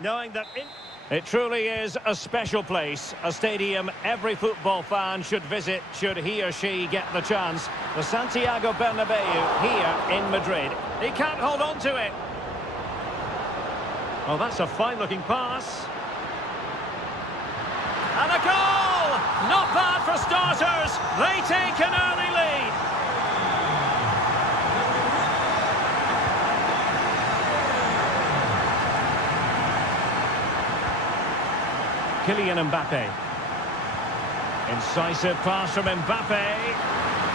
knowing that it truly is a special place, a stadium every football fan should visit should he or she get the chance. The Santiago Bernabeu here in Madrid. He can't hold on to it. Oh, that's a fine-looking pass. And a goal! Not bad for starters. They take an early lead. Kylian Mbappe. Incisive pass from Mbappe.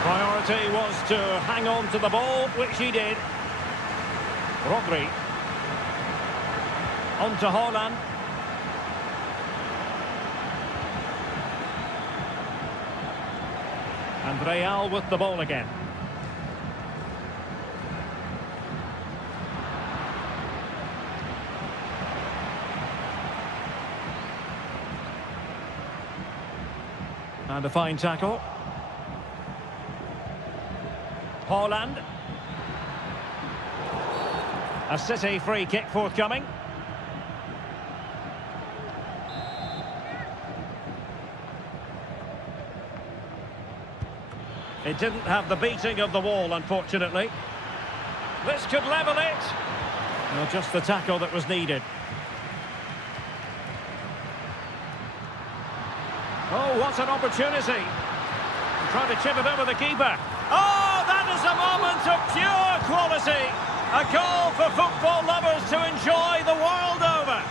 Priority was to hang on to the ball, which he did. Rodri. On to Haaland. And Real with the ball again. And a fine tackle. Haaland. A City free kick forthcoming. It didn't have the beating of the wall, unfortunately. This could level it. Well, just the tackle that was needed. Oh, what an opportunity. Trying to chip it over the keeper. Oh, that is a moment of pure quality. A goal for football lovers to enjoy the world over.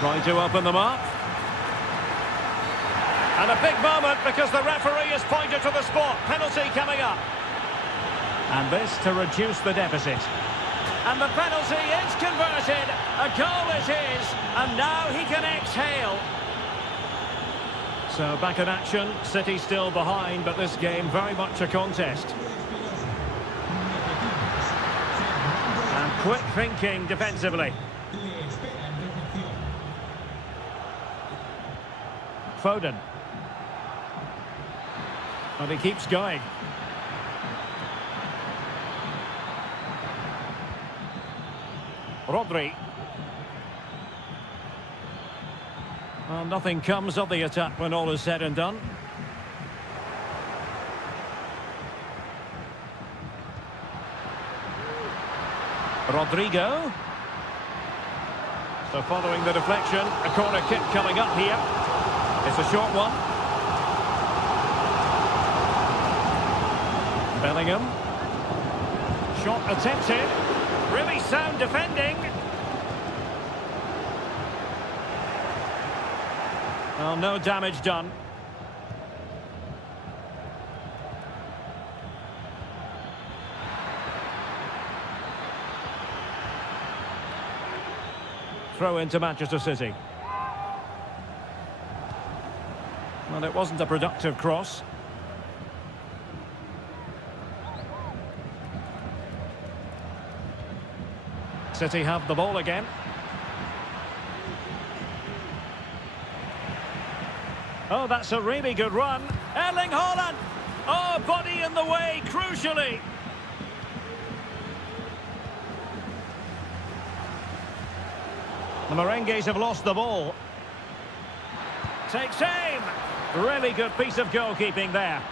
Trying to open them up. And a big moment because the referee has pointed to the spot. Penalty coming up. And this to reduce the deficit. And the penalty is converted. A goal it is. And now he can exhale. So back in action. City still behind, but this game very much a contest. And quick thinking defensively. Foden. And he keeps going. Rodri. Well, nothing comes of the attack when all is said and done. Rodrigo. So following the deflection, a corner kick coming up here. It's a short one. Bellingham. Shot attempted. Really sound defending. Well, no damage done. Throw into Manchester City. Well, it wasn't a productive cross. City have the ball again. Oh, that's a really good run. Erling Haaland. Oh, body in the way, crucially. The Merengues have lost the ball. Takes aim. Really good piece of goalkeeping there.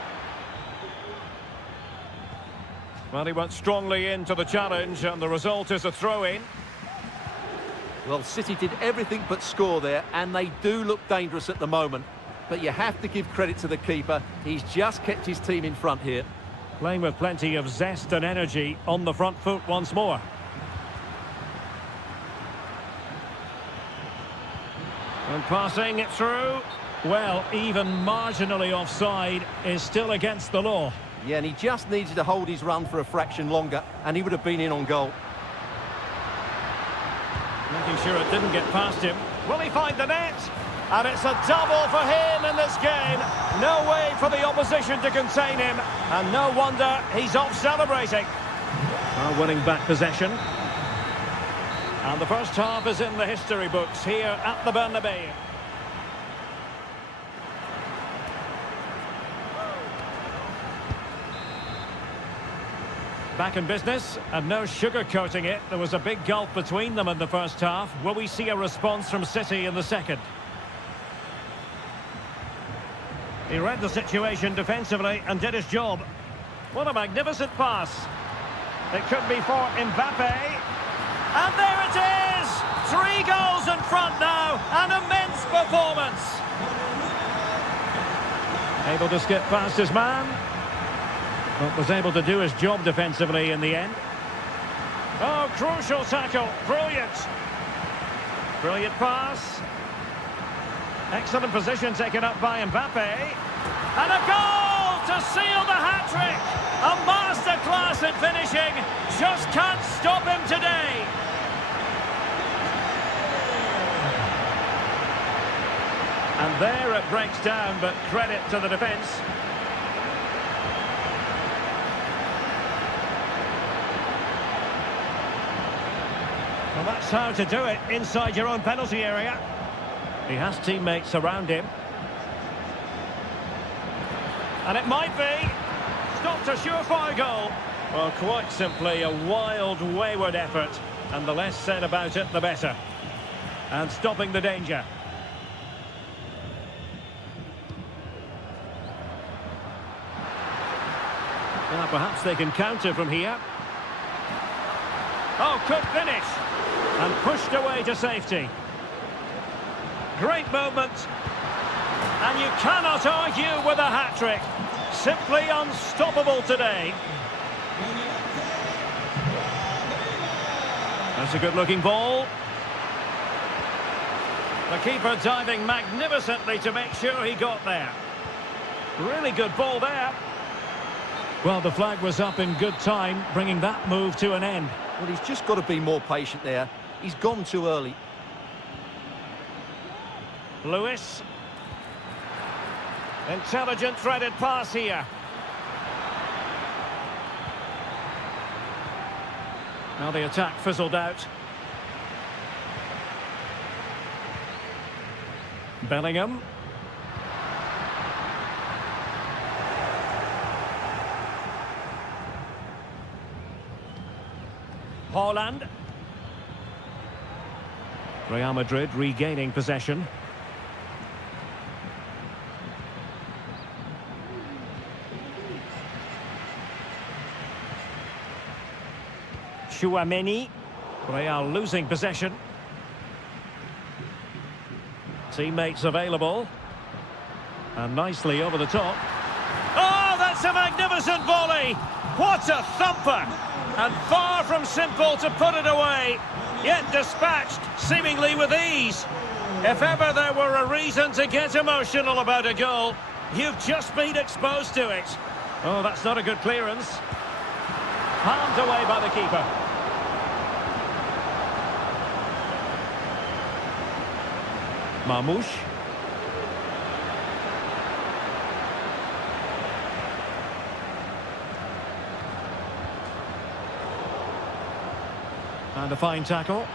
Well, he went strongly into the challenge, and the result is a throw-in. Well, City did everything but score there, and they do look dangerous at the moment. But you have to give credit to the keeper. He's just kept his team in front here. Playing with plenty of zest and energy on the front foot once more. And passing it through. Well, even marginally offside is still against the law. Yeah, and he just needed to hold his run for a fraction longer, and he would have been in on goal. Making sure it didn't get past him. Will he find the net? And it's a double for him in this game. No way for the opposition to contain him. And no wonder he's off celebrating. Well, winning back possession. And the first half is in the history books here at the Bernabeu. Back in business, and no sugarcoating it. There was a big gulf between them in the first half. Will we see a response from City in the second? He read the situation defensively and did his job. What a magnificent pass. It could be for Mbappe. And there it is! 3 goals in front now. An immense performance. Able to skip past his man. But was able to do his job defensively in the end. Oh, crucial tackle. Brilliant. Brilliant pass. Excellent position taken up by Mbappe. And a goal to seal the hat-trick. A masterclass in finishing. Just can't stop him today. And there it breaks down, but credit to the defence. Well, that's how to do it inside your own penalty area. He has teammates around him. And it might be. Stopped a surefire goal. Well, quite simply a wild, wayward effort. And the less said about it, the better. And stopping the danger. Well, perhaps they can counter from here. Oh, could finish. And pushed away to safety. Great moment. And you cannot argue with a hat-trick. Simply unstoppable today. That's a good-looking ball. The keeper diving magnificently to make sure he got there. Really good ball there. Well, the flag was up in good time, bringing that move to an end. Well, he's just got to be more patient there. He's gone too early. Lewis. Intelligent threaded pass here. Now the attack fizzled out. Bellingham. Haaland. Real Madrid regaining possession. Chouameni. Real losing possession. Teammates available. And nicely over the top. Oh, that's a magnificent volley! What a thumper! And far from simple to put it away, yet dispatched seemingly with ease. If ever there were a reason to get emotional about a goal, you've just been exposed to it. Oh, that's not a good clearance. Palmed away by the keeper. Marmoush. And a fine tackle.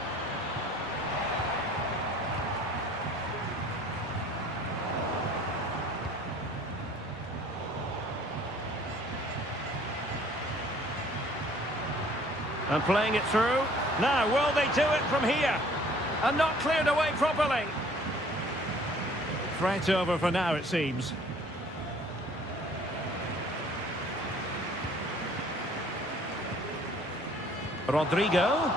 And playing it through. Now, will they do it from here? And not cleared away properly. Threat over for now, it seems. Rodrigo.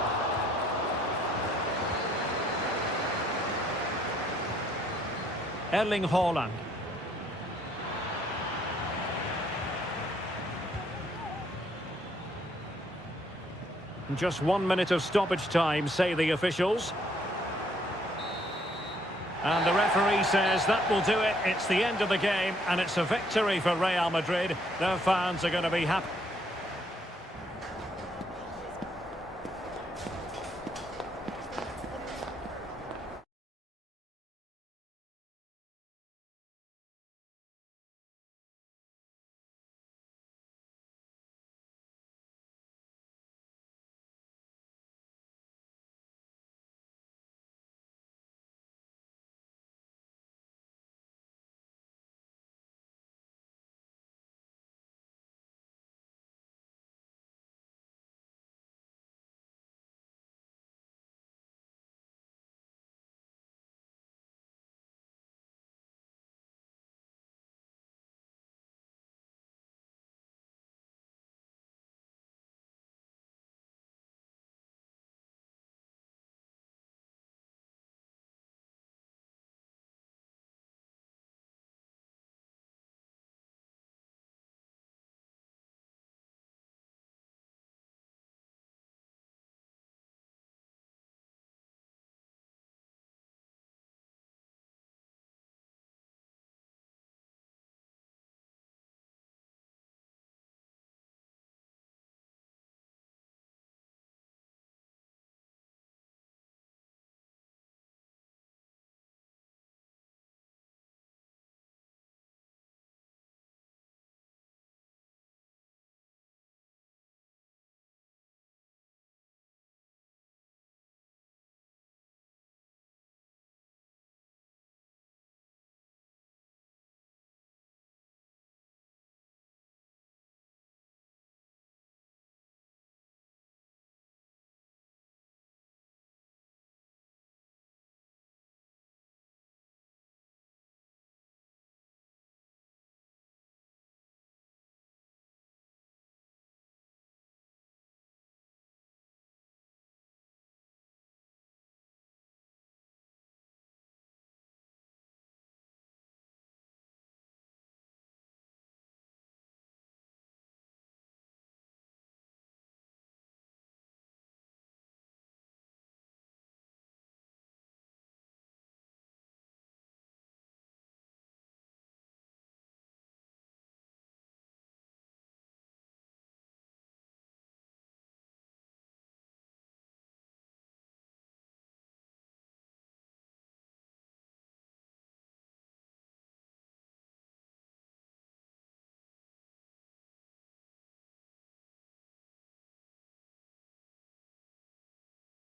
Erling Haaland. Just 1 minute of stoppage time, say the officials. And the referee says that will do it. It's the end of the game, and it's a victory for Real Madrid. Their fans are going to be happy.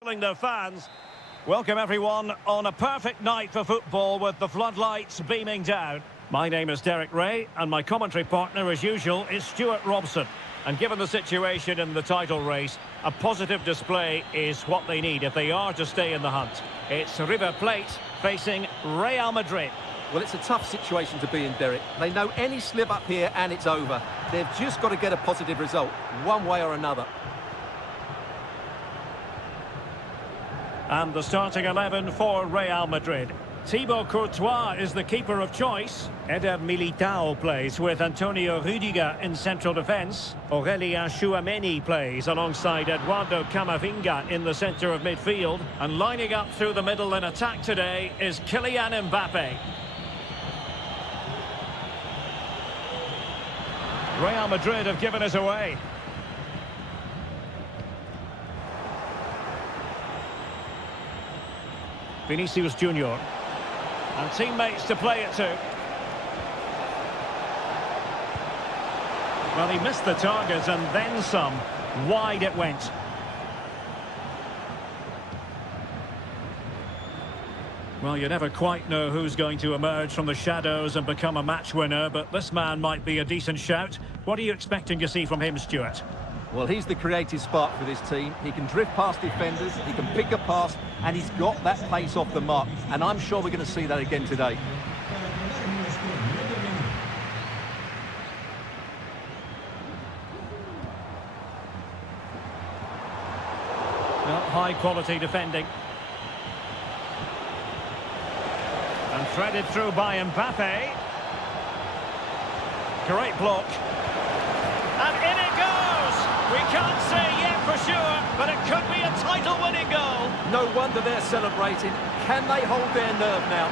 Their fans. Welcome everyone on a perfect night for football with the floodlights beaming down. My name is Derek Ray and my commentary partner as usual is Stuart Robson. And given the situation in the title race, a positive display is what they need if they are to stay in the hunt. It's River Plate facing Real Madrid. Well, it's a tough situation to be in, Derek. They know any slip up here and it's over. They've just got to get a positive result, one way or another. And the starting 11 for Real Madrid. Thibaut Courtois is the keeper of choice. Eder Militao plays with Antonio Rüdiger in central defence. Aurélien Tchouameni plays alongside Eduardo Camavinga in the centre of midfield. And lining up through the middle in attack today is Kylian Mbappe. Real Madrid have given us away. Vinicius Junior. And teammates to play it to. Well, he missed the target and then some. Wide it went. Well, you never quite know who's going to emerge from the shadows and become a match winner, but this man might be a decent shout. What are you expecting to see from him, Stuart? Well, he's the creative spark for this team. He can drift past defenders, he can pick a pass, and he's got that pace off the mark. And I'm sure we're going to see that again today. Well, high-quality defending. And threaded through by Mbappe. Great block. And in it goes! We can't say yet for sure, but it could be a title-winning goal. No wonder they're celebrating. Can they hold their nerve now?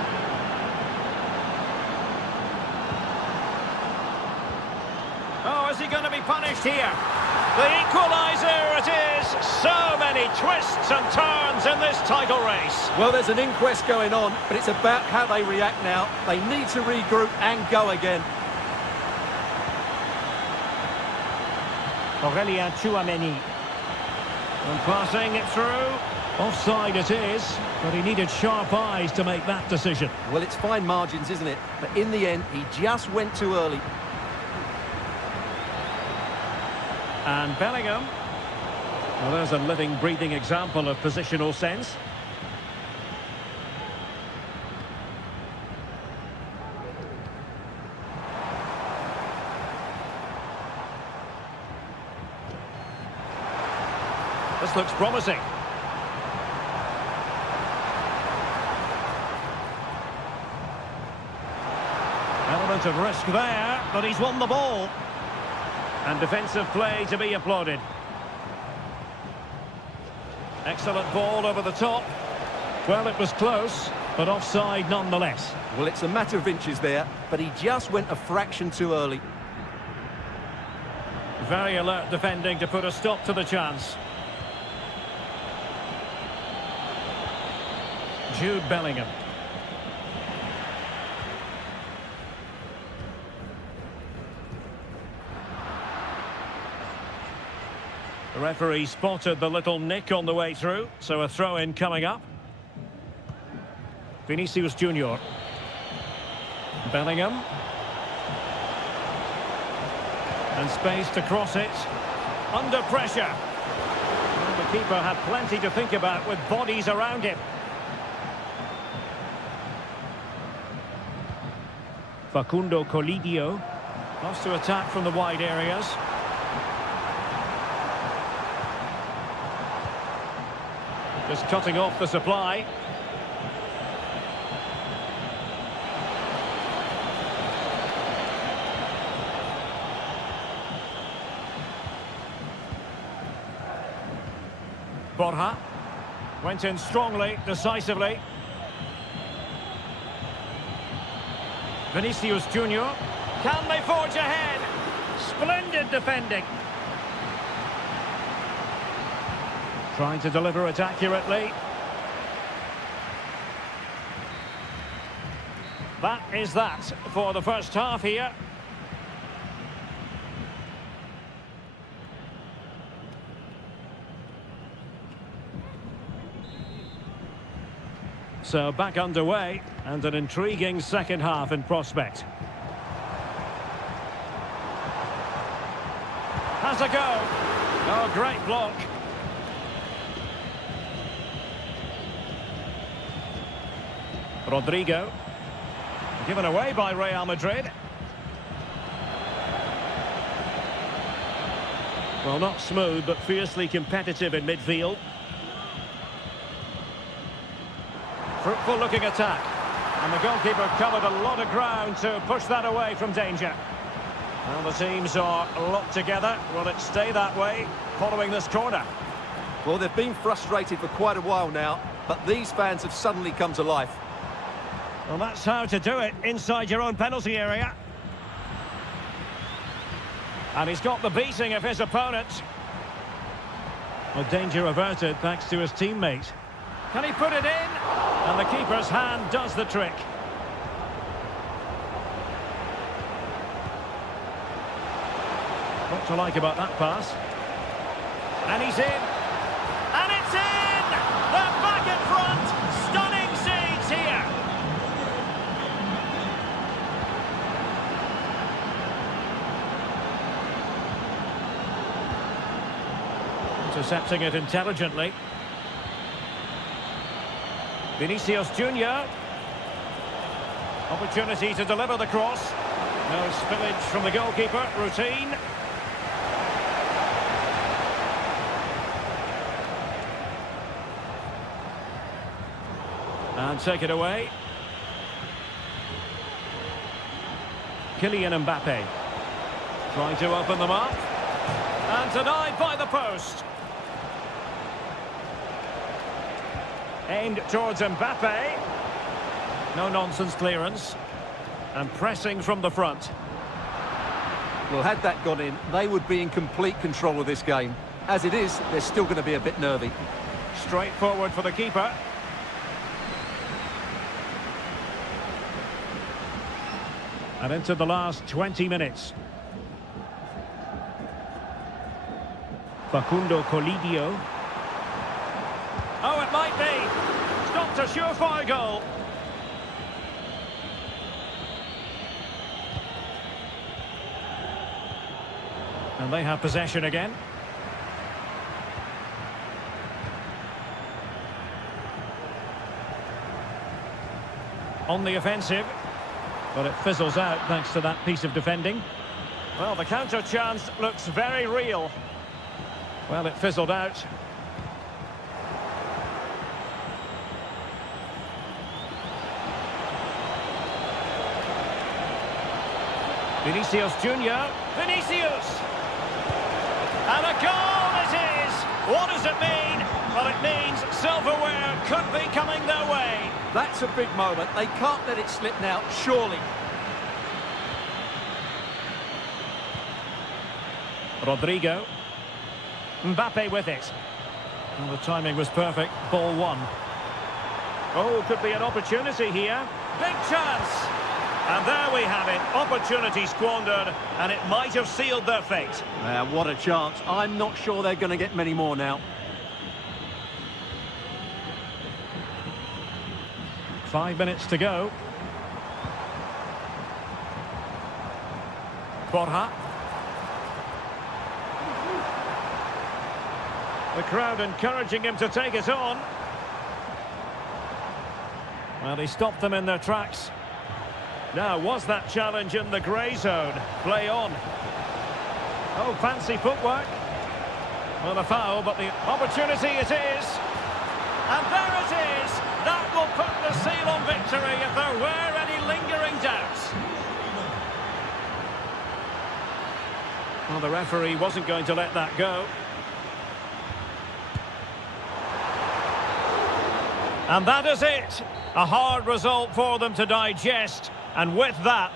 Oh, is he going to be punished here? The equaliser it is! So many twists and turns in this title race. Well, there's an inquest going on, but it's about how they react now. They need to regroup and go again. Aurélien Tchouameni. And passing it through. Offside it is, but he needed sharp eyes to make that decision. Well, it's fine margins, isn't it? But in the end, he just went too early. And Bellingham. Well, there's a living, breathing example of positional sense. This looks promising. Element of risk there, but he's won the ball. And defensive play to be applauded. Excellent ball over the top. Well, it was close, but offside nonetheless. Well, it's a matter of inches there, but he just went a fraction too early. Very alert defending to put a stop to the chance. Jude Bellingham. The referee spotted the little nick on the way through, so a throw-in coming up. Vinicius Junior. Bellingham. And space to cross it. Under pressure. Well, the keeper had plenty to think about with bodies around him. Facundo Colidio. Lost to attack from the wide areas. Just cutting off the supply. Borja went in strongly, decisively. Vinicius Junior. Can they forge ahead? Splendid defending. Trying to deliver it accurately. That is that for the first half here. So back underway, and an intriguing second half in prospect. Has a go. Oh, great block. Rodrigo. Given away by Real Madrid. Well, not smooth, but fiercely competitive in midfield. Fruitful looking attack. And the goalkeeper covered a lot of ground to push that away from danger. Well, the teams are locked together. Will it stay that way following this corner? Well, they've been frustrated for quite a while now, but these fans have suddenly come to life. Well, that's how to do it, inside your own penalty area. And he's got the beating of his opponent. Well, danger averted thanks to his teammate. Can he put it in? And the keeper's hand does the trick. What to like about that pass? And he's in. And it's in! They're back in front! Stunning scenes here! Intercepting it intelligently. Vinicius Junior. Opportunity to deliver the cross. No spillage from the goalkeeper. Routine. And take it away. Kylian Mbappe. Trying to open them up. And denied by the post. Aimed towards Mbappe. No nonsense clearance. And pressing from the front. Well, had that gone in, they would be in complete control of this game. As it is, they're still going to be a bit nervy. Straightforward for the keeper. And into the last 20 minutes. Facundo Colidio. Oh, it might be. Stopped a surefire goal. And they have possession again. On the offensive. But it fizzles out thanks to that piece of defending. Well, the counter chance looks very real. Well, it fizzled out. Vinicius Junior. Vinicius! And a goal it is! What does it mean? Well, it means silverware could be coming their way. That's a big moment. They can't let it slip now, surely. Rodrigo. Mbappe with it. Well, the timing was perfect. Ball one. Oh, could be an opportunity here. Big chance! And there we have it. Opportunity squandered, and it might have sealed their fate. What a chance. I'm not sure they're going to get many more now. 5 minutes to go. Borja. The crowd encouraging him to take it on. Well, he stopped them in their tracks. Now, was that challenge in the grey zone? Play on. Oh, fancy footwork. Well, a foul, but the opportunity it is. And there it is. That will put the seal on victory if there were any lingering doubts. Well, the referee wasn't going to let that go. And that is it. A hard result for them to digest. And with that,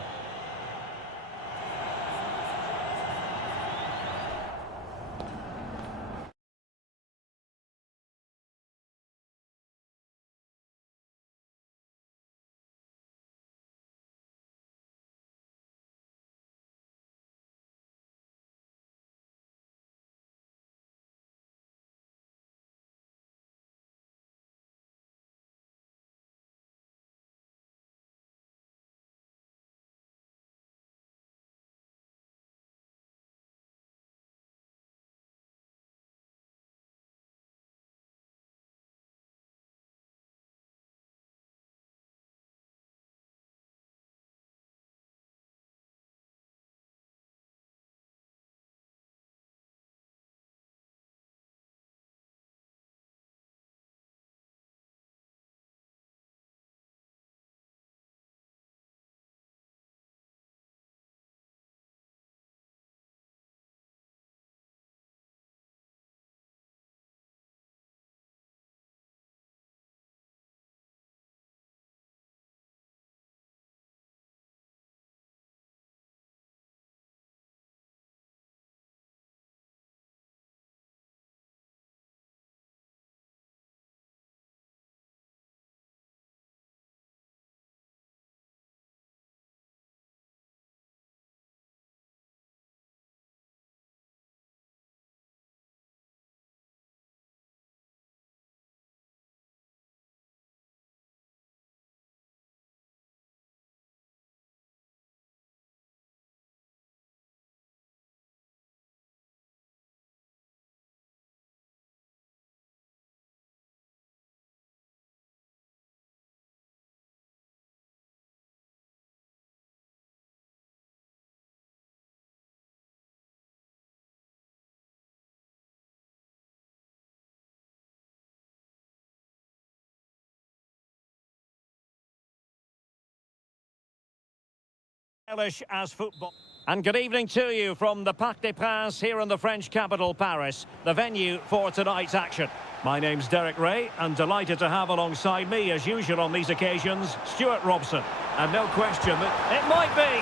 Stylish as football. And good evening to you from the Parc des Princes here in the French capital, Paris, the venue for tonight's action. My name's Derek Ray, and delighted to have alongside me, as usual on these occasions, Stuart Robson. And no question that it might be.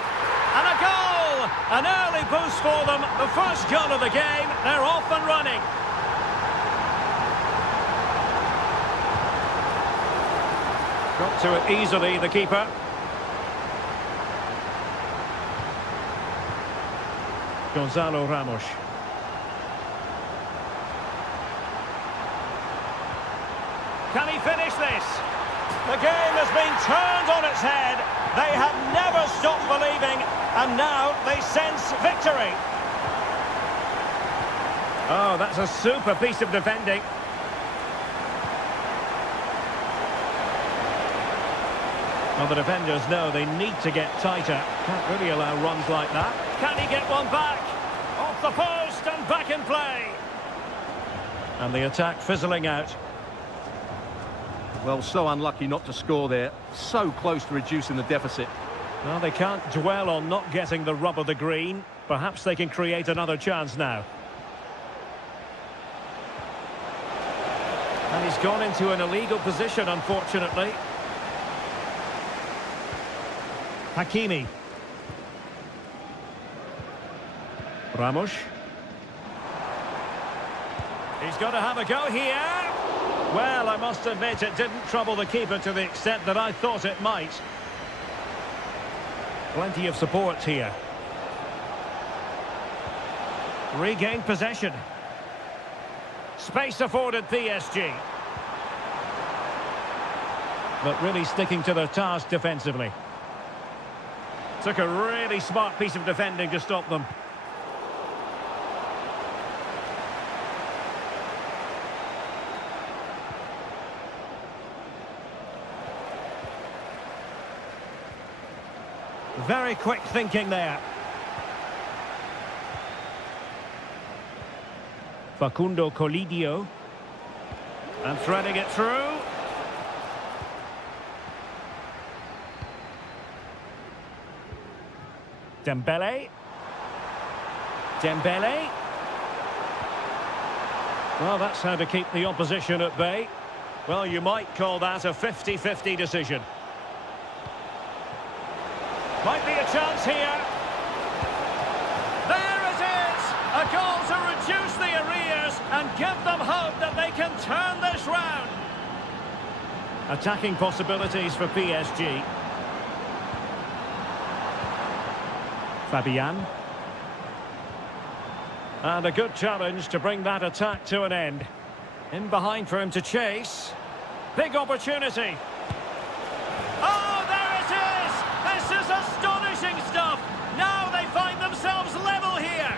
And a goal! An early boost for them. The first goal of the game. They're off and running. Got to it easily, the keeper. Gonzalo Ramos. Can he finish this? The game has been turned on its head. They have never stopped believing, and now they sense victory. Oh, that's a super piece of defending. Well, the defenders know they need to get tighter. Can't really allow runs like that. Can he get one back? Off the post and back in play. And the attack fizzling out. Well, so unlucky not to score there. So close to reducing the deficit. Well, they can't dwell on not getting the rub of the green. Perhaps they can create another chance now. And he's gone into an illegal position, unfortunately. Hakimi. Ramos. He's got to have a go here. Well, I must admit it didn't trouble the keeper to the extent that I thought it might. Plenty of support here. Regained possession. Space afforded PSG. But really sticking to their task defensively. Took a really smart piece of defending to stop them. Very quick thinking there. Facundo Colidio. And threading it through. Dembele. Dembele. Well, that's how to keep the opposition at bay. Well, you might call that a 50-50 decision. Might be a chance here. There it is! A goal to reduce the arrears and give them hope that they can turn this round. Attacking possibilities for PSG. Fabian. And a good challenge to bring that attack to an end. In behind for him to chase. Big opportunity. Oh, there it is! This is astonishing stuff! Now they find themselves level here.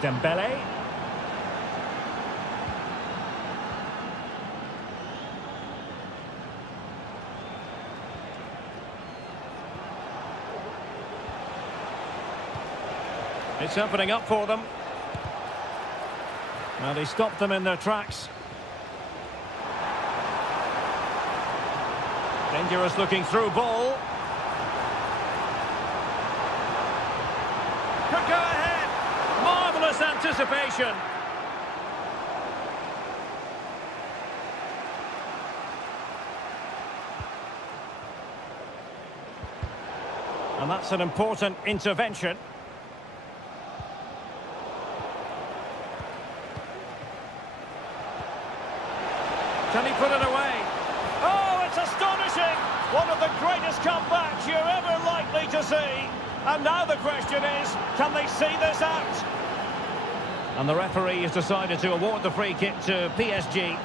Dembele. It's opening up for them. Now they stopped them in their tracks. Dangerous looking through ball. Could go ahead. Marvellous anticipation. And that's an important intervention. Can he put it away? Oh, it's astonishing! One of the greatest comebacks you're ever likely to see. And now the question is, can they see this out? And the referee has decided to award the free kick to PSG.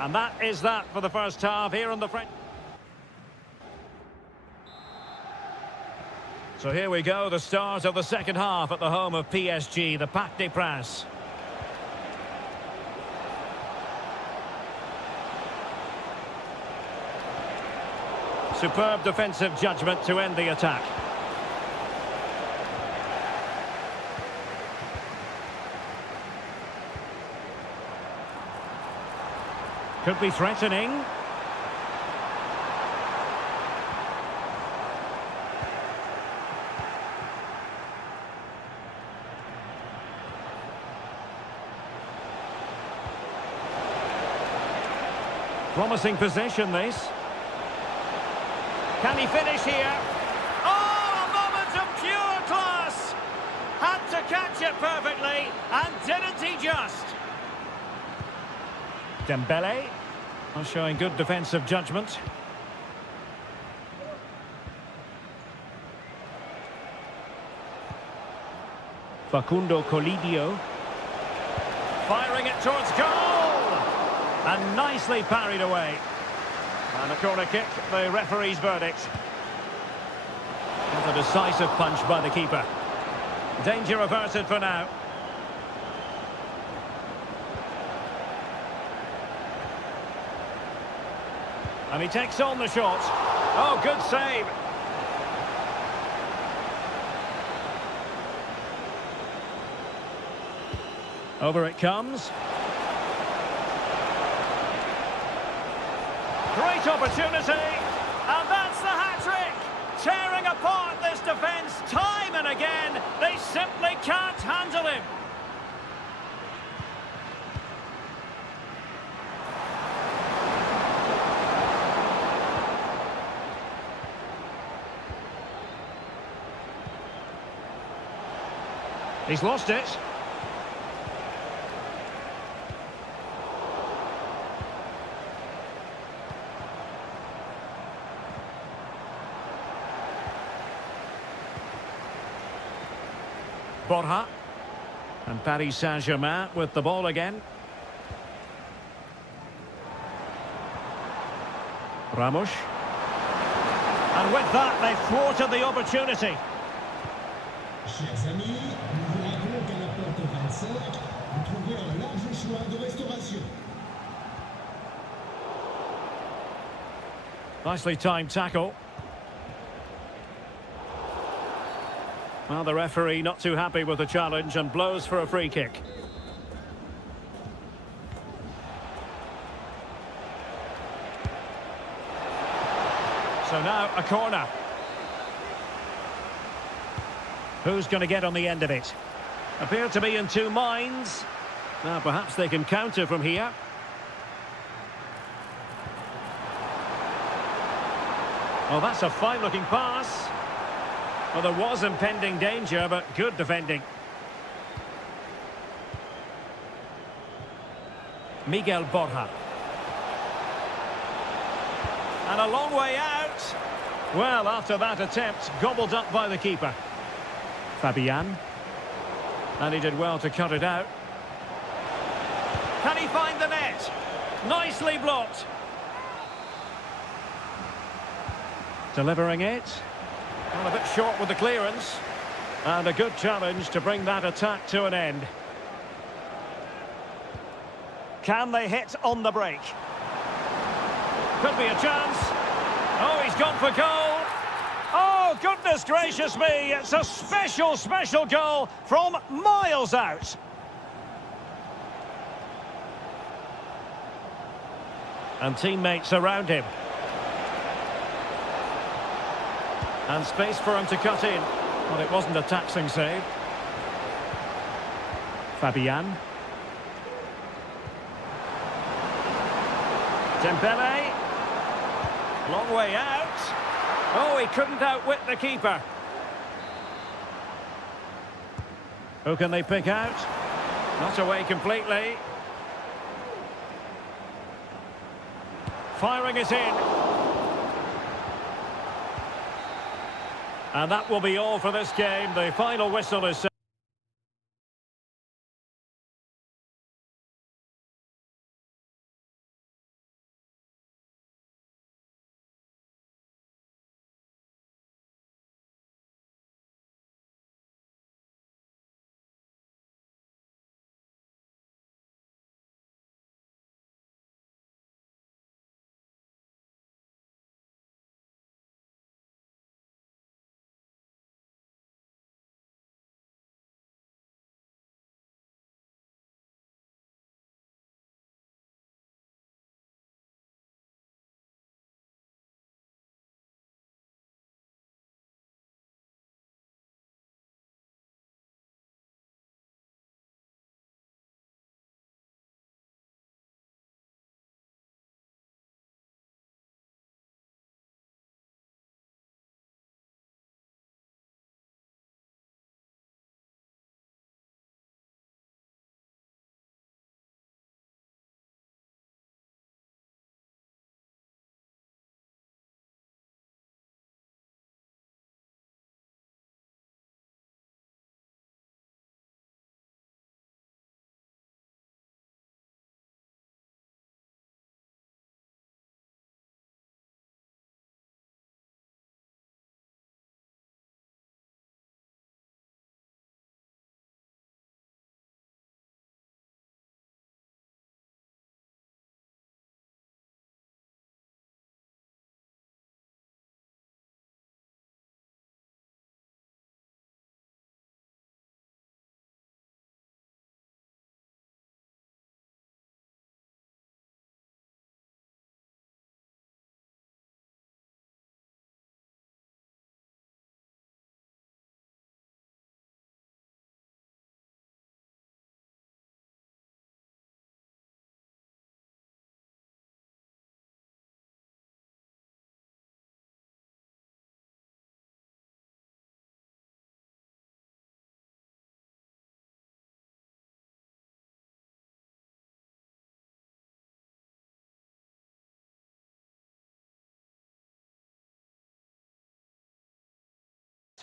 And that is that for the first half here on the French. So here we go, the start of the second half at the home of PSG, the Parc des Princes. Superb defensive judgment to end the attack. Could be threatening. Promising possession, this. Can he finish here? Oh, a moment of pure class! Had to catch it perfectly, and didn't he just? Dembele, showing good defensive judgment. Facundo Colidio. Firing it towards goal! And nicely parried away. And a corner kick, the referee's verdict. Not a decisive punch by the keeper. Danger averted for now. And he takes on the shot. Oh, good save. Over it comes. Great opportunity, and that's the hat-trick! Tearing apart this defence time and again. They simply can't handle him. He's lost it. Borja. And Paris Saint-Germain with the ball again. Ramos. And with that, they've thwarted the opportunity. Chers amis, nous vous rappelons qu'à la porte 25, vous trouvez un large choix de restauration. Nicely timed tackle. Well, the referee not too happy with the challenge and blows for a free kick. So now a corner. Who's going to get on the end of it? Appear to be in two minds. Now perhaps they can counter from here. Well, that's a fine-looking pass. Well, there was impending danger, but good defending. Miguel Borja. And a long way out. Well, after that attempt, gobbled up by the keeper. Fabian. And he did well to cut it out. Can he find the net? Nicely blocked. Delivering it. Well, a bit short with the clearance. And a good challenge to bring that attack to an end. Can they hit on the break? Could be a chance. Oh, he's gone for goal. Oh, goodness gracious me. It's a special, special goal from miles out. And teammates around him. And space for him to cut in. Well, it wasn't a taxing save. Fabian. Dembele. Long way out. Oh, he couldn't outwit the keeper. Who can they pick out? Not away completely. Firing it in. And that will be all for this game. The final whistle is set.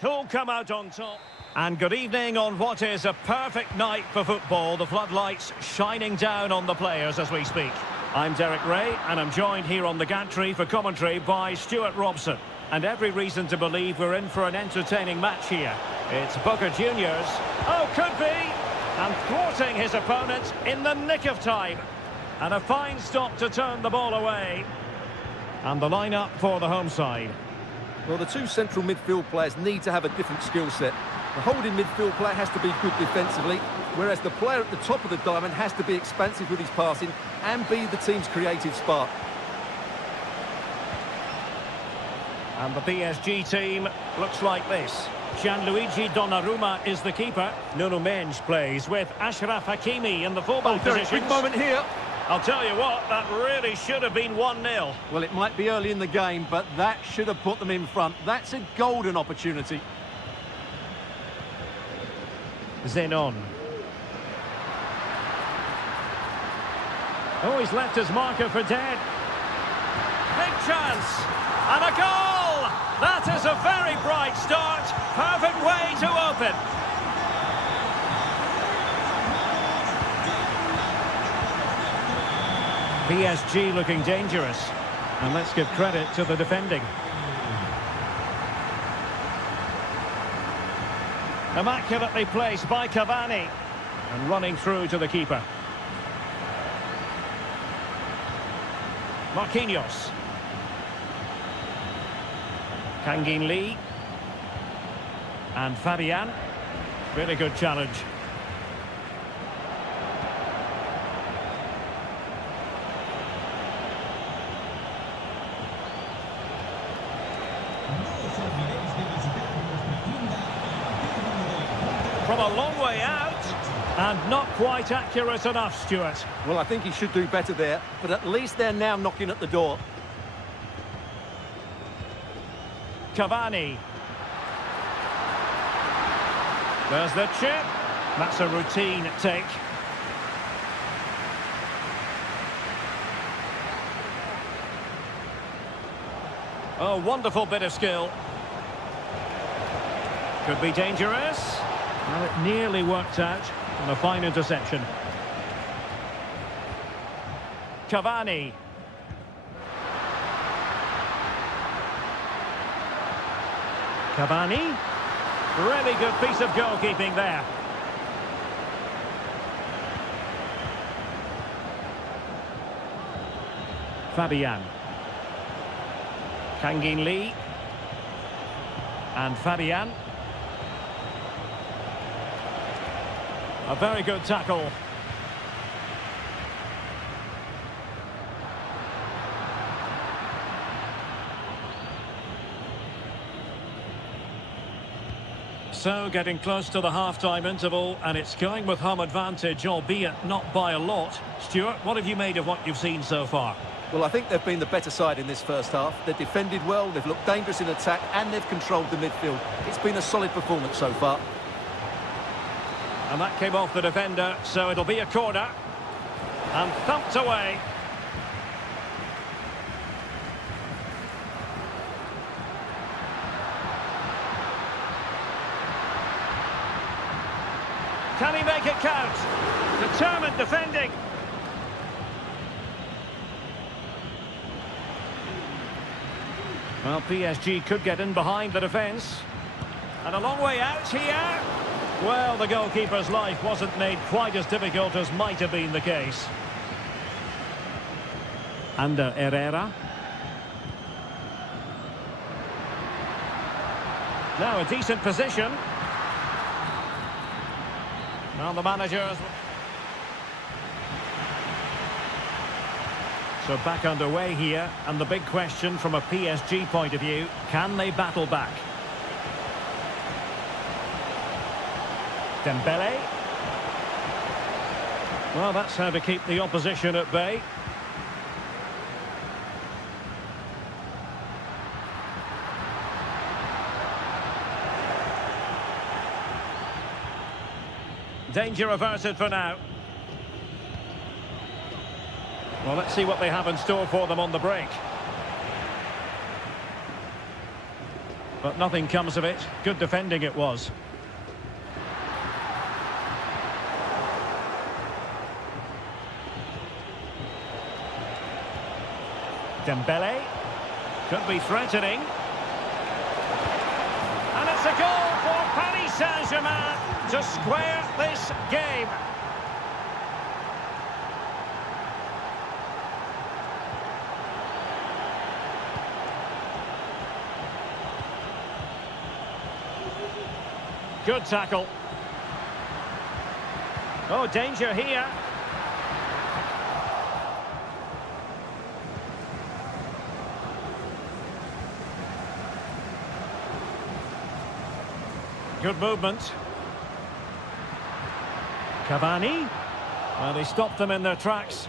Who'll come out on top? And good evening on what is a perfect night for football. The floodlights shining down on the players as we speak. I'm Derek Ray, and I'm joined here on the gantry for commentary by Stuart Robson. And every reason to believe we're in for an entertaining match here. It's Boca Juniors. Oh, could be! And thwarting his opponent in the nick of time. And a fine stop to turn the ball away. And the line-up for the home side. Well, the two central midfield players need to have a different skill set. The holding midfield player has to be good defensively, whereas the player at the top of the diamond has to be expansive with his passing and be the team's creative spark. And the PSG team looks like this. Gianluigi Donnarumma is the keeper. Nuno Mendes plays with Ashraf Hakimi in the fullback position. Big moment here. I'll tell you what, that really should have been 1-0. Well, it might be early in the game, but that should have put them in front. That's a golden opportunity. Zenon. Oh, he's left his marker for dead. Big chance. And a goal! That is a very bright start. Perfect way to open. PSG looking dangerous. And let's give credit to the defending. Immaculately placed by Cavani. And running through to the keeper. Marquinhos. Kangin Lee. And Fabian. Really good challenge. From a long way out, and not quite accurate enough, Stuart. Well, I think he should do better there, but at least they're now knocking at the door. Cavani. There's the chip. That's a routine take. Oh, wonderful bit of skill. Could be dangerous. Well, it nearly worked out on a fine interception. Cavani. Cavani. Really good piece of goalkeeping there. Fabian. Kangin Lee. And Fabian. A very good tackle. So, getting close to the half-time interval, and it's going with home advantage, albeit not by a lot. Stuart, what have you made of what you've seen so far? Well, I think they've been the better side in this first half. They've defended well, they've looked dangerous in attack, and they've controlled the midfield. It's been a solid performance so far. And that came off the defender, so it'll be a corner. And thumped away. Can he make it count? Determined defending. Well, PSG could get in behind the defence. And a long way out here. Well, the goalkeeper's life wasn't made quite as difficult as might have been the case. Ander Herrera. Now a decent position. Well, the managers... So back underway here, and the big question from a PSG point of view, can they battle back? Dembele. Well, that's how to keep the opposition at bay. Danger averted for now. Well, let's see what they have in store for them on the break. But nothing comes of it. Good defending it was. Dembele. Could be threatening. And it's a goal for Paris Saint-Germain to square this game. Good tackle. Oh, danger here. Good movement. Cavani. Well, he stopped them in their tracks.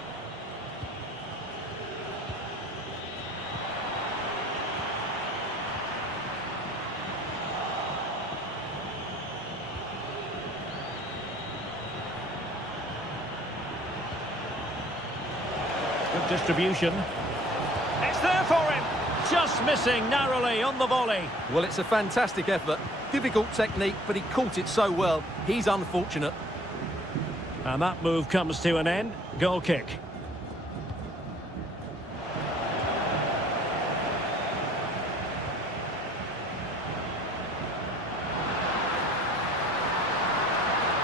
Good distribution. It's there for him. Just missing narrowly on the volley. Well, it's a fantastic effort. Difficult technique, but he caught it so well. He's unfortunate. And that move comes to an end. Goal kick.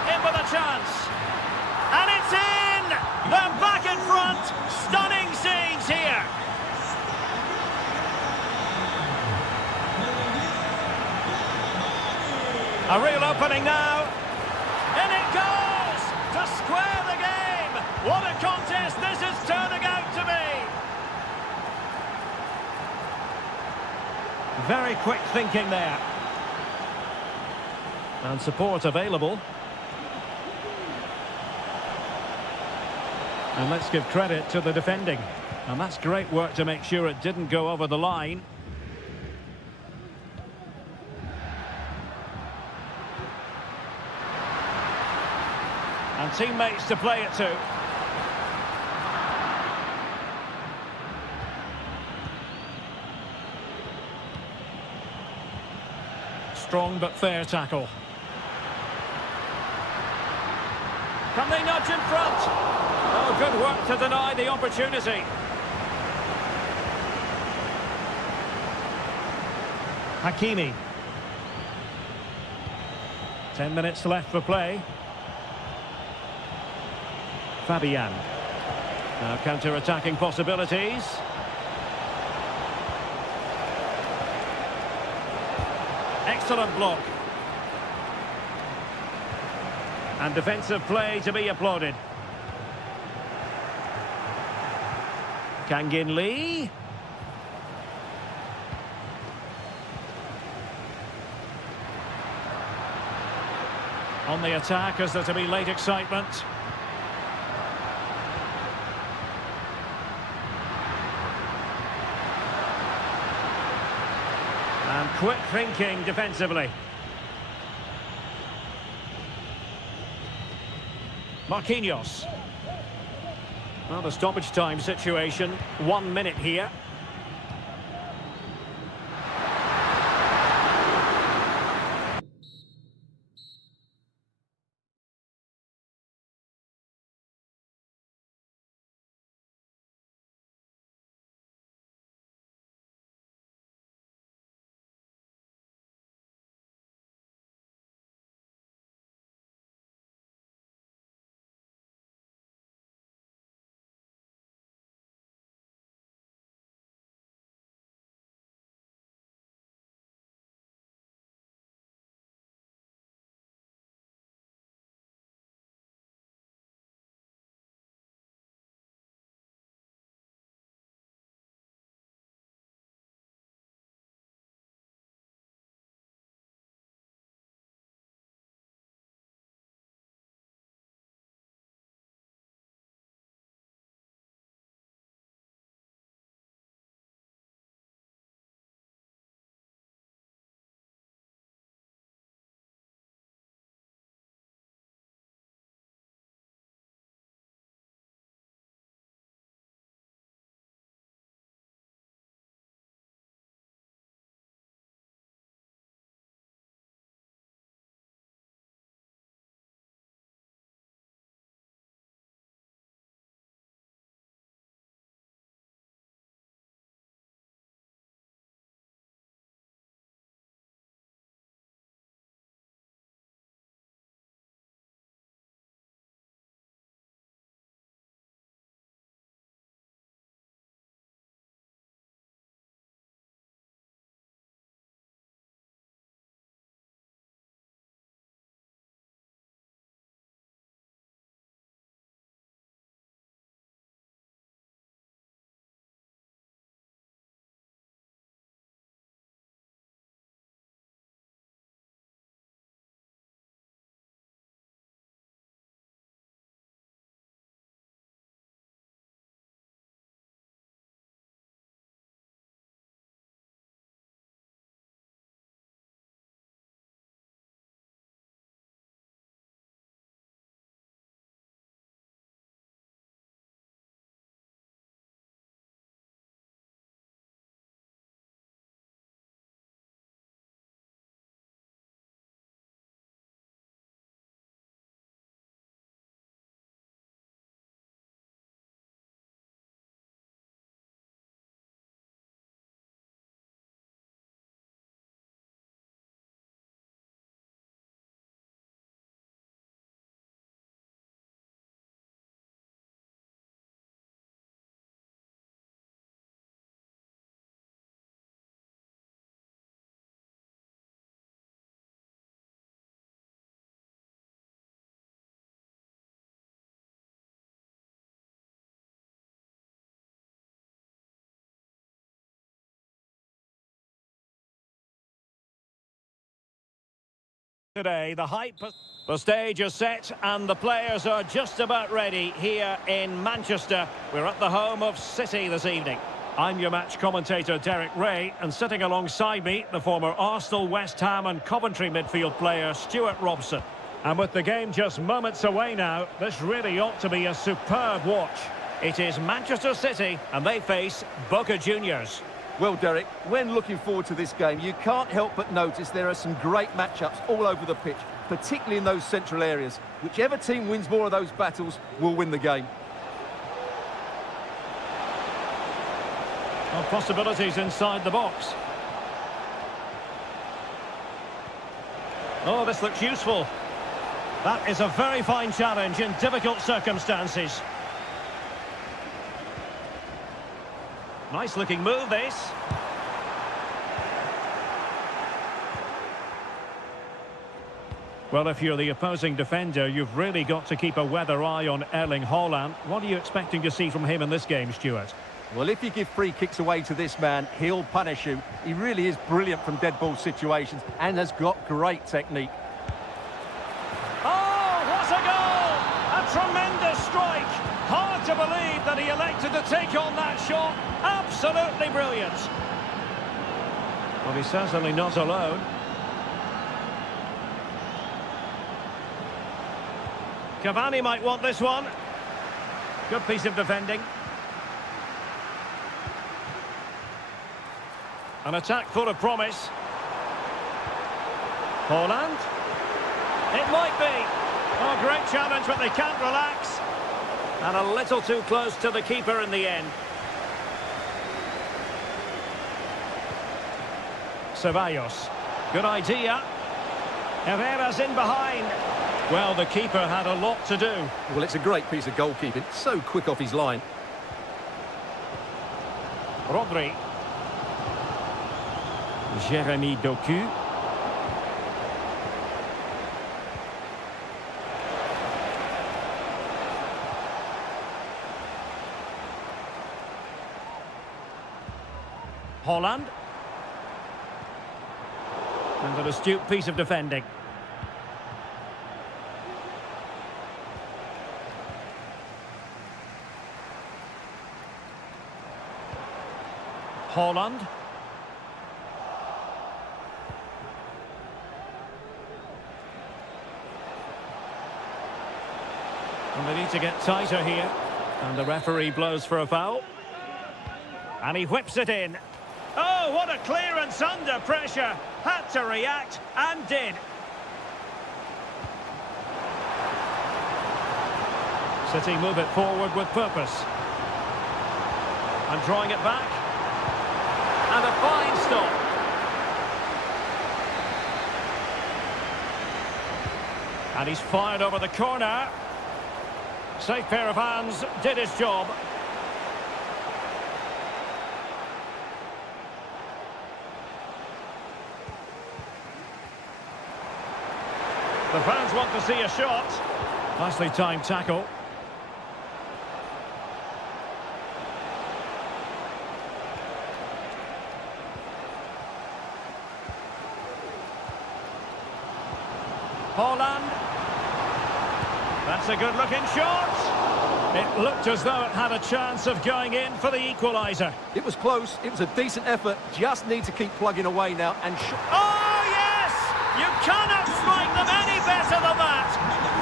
In with a chance. And it's in! They're back in front. Stunning scenes here. A real opening now. In it goes! To square the game! What a contest this is turning out to be! Very quick thinking there. And support available. And let's give credit to the defending. And that's great work to make sure it didn't go over the line. And teammates to play it to. Strong but fair tackle. Can they nudge in front? Oh, good work to deny the opportunity. Hakimi. 10 minutes left for play. Fabian. Now counter-attacking possibilities. Excellent block. And defensive play to be applauded. Kangin Lee. On the attack as there to be late excitement. And quick thinking defensively. Marquinhos. Well, the stoppage time situation, 1 minute here. Today, the stage is set and the players are just about ready here in Manchester. We're at the home of City this evening. I'm your match commentator Derek Ray, and sitting alongside me, the former Arsenal, West Ham and Coventry midfield player Stuart Robson. And with the game just moments away now, this really ought to be a superb watch. It is Manchester City and they face Boca Juniors. Well, Derek, when looking forward to this game, you can't help but notice there are some great matchups all over the pitch, particularly in those central areas. Whichever team wins more of those battles will win the game. Well, possibilities inside the box. Oh, this looks useful. That is a very fine challenge in difficult circumstances. Nice looking move, this. Well, if you're the opposing defender, you've really got to keep a weather eye on Erling Haaland. What are you expecting to see from him in this game, Stuart? Well, if you give free kicks away to this man, he'll punish you. He really is brilliant from dead ball situations and has got great technique. Oh, what a goal! A tremendous strike! Hard to believe that he elected to take on that shot. Absolutely brilliant. Well, he's certainly not alone. Cavani might want this one. Good piece of defending. An attack full of promise. Haaland. It might be. Oh, great challenge, but they can't relax. And a little too close to the keeper in the end. Ceballos. Good idea. Herrera's in behind. Well, the keeper had a lot to do. Well, it's a great piece of goalkeeping. So quick off his line. Rodri. Jeremy Doku. Haaland. And an astute piece of defending. Haaland. And they need to get tighter here. And the referee blows for a foul. And he whips it in. Oh, what a clearance under pressure. Had to react and did. City move it forward with purpose. And drawing it back. And a fine stop. And he's fired over the corner. Safe pair of hands, did his job. The fans want to see a shot. Nicely timed tackle. Haaland. That's a good-looking shot. It looked as though it had a chance of going in for the equaliser. It was close. It was a decent effort. Just need to keep plugging away now and... Oh, yes! You cannot strike them any better than that.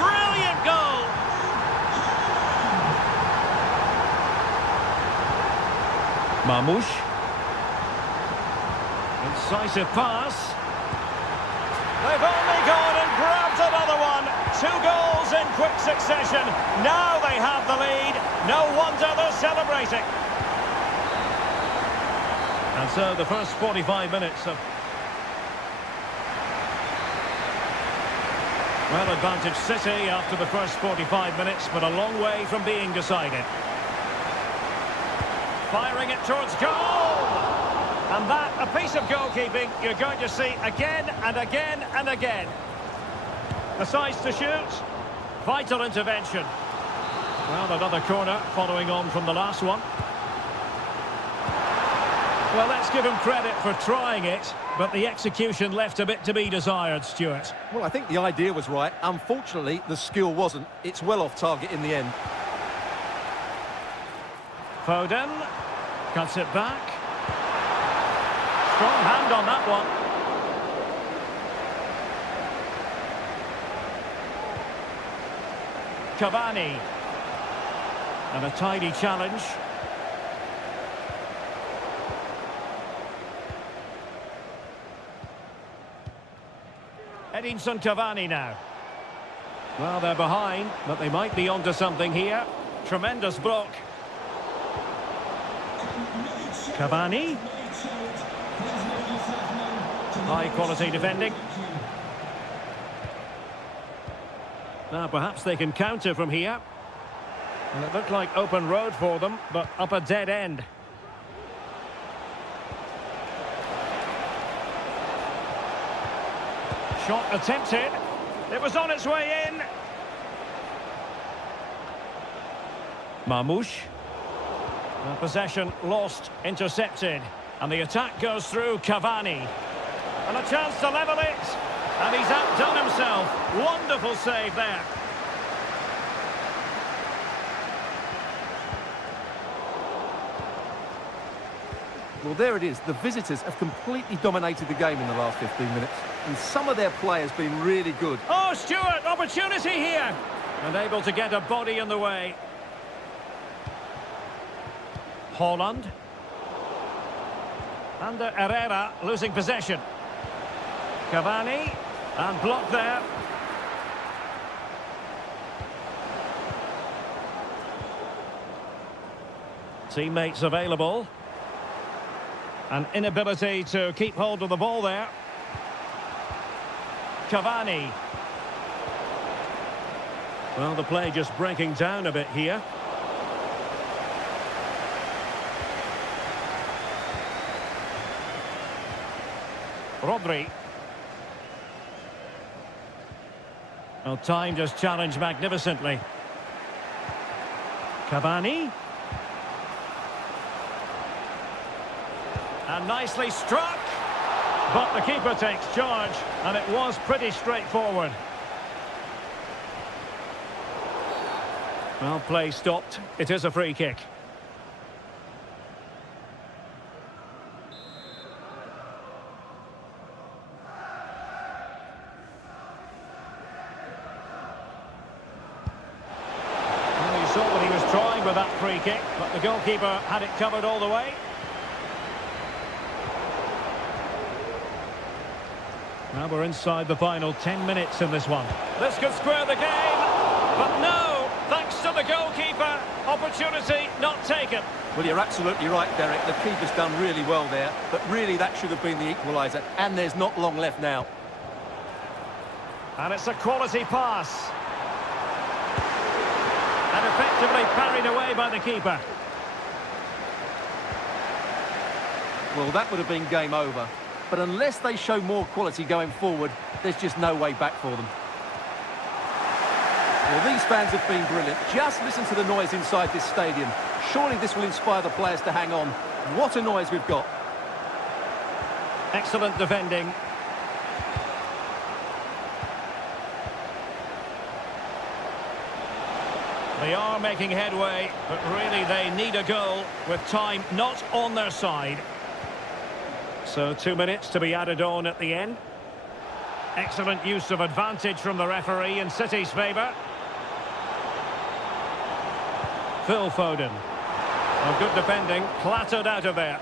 Brilliant goal. Marmoush. Incisive pass. They've only gone and grabbed another one. 2 goals in quick succession. Now they have the lead. No wonder they're celebrating. And so the first 45 minutes of... Well, advantage City after the first 45 minutes, but a long way from being decided. Firing it towards goal! And that, a piece of goalkeeping you're going to see again and again and again. Decides to shoot. Vital intervention. Well, another corner following on from the last one. Well, let's give him credit for trying it, but the execution left a bit to be desired, Stuart. Well, I think the idea was right. Unfortunately, the skill wasn't. It's well off target in the end. Foden cuts it back. Strong hand on that one. Cavani. And a tidy challenge. Edinson Cavani now. Well, they're behind, but they might be onto something here. Tremendous block. Cavani. High quality defending. Now perhaps they can counter from here. And it looked like open road for them, but up a dead end. Shot attempted. It was on its way in. Marmoush. Possession lost, intercepted. And the attack goes through Cavani. And a chance to level it. And he's outdone himself. Wonderful save there. Well, there it is. The visitors have completely dominated the game in the last 15 minutes. And some of their players have been really good. Oh, Stuart, opportunity here. And able to get a body in the way. Holland. And Herrera losing possession. Cavani. And blocked there. Teammates available. An inability to keep hold of the ball there. Cavani. Well, the play just breaking down a bit here. Rodri. Well, time just challenged magnificently. Cavani. And nicely struck. But the keeper takes charge, and it was pretty straightforward. Well, play stopped. It is a free kick. Well, you saw what he was trying with that free kick, but the goalkeeper had it covered all the way. Now we're inside the final 10 minutes in this one. This could square the game, but no, thanks to the goalkeeper, opportunity not taken. Well, you're absolutely right, Derek. The keeper's done really well there, but really that should have been the equaliser, and there's not long left now. And it's a quality pass. And effectively parried away by the keeper. Well, that would have been game over. But unless they show more quality going forward, there's just no way back for them. Well, these fans have been brilliant. Just listen to the noise inside this stadium. Surely this will inspire the players to hang on. What a noise we've got. Excellent defending. They are making headway, but really they need a goal with time not on their side. So 2 minutes to be added on at the end. Excellent use of advantage from the referee in City's favour. Phil Foden. Well, good defending, clattered out of there.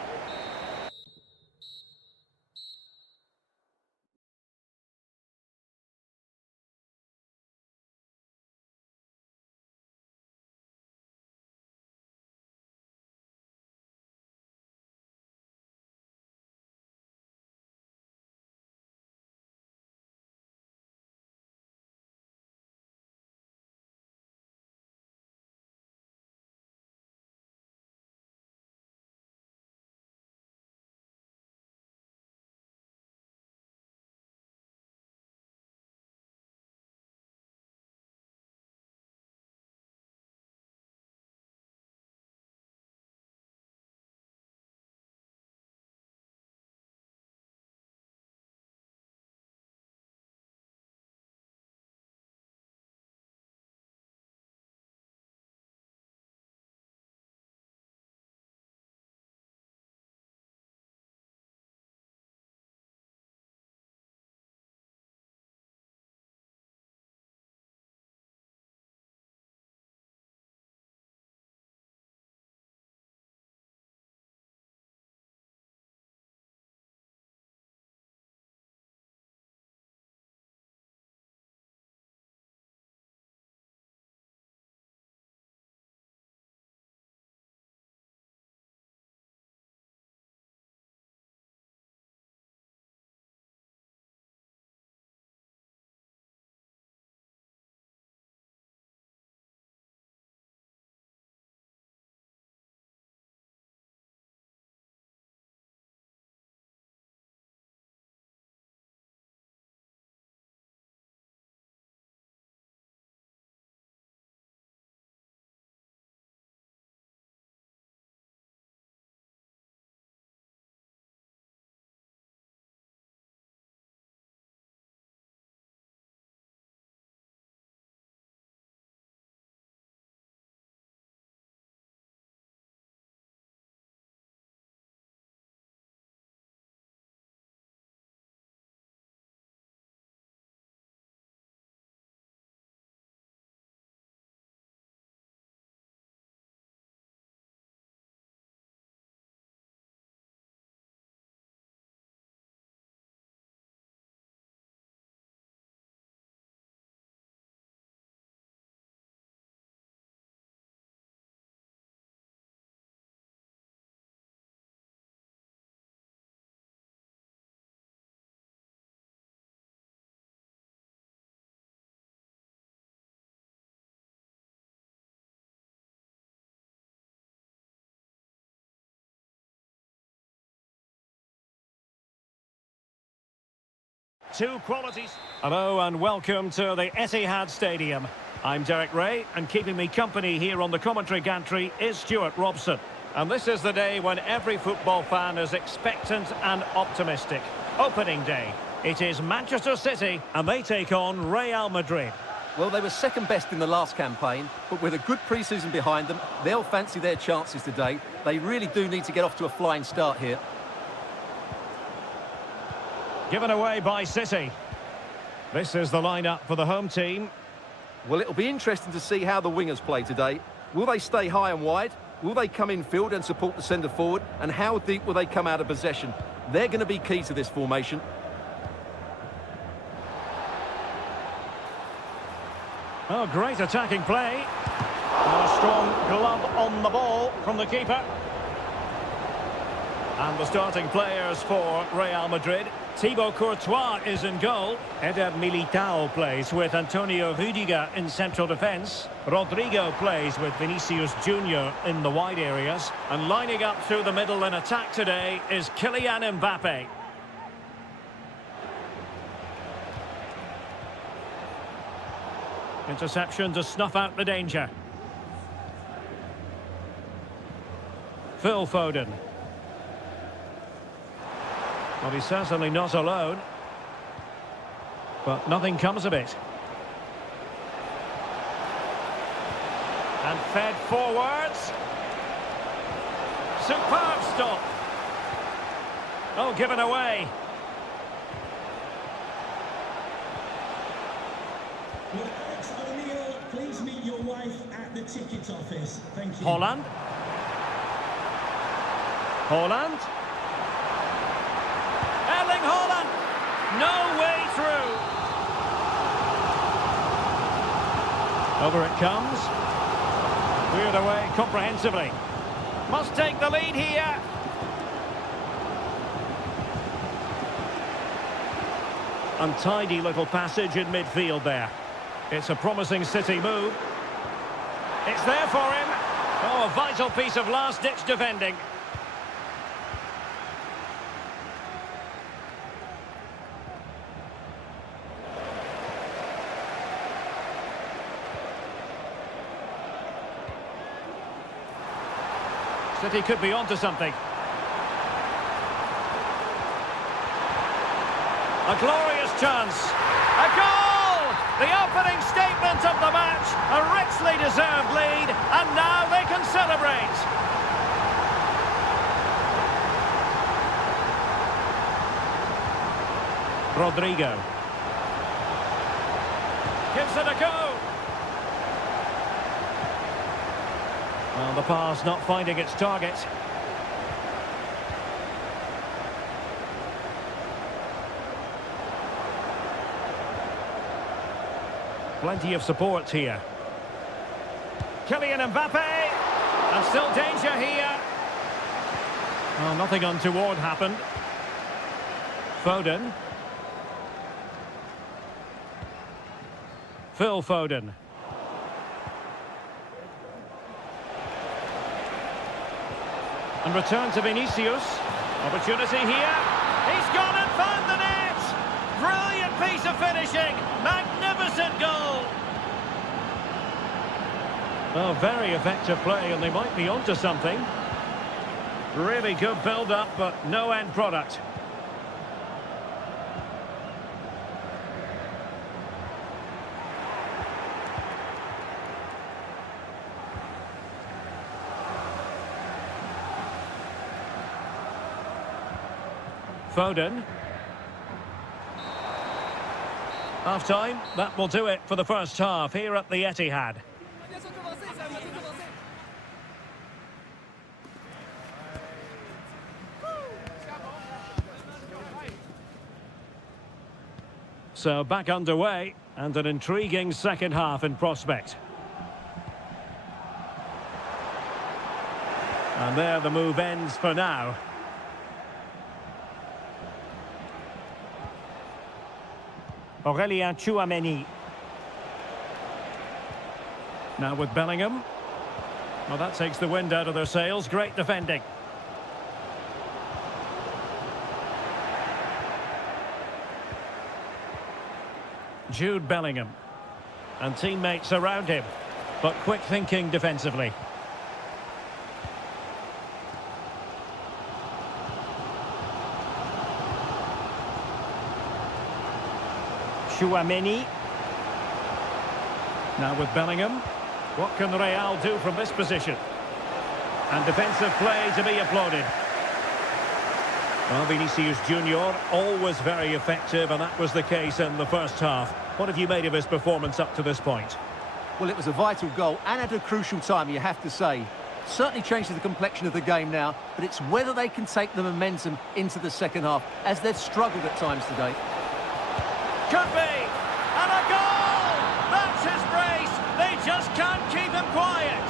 two qualities. Hello and welcome to the Etihad Stadium. I'm Derek Ray, and keeping me company here on the commentary gantry is Stuart Robson. And this is the day when every football fan is expectant and optimistic. Opening day. It is Manchester City, and they take on Real Madrid. Well, they were second best in the last campaign, but with a good pre-season behind them, they'll fancy their chances today. They really do need to get off to a flying start here. Given away by City. This is the lineup for the home team. Well, it'll be interesting to see how the wingers play today. Will they stay high and wide? Will they come in field and support the centre forward? And how deep will they come out of possession? They're going to be key to this formation. Oh, great attacking play. And a strong glove on the ball from the keeper. And the starting players for Real Madrid. Thibaut Courtois is in goal. Eder Militao plays with Antonio Rüdiger in central defence. Rodrigo plays with Vinicius Junior in the wide areas. And lining up through the middle in attack today is Kylian Mbappe. Interception to snuff out the danger. Phil Foden. Well, he's certainly not alone. But nothing comes of it. And fed forwards. Superb stop. Oh, given away. Would Alex O'Neill please meet your wife at the ticket office? Thank you. Holland. Holland. Erling Haaland. No way through. Over it comes. Cleared away comprehensively. Must take the lead here. Untidy little passage in midfield there. It's a promising City move. It's there for him. Oh, a vital piece of last-ditch defending. City could be onto something. A glorious chance. A goal! The opening statement of the match. A richly deserved lead. And now they can celebrate. Rodrigo. Gives it a go. Well, the pass not finding its target. Plenty of support here. Kylian Mbappe. And still danger here. Oh, nothing untoward happened. Foden. Phil Foden. And return to Vinicius. Opportunity here. He's gone and found the net. Brilliant piece of finishing. Magnificent goal. Well, very effective play, and they might be onto something. Really good build-up, but no end product. Foden. Half-time, that will do it for the first half here at the Etihad. So back underway, and an intriguing second half in prospect. And there the move ends for now. Aurélien Tchouameni. Now with Bellingham. Well, that takes the wind out of their sails. Great defending. Jude Bellingham. And teammates around him. But quick thinking defensively. Chouameni. Now with Bellingham. What can Real do from this position? And defensive play to be applauded. Well, Vinicius Junior, always very effective, and that was the case in the first half. What have you made of his performance up to this point? Well, it was a vital goal and at a crucial time, you have to say. Certainly changes the complexion of the game now, but it's whether they can take the momentum into the second half, as they've struggled at times today. Could be! And a goal! That's his brace! They just can't keep him quiet!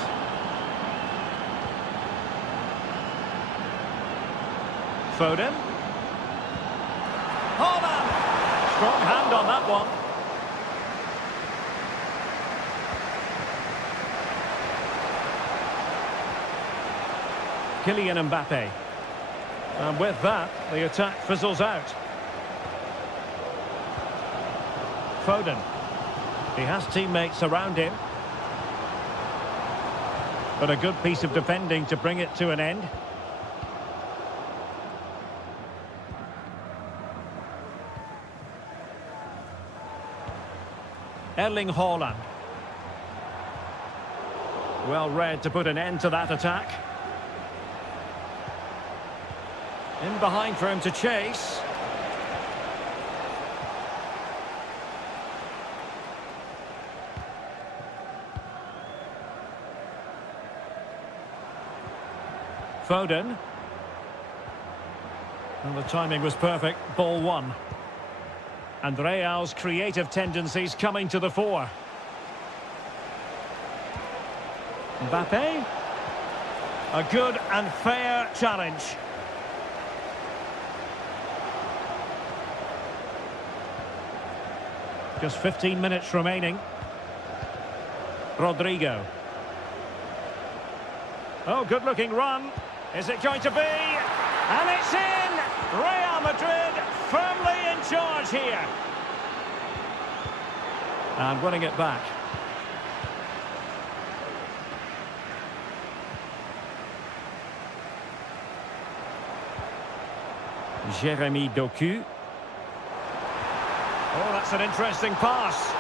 Foden. Holland! Strong hand on that one. Kylian Mbappe. And with that, the attack fizzles out. Foden. He has teammates around him. But a good piece of defending to bring it to an end. Erling Haaland. Well read to put an end to that attack. In behind for him to chase. Foden. Well, the timing was perfect. Ball one. And Real's creative tendencies coming to the fore. Mbappe. A good and fair challenge. Just 15 minutes remaining. Rodrigo. Oh, good-looking run. Is it going to be? And it's in! Real Madrid firmly in charge here. And winning it back. Jeremy Doku. Oh, that's an interesting pass.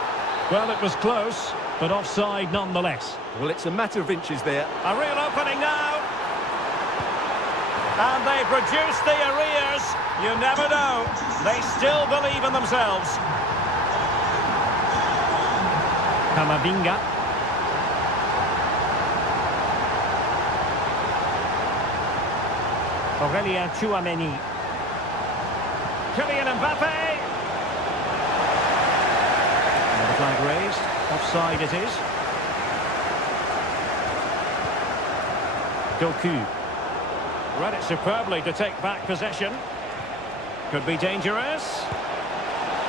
Well, it was close, but offside nonetheless. Well, it's a matter of inches there. A real opening now. And they've reduced the arrears. You never know. They still believe in themselves. Camavinga. Aurelien Chouameni. Kylian Mbappe. And the flag raised. Offside it is. Doku. Read it superbly to take back possession. Could be dangerous.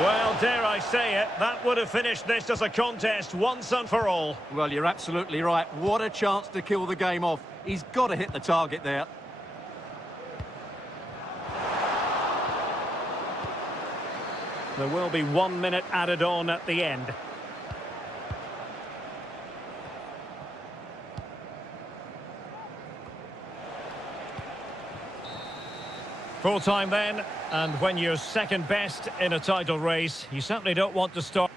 Well, dare I say it, that would have finished this as a contest once and for all. Well, you're absolutely right. What a chance to kill the game off. He's got to hit the target there. There will be 1 minute added on at the end. Full time then, and when you're second best in a title race, you certainly don't want to start.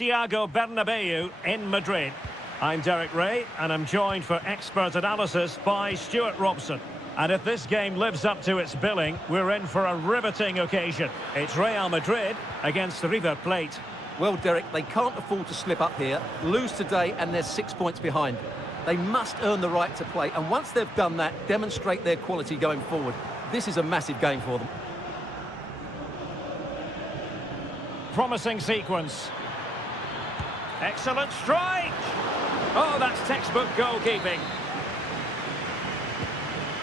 Santiago Bernabeu in Madrid. I'm Derek Ray, and I'm joined for expert analysis by Stuart Robson. And if this game lives up to its billing, we're in for a riveting occasion. It's Real Madrid against River Plate. Well, Derek, they can't afford to slip up here. Lose today and they're 6 points behind. They must earn the right to play, and once they've done that, demonstrate their quality going forward. This is a massive game for them. Promising sequence. Excellent strike! Oh, that's textbook goalkeeping.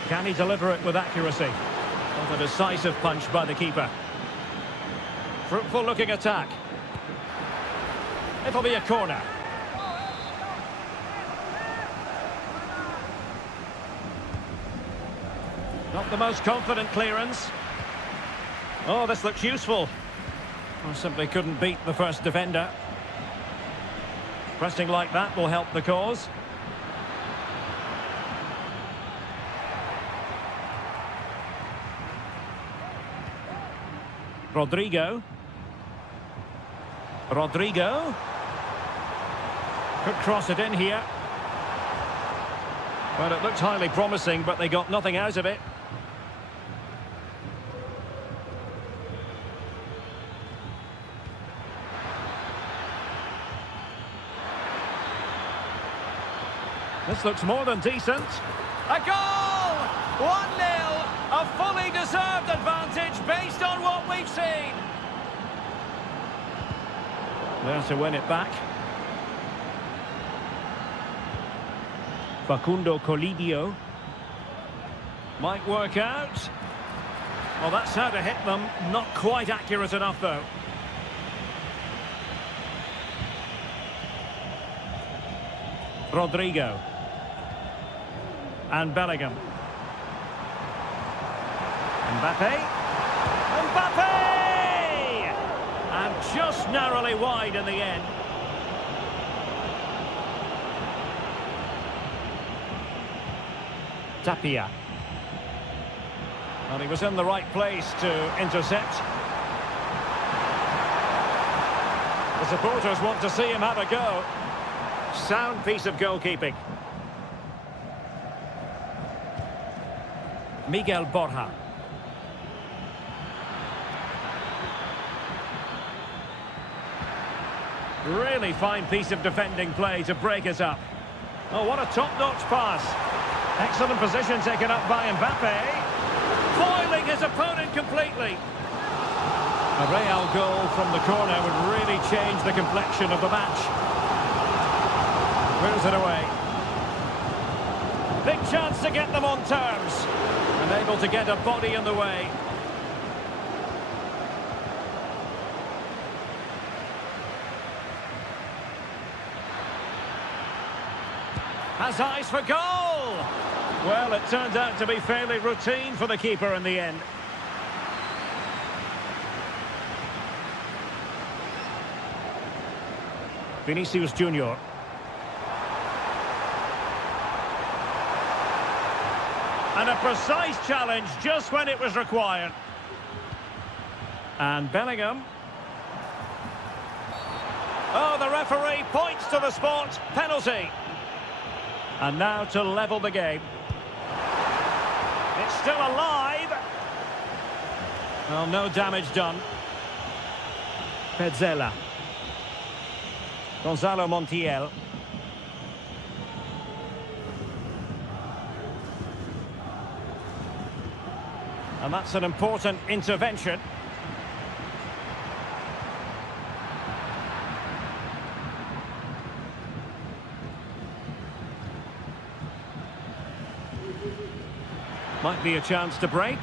Can he deliver it with accuracy? Not a decisive punch by the keeper. Fruitful looking attack. It'll be a corner. Not the most confident clearance. Oh, this looks useful. Oh, simply couldn't beat the first defender. Pressing like that will help the cause. Rodrigo. Rodrigo. Could cross it in here. Well, it looked highly promising, but they got nothing out of it. This looks more than decent. A goal! 1-0! A fully deserved advantage based on what we've seen. There to win it back. Facundo Colidio. Might work out. Well, that's how to hit them. Not quite accurate enough, though. Rodrigo. And Bellingham. Mbappe. Mbappe! And just narrowly wide in the end. Tapia. Well, he was in the right place to intercept. The supporters want to see him have a go. Sound piece of goalkeeping. Miguel Borja. Really fine piece of defending play to break us up. Oh, what a top-notch pass. Excellent position taken up by Mbappe. Foiling his opponent completely. A Real goal from the corner would really change the complexion of the match. Moves it away. Big chance to get them on terms. Unable to get a body in the way. Has eyes for goal! Well, it turned out to be fairly routine for the keeper in the end. Vinicius Junior. And a precise challenge just when it was required. And Bellingham. Oh, the referee points to the spot. Penalty. And now to level the game. It's still alive. Well, no damage done. Petzela. Gonzalo Montiel. And that's an important intervention. Might be a chance to break.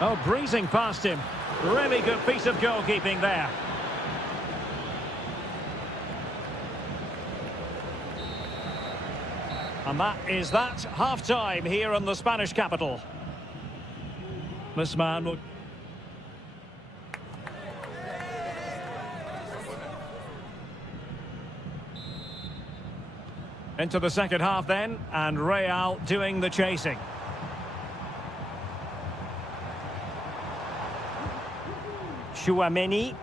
Oh, breezing past him. Really good piece of goalkeeping there. And that is that. Half-time here in the Spanish capital. This man will... Into the second half then, and Real doing the chasing. Chouameni.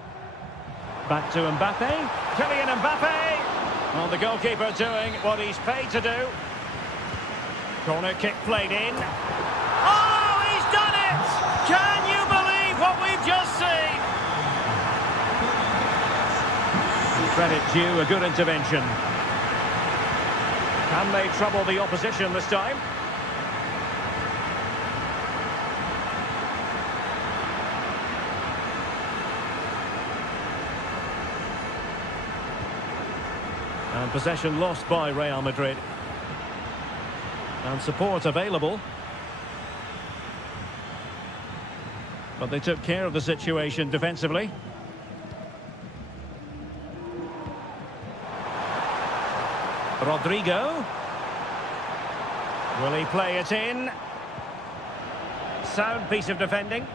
Back to Mbappe. Kylian Mbappe. Well, the goalkeeper doing what he's paid to do. Corner kick played in. Oh, he's done it! Can you believe what we've just seen? Credit due, a good intervention. Can they trouble the opposition this time? And possession lost by Real Madrid. And support available. But they took care of the situation defensively. Rodrigo. Will he play it in? Sound piece of defending.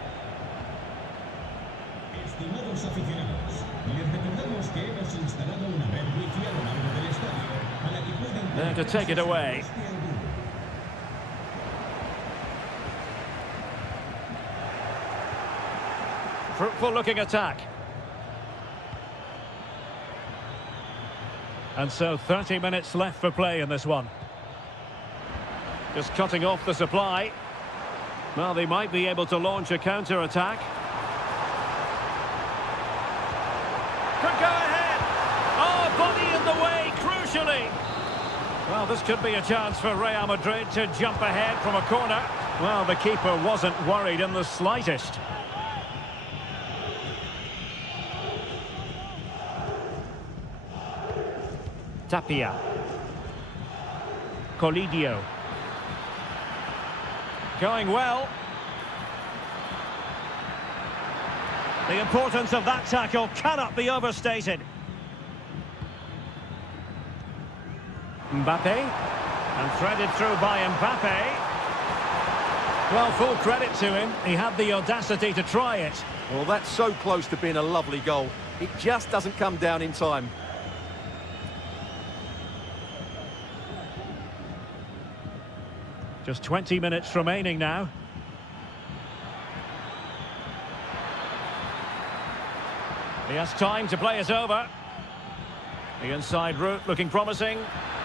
Estimados aficionados, les recordamos que hemos instalado una red wifi a lo largo del estadio para que puedan... There to take it away. Fruitful looking attack. And so 30 minutes left for play in this one. Just cutting off the supply. Well, they might be able to launch a counter-attack. Could go ahead. Oh, body in the way, crucially. Well, this could be a chance for Real Madrid to jump ahead from a corner. Well, the keeper wasn't worried in the slightest. Tapia. Colidio. Going well. The importance of that tackle cannot be overstated. Mbappe. And threaded through by Mbappe. Well, full credit to him. He had the audacity to try it. Well, that's so close to being a lovely goal. It just doesn't come down in time. Just 20 minutes remaining now. He has time to play it over. The inside route looking promising.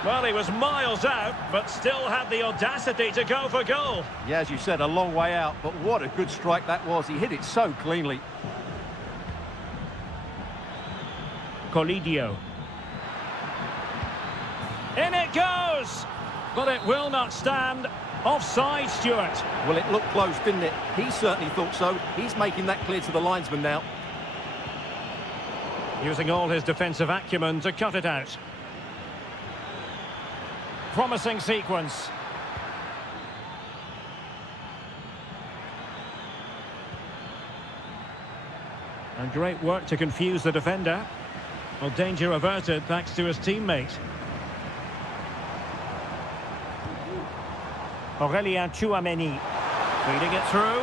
Well, he was miles out, but still had the audacity to go for goal. Yeah, as you said, a long way out, but what a good strike that was. He hit it so cleanly. Colidio. In it goes! But it will not stand. Offside, Stuart. Well, it looked close, didn't it? He certainly thought so. He's making that clear to the linesman now. Using all his defensive acumen to cut it out. Promising sequence. And great work to confuse the defender. Well, danger averted thanks to his teammate. Aurélien Tchouameni. Feeding it through.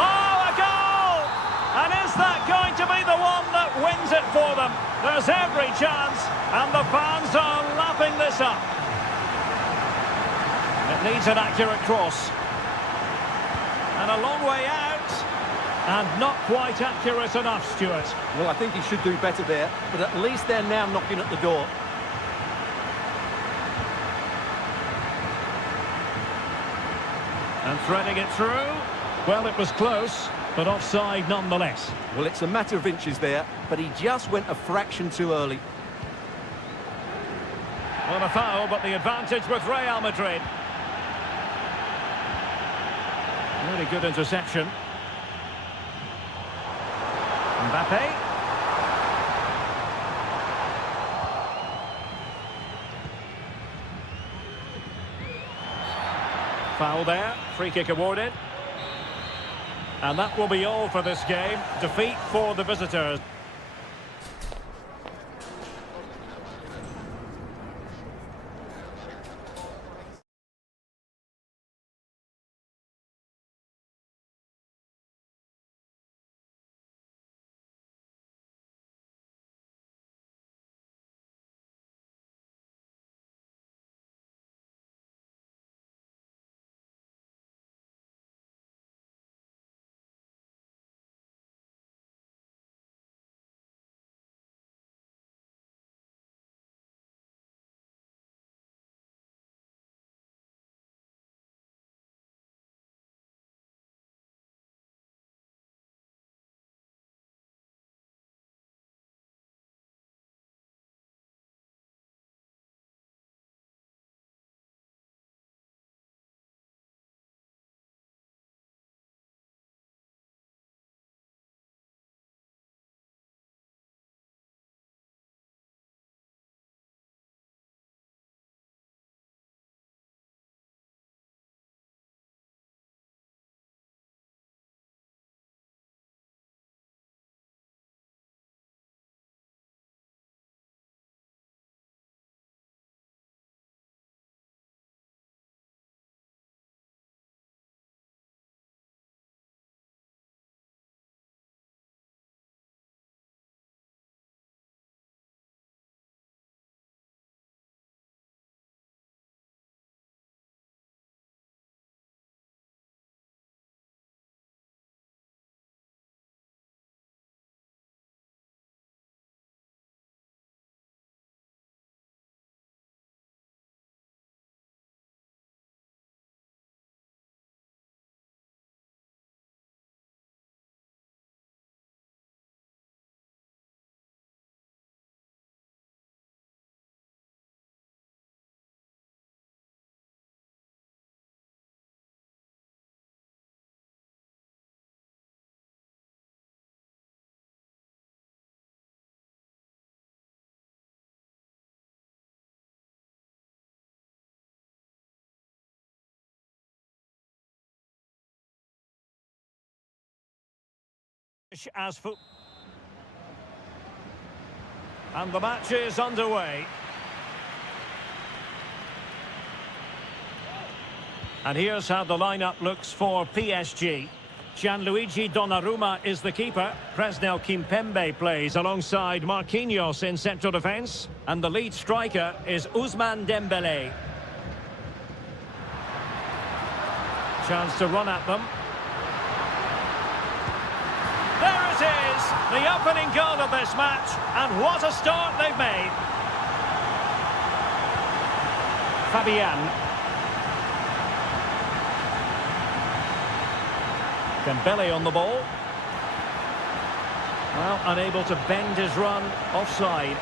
Oh, a goal! And is that going to be the one that wins it for them? There's every chance, and the fans are lapping this up. It needs an accurate cross. And a long way out, and not quite accurate enough, Stuart. Well, I think he should do better there, but at least they're now knocking at the door. And threading it through. Well, it was close, but offside nonetheless. Well, it's a matter of inches there, but he just went a fraction too early. Well, a foul, but the advantage with Real Madrid. Really good interception. Mbappe. Foul there, free kick awarded. And that will be all for this game. Defeat for the visitors. match as foot. And the match is underway. And here's how the lineup looks for PSG. Gianluigi Donnarumma is the keeper. Presnel Kimpembe plays alongside Marquinhos in central defence. And the lead striker is Ousmane Dembélé. Chance to run at them. There it is! The opening goal of this match. And what a start they've made. Fabian. Dembele on the ball. Well, unable to bend his run, offside.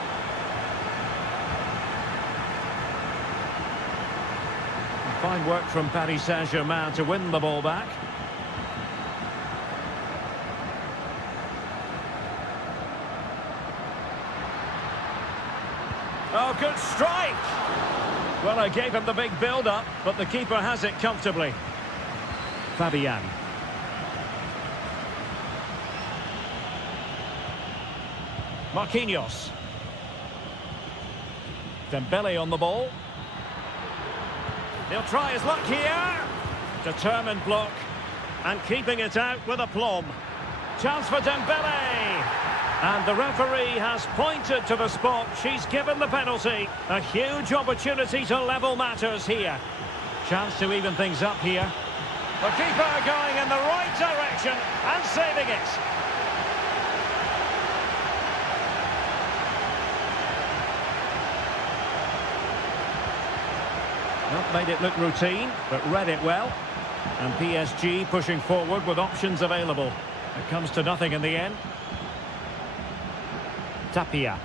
Fine work from Paris Saint-Germain to win the ball back. Oh, good strike! Well, I gave him the big build-up, but the keeper has it comfortably. Fabian. Marquinhos. Dembele on the ball. He'll try his luck here. Determined block. And keeping it out with aplomb. Chance for Dembele. And the referee has pointed to the spot. She's given the penalty. A huge opportunity to level matters here. Chance to even things up here. The keeper going in the right direction and saving it. Not made it look routine, but read it well. And PSG pushing forward with options available. It comes to nothing in the end. Tapia.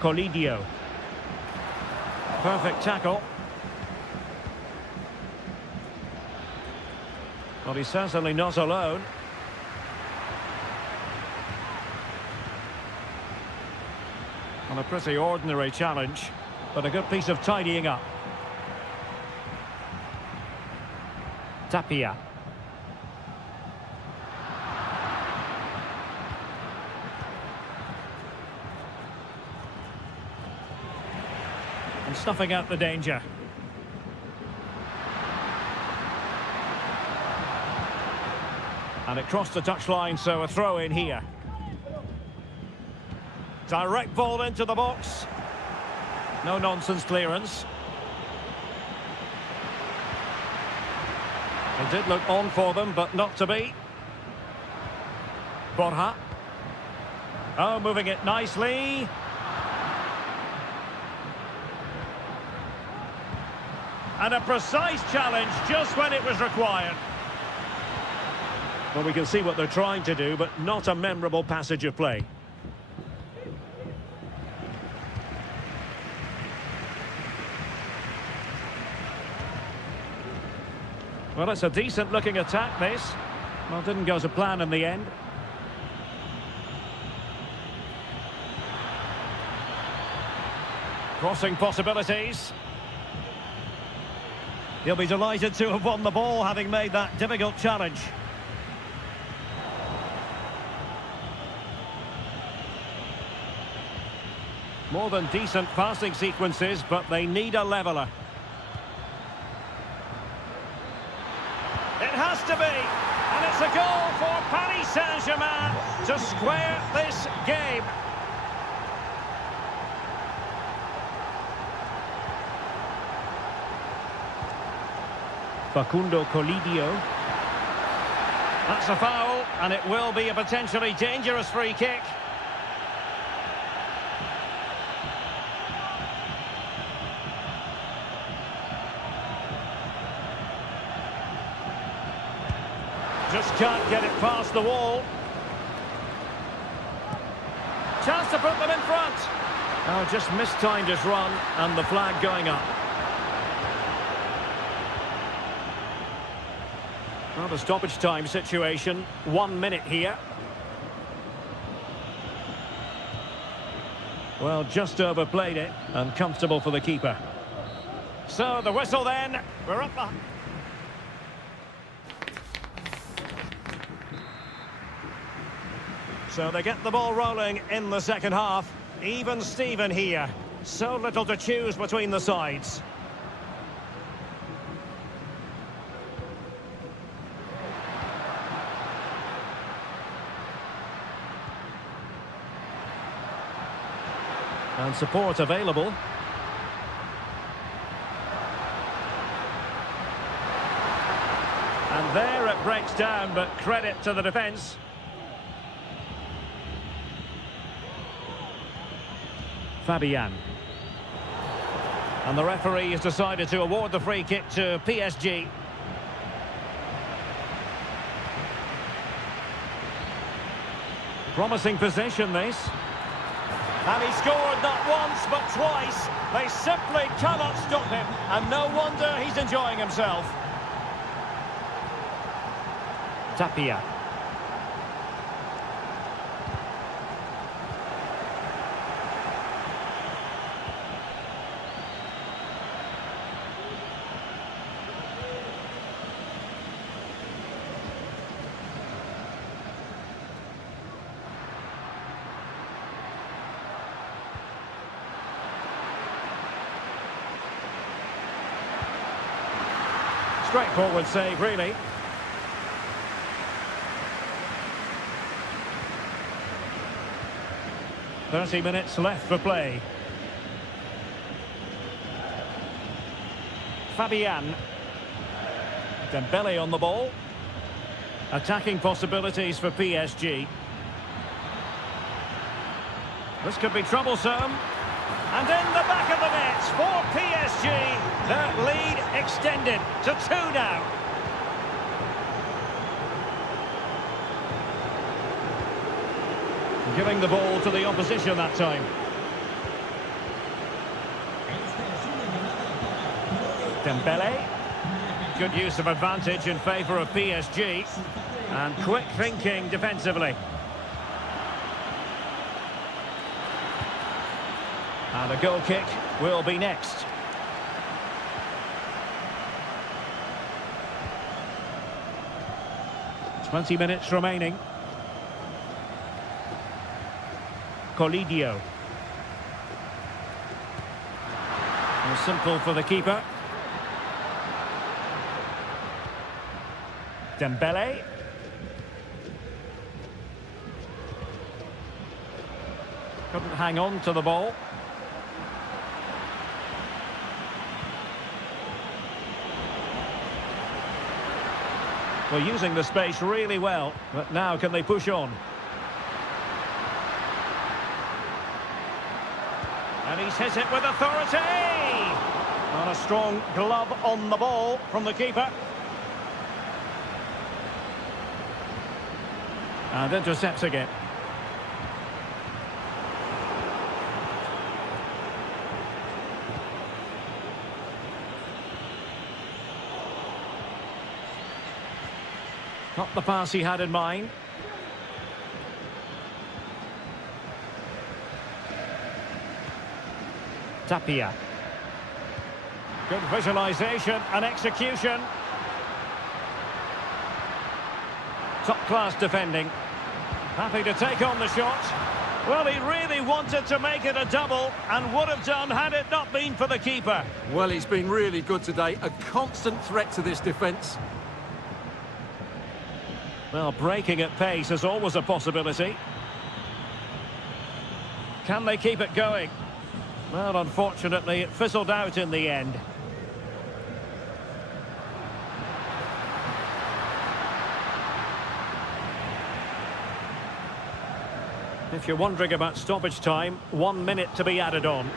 Colidio. Perfect tackle. Well, he's certainly not alone. On a pretty ordinary challenge, but a good piece of tidying up. Tapia. And snuffing out the danger. And it crossed the touchline, so a throw in here. Direct ball into the box. No nonsense clearance. It did look on for them, but not to be. Borja. Oh, moving it nicely. And a precise challenge just when it was required. Well, we can see what they're trying to do, but not a memorable passage of play. Well, it's a decent-looking attack, this. Well, didn't go to plan in the end. Crossing possibilities. He'll be delighted to have won the ball, having made that difficult challenge. More than decent passing sequences, but they need a leveller. It has to be, and it's a goal for Paris Saint-Germain to square this game. Facundo Colidio. That's a foul, and it will be a potentially dangerous free kick. Just can't get it past the wall. Chance to put them in front. Oh, just mistimed his run, and the flag going up. Well, the stoppage time situation, 1 minute here. Well, just overplayed it, and comfortable for the keeper. So, the whistle then, we're up the... So they get the ball rolling in the second half. Even Steven here. So little to choose between the sides. And support available. And there it breaks down, but credit to the defence. Fabian. And the referee has decided to award the free kick to PSG. Promising possession, this. And he scored not once, but twice. They simply cannot stop him. And no wonder he's enjoying himself. Tapia. Straightforward save, really. "30 minutes left for play." Fabian. Dembele on the ball. Attacking possibilities for PSG. This could be troublesome. And in the back of the net for PSG. Their lead extended to 2 now. Giving the ball to the opposition that time. Dembele. Good use of advantage in favour of PSG. And quick thinking defensively. And a goal kick will be next. "20 minutes remaining." Colidio. And simple for the keeper. Dembele. Couldn't hang on to the ball. Well, using the space really well, but now can they push on? And he's hit it with authority! And a strong glove on the ball from the keeper. And intercepting it. Not the pass he had in mind. Tapia. Good visualisation and execution. Top-class defending. Happy to take on the shot. Well, he really wanted to make it a double and would have done had it not been for the keeper. Well, he's been really good today. A constant threat to this defence. Well, breaking at pace is always a possibility. Can they keep it going? Well, unfortunately, it fizzled out in the end. If you're wondering about stoppage time, 1 minute to be added on.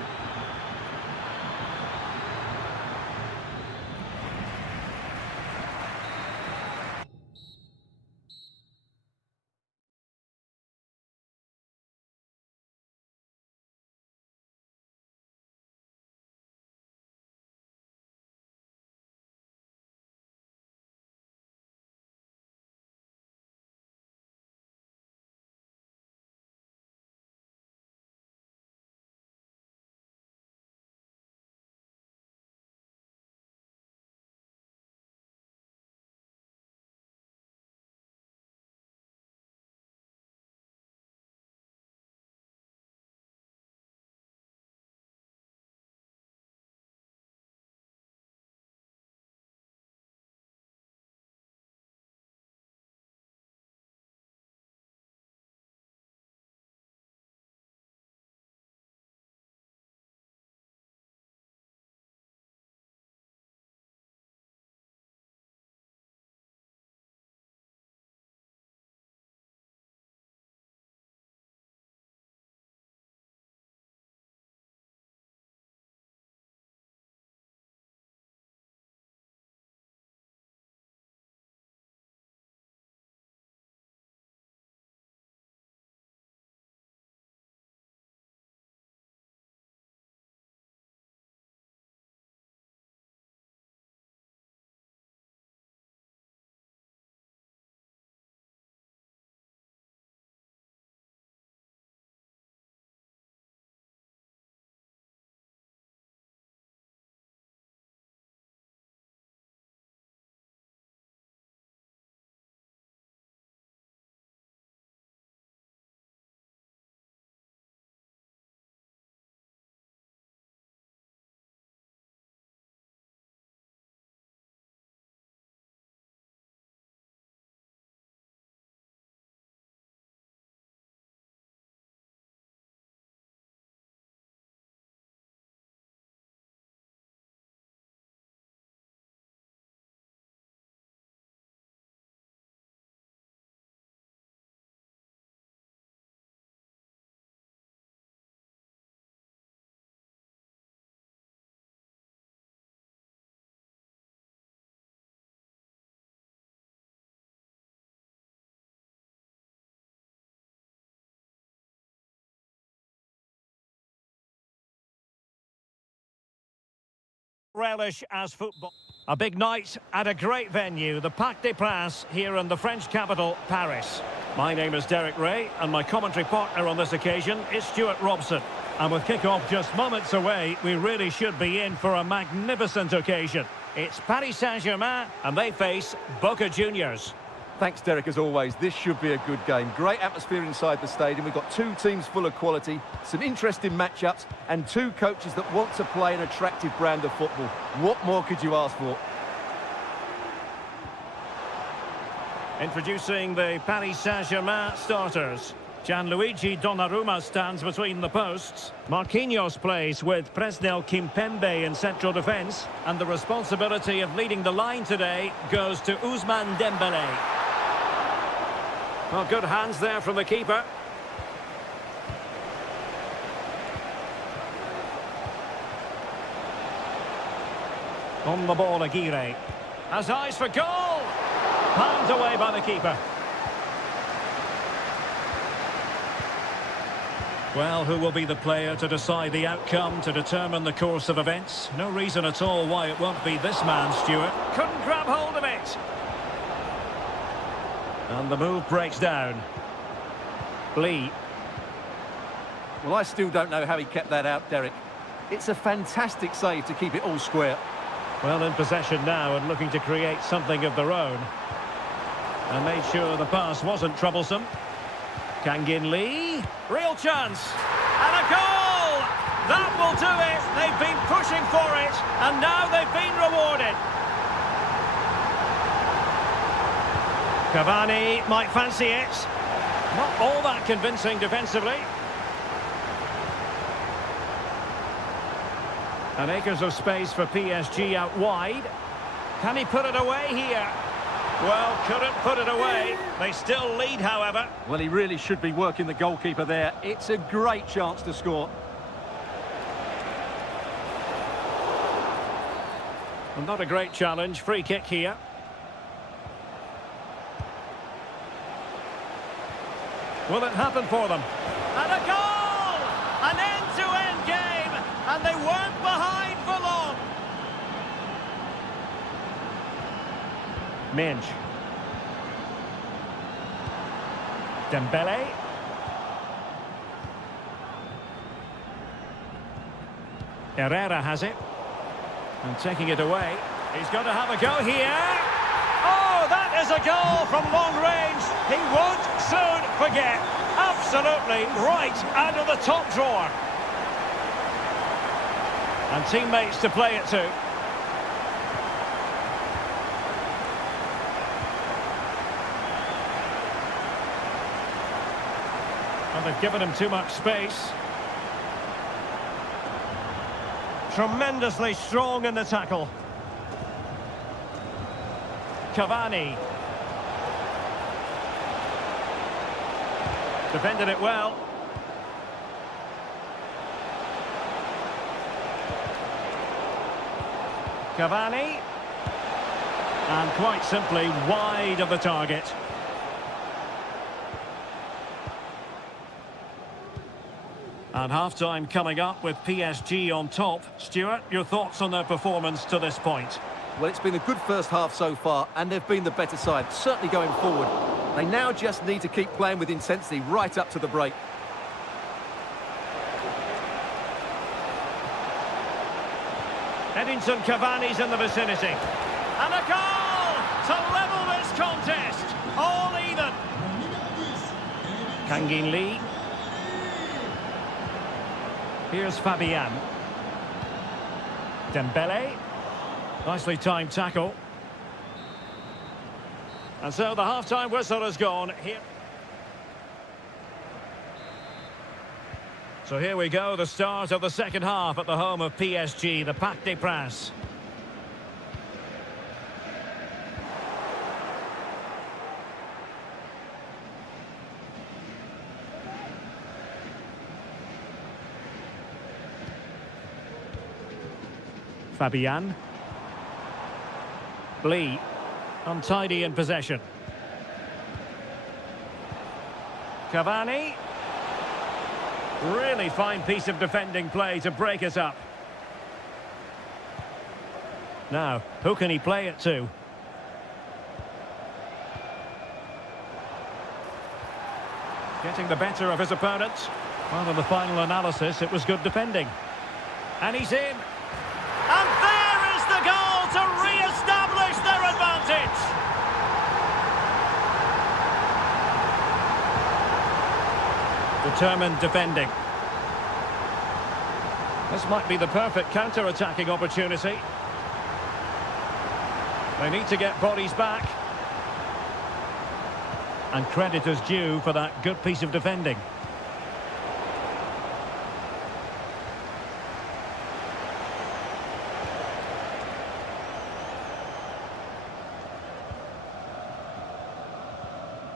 relish as football. A big night at a great venue, the Parc des Princes here in the French capital, Paris. My name is Derek Ray, and my commentary partner on this occasion is Stuart Robson. And with kick-off just moments away, we really should be in for a magnificent occasion. It's Paris Saint-Germain, and they face Boca Juniors. Thanks, Derek, as always. This should be a good game. Great atmosphere inside the stadium. We've got two teams full of quality, some interesting matchups, and two coaches that want to play an attractive brand of football. What more could you ask for? Introducing the Paris Saint-Germain starters. Gianluigi Donnarumma stands between the posts. Marquinhos plays with Presnel Kimpembe in central defence. And the responsibility of leading the line today goes to Ousmane Dembélé. Well, good hands there from the keeper. On the ball, Aguirre. Has eyes for goal! Palmed away by the keeper. Well, who will be the player to decide the outcome, to determine the course of events? No reason at all why it won't be this man, Stuart. Couldn't grab hold of it. And the move breaks down. Lee. Well, I still don't know how he kept that out, Derek. It's a fantastic save to keep it all square. Well, in possession now and looking to create something of their own. And made sure the pass wasn't troublesome. Kangin Lee, real chance, and a goal! That will do it, they've been pushing for it, and now they've been rewarded. Cavani might fancy it, not all that convincing defensively. And acres of space for PSG out wide. Can he put it away here? Well, couldn't put it away. They still lead, however. Well, he really should be working the goalkeeper there. It's a great chance to score. Well, not a great challenge. Free kick here. Will it happen for them? And a goal! An end-to-end game, and they weren't behind for long. Minge. Dembele. Herrera has it. And taking it away. He's got to have a go here. Oh, that is a goal from long range. He won't soon forget. Absolutely right out of the top drawer. And teammates to play it to. Well, they've given him too much space. Tremendously strong in the tackle. Cavani. Defended it well. Cavani. And quite simply wide of the target. And half-time coming up with PSG on top. Stuart, your thoughts on their performance to this point? Well, it's been a good first half so far, and they've been the better side, certainly going forward. They now just need to keep playing with intensity right up to the break. Edinson Cavani's in the vicinity. And a goal to level this contest. All even. Kangin Lee. Here's Fabian. Dembele. Nicely timed tackle. And so the half-time whistle has gone here. So here we go, the start of the second half at the home of PSG, the Parc des Princes. Fabian. Lee, untidy in possession. Cavani. Really fine piece of defending play to break us up. Now, who can he play it to? Getting the better of his opponents. Well, in the final analysis, it was good defending. And he's in. And there is the goal to re-establish their advantage. Determined defending. This might be the perfect counter-attacking opportunity. They need to get bodies back. And credit is due for that good piece of defending.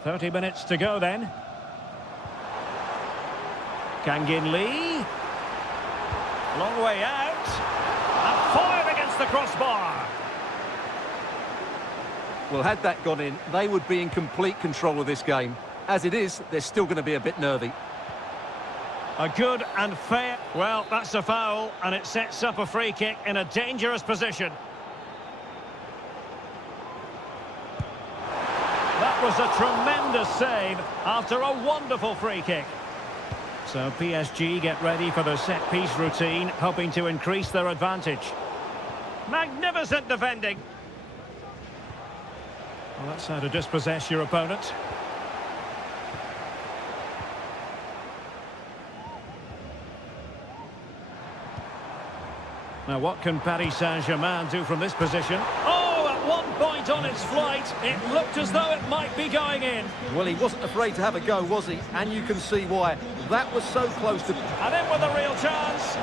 "30 minutes to go then. Kangin Lee. Long way out. And fired against the crossbar. Well, had that gone in, they would be in complete control of this game. As it is, they're still going to be a bit nervy. A good and fair... Well, that's a foul, and it sets up a free kick in a dangerous position. That was a tremendous save after a wonderful free kick. So PSG get ready for their set-piece routine, hoping to increase their advantage. Magnificent defending. Well, that's how to dispossess your opponent. Now, what can Paris Saint-Germain do from this position? Oh, at one point on its flight, it looked as though it might be going in. Well, he wasn't afraid to have a go, was he? And you can see why. That was so close to... And in with a real chance.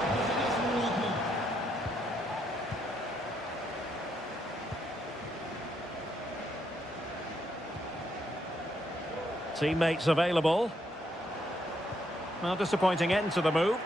Teammates available. Well, disappointing end to the move.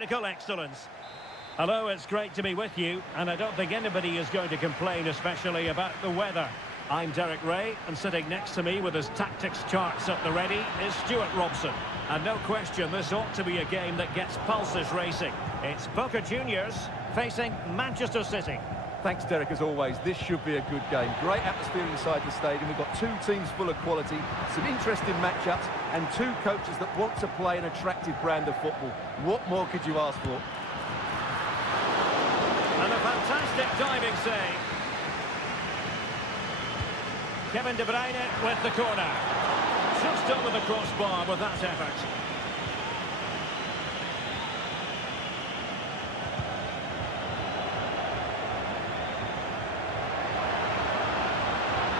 Technical excellence. Hello, it's great to be with you, and I don't think anybody is going to complain, especially about the weather. I'm Derek Ray, and sitting next to me with his tactics charts at the ready is Stuart Robson. And no question, this ought to be a game that gets pulses racing. It's Boca Juniors facing Manchester City. Thanks, Derek, as always. This should be a good game. Great atmosphere inside the stadium. We've got two teams full of quality, some interesting matchups, and two coaches that want to play an attractive brand of football. What more could you ask for? And a fantastic diving save. Kevin De Bruyne with the corner. Just over the crossbar with that effort.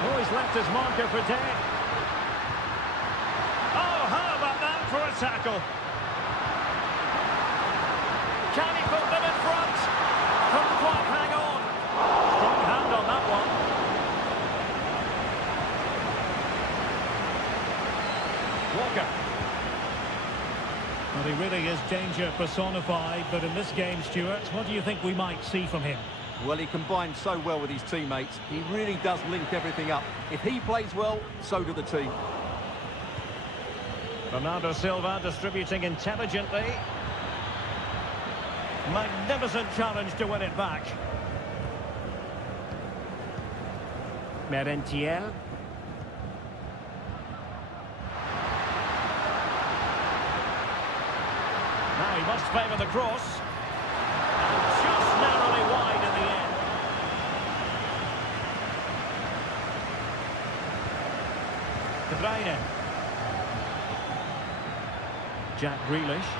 Oh, he's left his marker for dead. Oh, how about that for a tackle? Can he put them in front? Couldn't quite hang on. Strong hand on that one. Walker. Well, he really is danger personified, but in this game, Stuart, what do you think we might see from him? Well, he combines so well with his teammates. He really does link everything up. If he plays well, so do the team. Bernardo Silva distributing intelligently. Magnificent challenge to win it back. Merentiel. Now he must favour the cross. And just narrowly wide in the end. De Bruyne. Jack Grealish.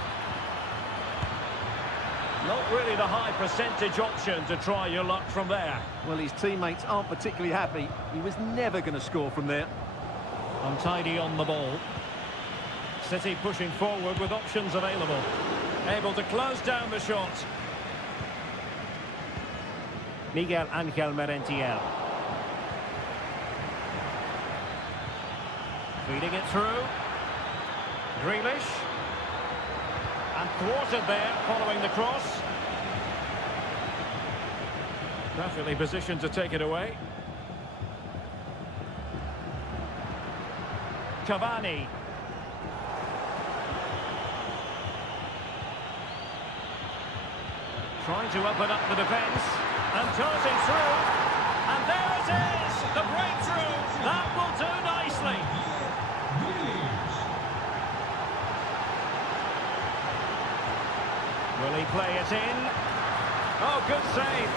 Not really the high percentage option to try your luck from there. Well, his teammates aren't particularly happy. He was never going to score from there. Untidy on the ball. City pushing forward with options available. Able to close down the shot. Miguel Ángel Merentiel. Feeding it through. Grealish. And thwarted there following the cross. Perfectly positioned to take it away. Cavani. Trying to open up the defence. And tossing through. And there it is! The breakthrough! That will do nicely. Will he play it in? Oh, good save.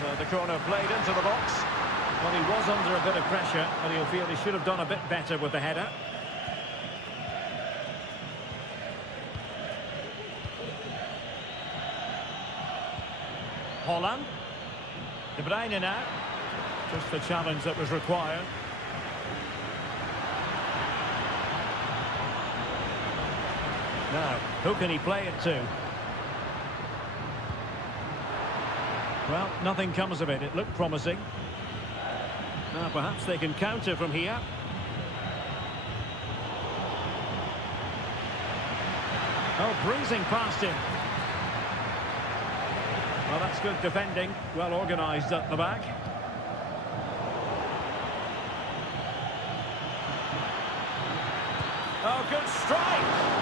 So the corner played into the box. Well, he was under a bit of pressure, but he'll feel he should have done a bit better with the header. Holland. De Bruyne now. Just the challenge that was required. Now, who can he play it to? Well, nothing comes of it. It looked promising. Now, perhaps they can counter from here. Oh, breezing past him. Well, that's good defending. Well organised at the back. Oh, good strike!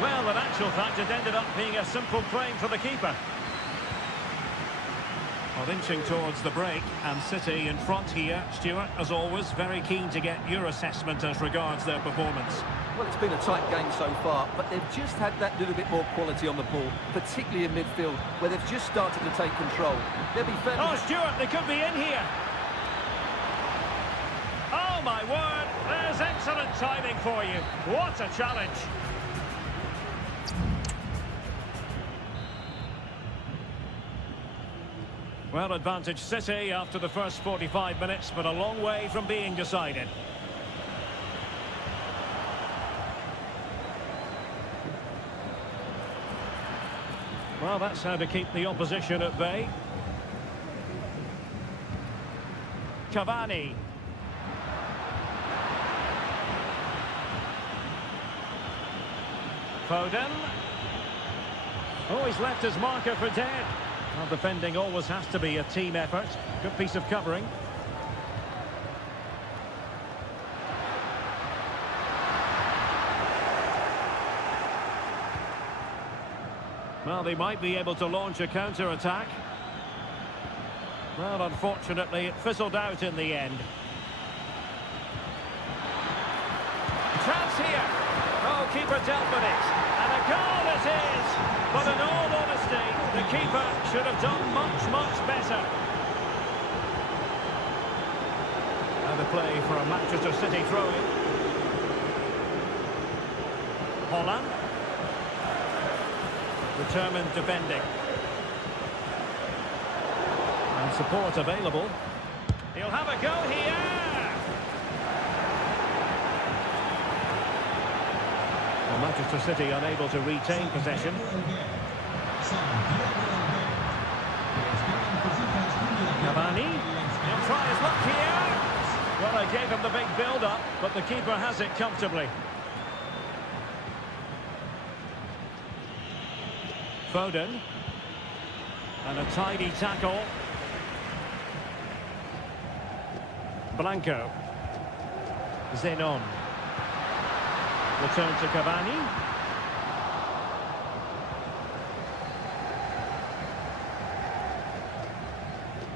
Well, in actual fact, it ended up being a simple claim for the keeper. Well, inching towards the break, and City in front here. Stuart, as always, very keen to get your assessment as regards their performance. Well, it's been a tight game so far, but they've just had that little bit more quality on the ball, particularly in midfield, where they've just started to take control. They'll be fairly... Oh, Stuart, they could be in here. Oh, my word. There's excellent timing for you. What a challenge. Well, advantage City after the first 45 minutes, but a long way from being decided. Well, that's how to keep the opposition at bay. Cavani. Foden. Oh, he's left his marker for dead. Well, defending always has to be a team effort. Good piece of covering. Well, they might be able to launch a counter-attack. Well, unfortunately, it fizzled out in the end. Chance here. Oh, keeper dealt with it. And a goal it is. But in all honesty, the keeper should have done much, much better. Now the play for a Manchester City throw-in. Holland. Determined defending. And support available. He'll have a go here. Well, Manchester City unable to retain possession. Cavani. He'll try his luck here. Well, they gave him the big build-up, but the keeper has it comfortably. Foden. And a tidy tackle. Blanco. Zenon. Return to Cavani.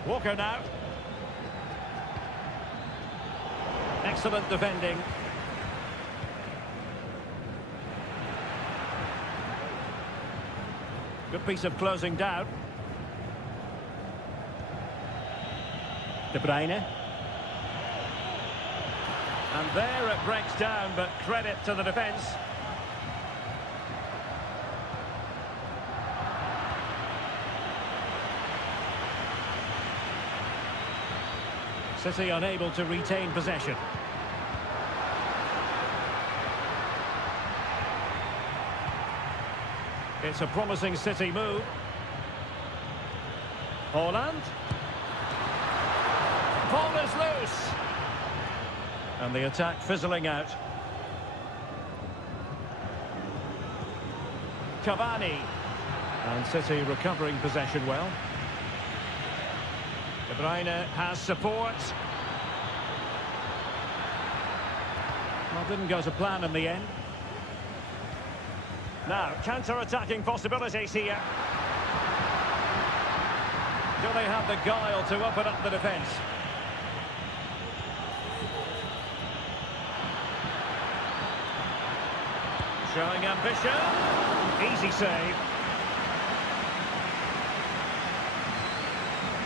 Walker now. Excellent defending. Good piece of closing down. De Bruyne. And there it breaks down, but credit to the defence. City unable to retain possession. It's a promising City move. Holland. Ball is loose. And the attack fizzling out. Cavani. And City recovering possession well. De Bruyne has support. Well, didn't go to plan in the end. Now, counter-attacking possibilities here. Do they have the guile to open up the defence? Showing ambition. Easy save.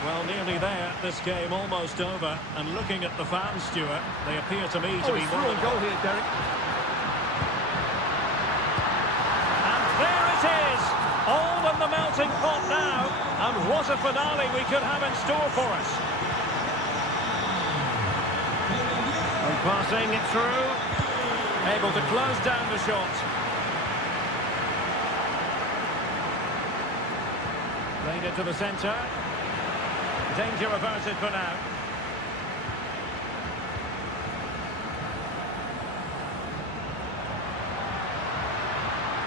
Well, nearly there. This game almost over. And looking at the fans, Stuart, they appear to me to be more than... goal here, Derek. And there it is. All in the melting pot now. And what a finale we could have in store for us. And passing it through. Able to close down the shot. Played it to the centre. Danger averted for now.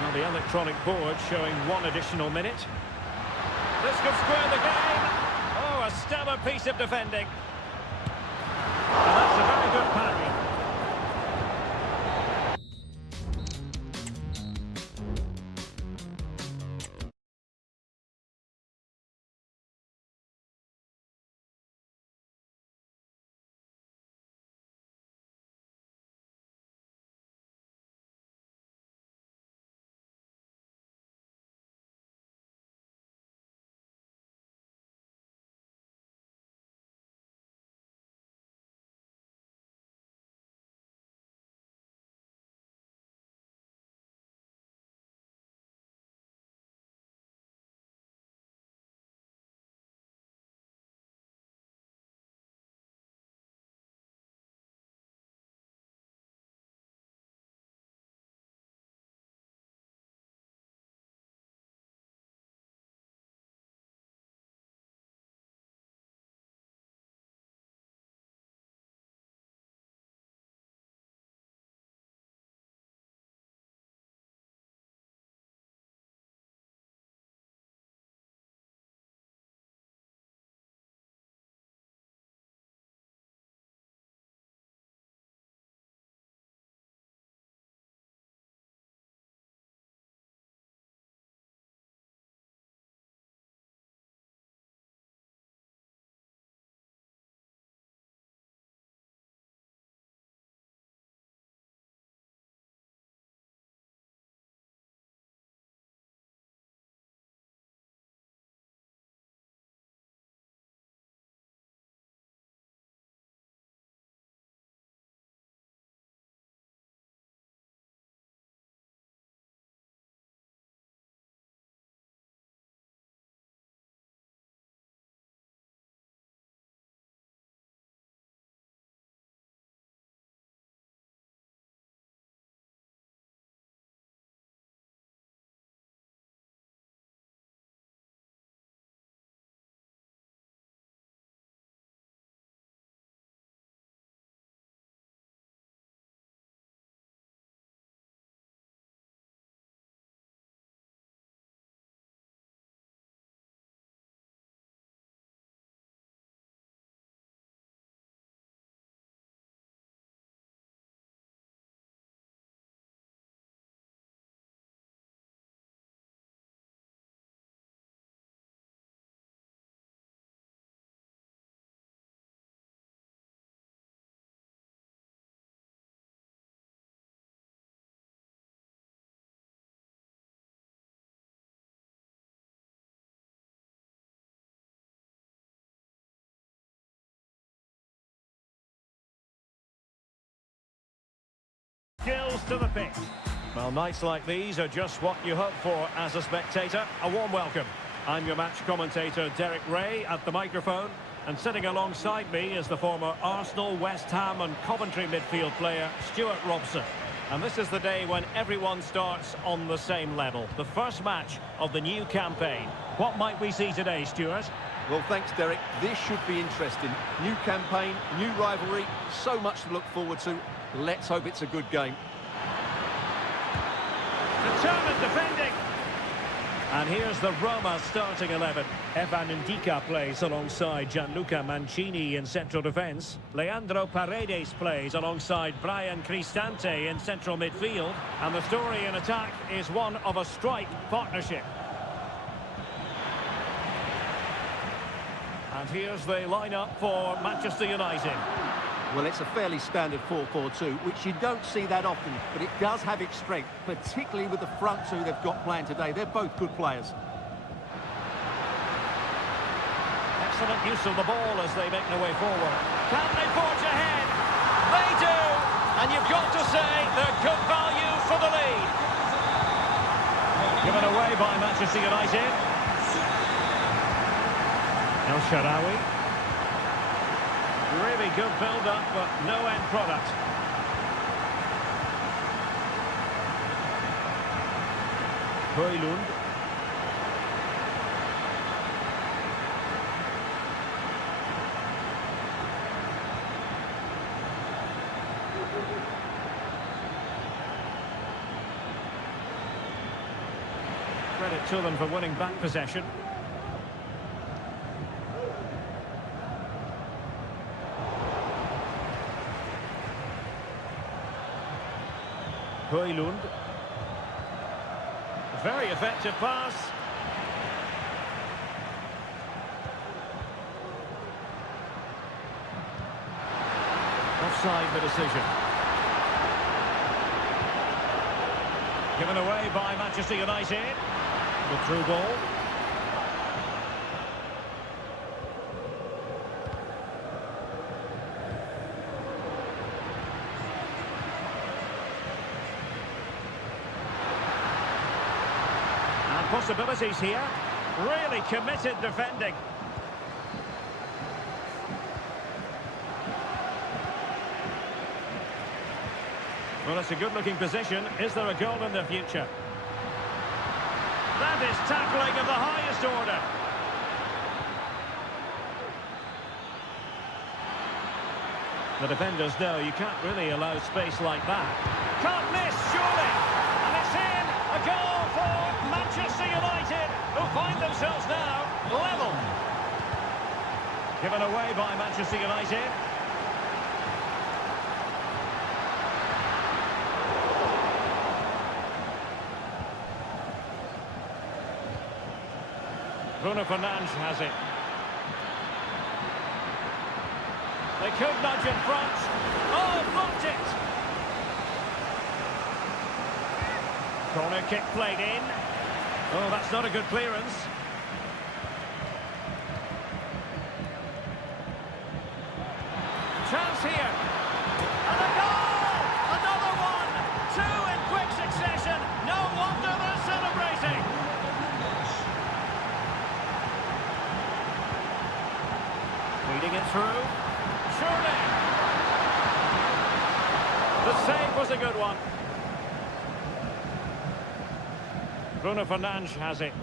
Well, the electronic board showing 1 additional minute. This could square the game. Oh, a stellar piece of defending. And that's a very good parry. to the pitch. Well, nights like these are just what you hope for as a spectator. A warm welcome. I'm your match commentator, Derek Ray, at the microphone. And sitting alongside me is the former Arsenal, West Ham and Coventry midfield player, Stuart Robson. And this is the day when everyone starts on the same level. The first match of the new campaign. What might we see today, Stuart? Well, thanks, Derek. This should be interesting. New campaign, new rivalry, so much to look forward to. Let's hope it's a good game. Determined defending. And here's the Roma starting 11. Evan Ndika plays alongside Gianluca Mancini in central defence. Leandro Paredes plays alongside Brian Cristante in central midfield. And the story in attack is one of a strike partnership. And here's the lineup for Manchester United. Well, it's a fairly standard 4-4-2, which you don't see that often, but it does have its strength, particularly with the front two they've got playing today. They're both good players. Excellent use of the ball as they make their way forward. Can they forge ahead? They do! And you've got to say they're good value for the lead. Given away by Manchester United. El Shaarawy. Really good build-up, but no end product. Højlund. Credit to them for winning back possession. Højlund. Very effective pass. Offside the decision. Given away by Manchester United. The through ball. Possibilities here. Really committed defending. Well, it's a good-looking position. Is there a goal in the future? That is tackling of the highest order. The defenders know you can't really allow space like that. Can't miss, surely. And it's in. A goal for Manchester United, who find themselves now level. Given away by Manchester United. Bruno Fernandes has it. They could nudge in front. Oh, blocked it! Corner kick played in. Oh, that's not a good clearance. Chance here. And a goal! Another one! Two in quick succession. No wonder they're celebrating. Feeding it through. Surely. The save was a good one. Bruno Fernandes has it.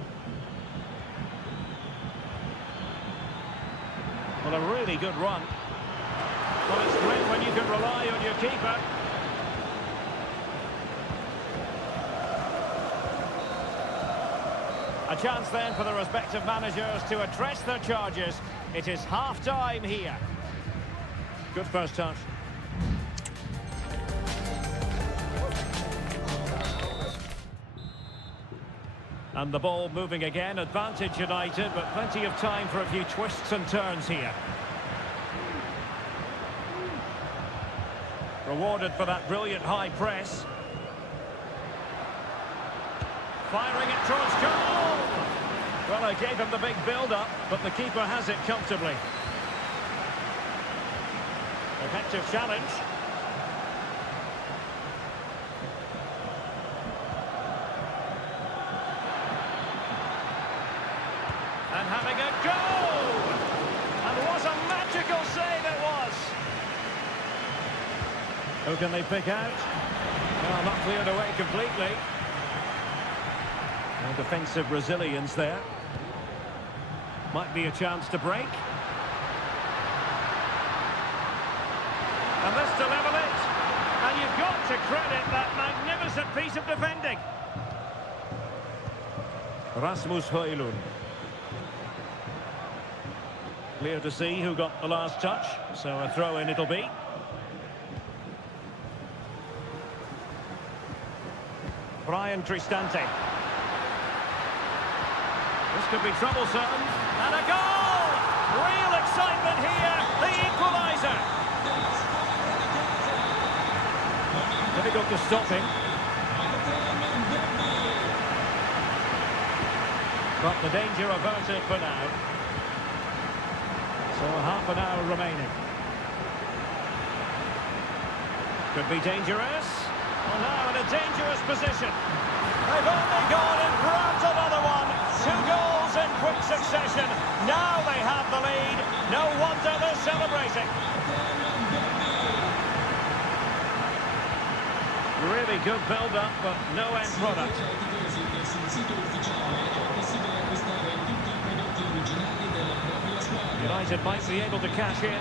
Well, a really good run. Well, it's great when you can rely on your keeper. A chance then for the respective managers to address their charges. It is half-time here. Good first touch. And the ball moving again, advantage United, but plenty of time for a few twists and turns here. Rewarded for that brilliant high press. Firing it towards goal! Well, I gave him the big build-up, but the keeper has it comfortably. Effective challenge. having a go! And what a magical save it was! Who can they pick out? Well, not cleared away completely. No defensive resilience there. Might be a chance to break. And this to level it. And you've got to credit that magnificent piece of defending. Rasmus Højlund. Clear to see who got the last touch, so a throw-in it'll be. Brian Cristante. This could be troublesome. And a goal! Real excitement here. The equaliser. Difficult to stop him. But the danger averted for now. So half an hour remaining. Could be dangerous. Well, now in a dangerous position. They've only gone and grabbed another one. 2 goals in quick succession. Now they have the lead. No wonder they're celebrating. Really good build-up, but no end product. United might be able to cash in,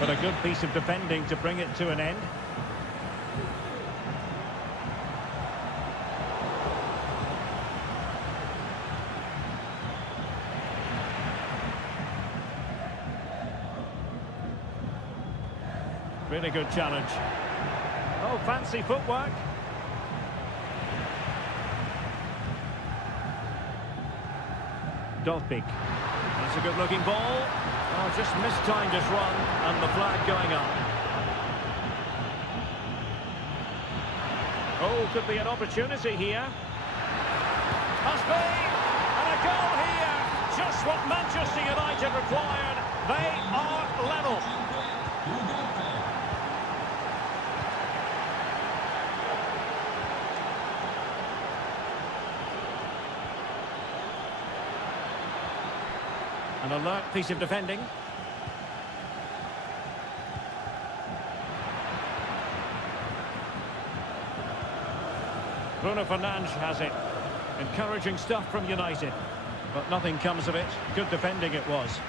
but a good piece of defending to bring it to an end. Really good challenge. Oh, fancy footwork. Dolpik. That's a good-looking ball. Oh, just mistimed his run, and the flag going up. Oh, could be an opportunity here. Must be! And a goal here! Just what Manchester United required. They are level. An alert piece of defending. Bruno Fernandes has it. Encouraging stuff from United. But nothing comes of it. Good defending it was.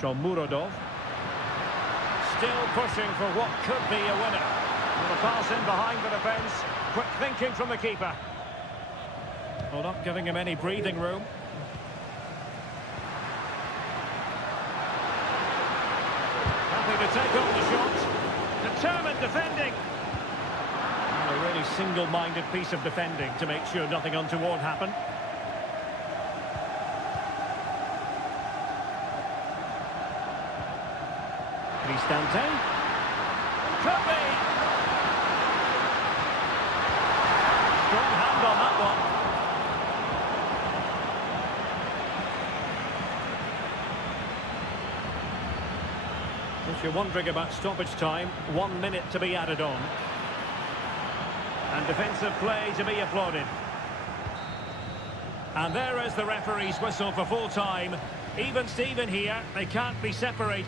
Shomurodov. Still pushing for what could be a winner. With a pass in behind the defence. Quick thinking from the keeper. Well, not giving him any breathing room. Happy to take on the shot. Determined defending. And a really single-minded piece of defending to make sure nothing untoward happened. Cristante. Could be. Strong hand on that one. If you're wondering about stoppage time, 1 minute to be added on. And defensive play to be applauded. And there is the referee's whistle for full time. Even Steven here, they can't be separated.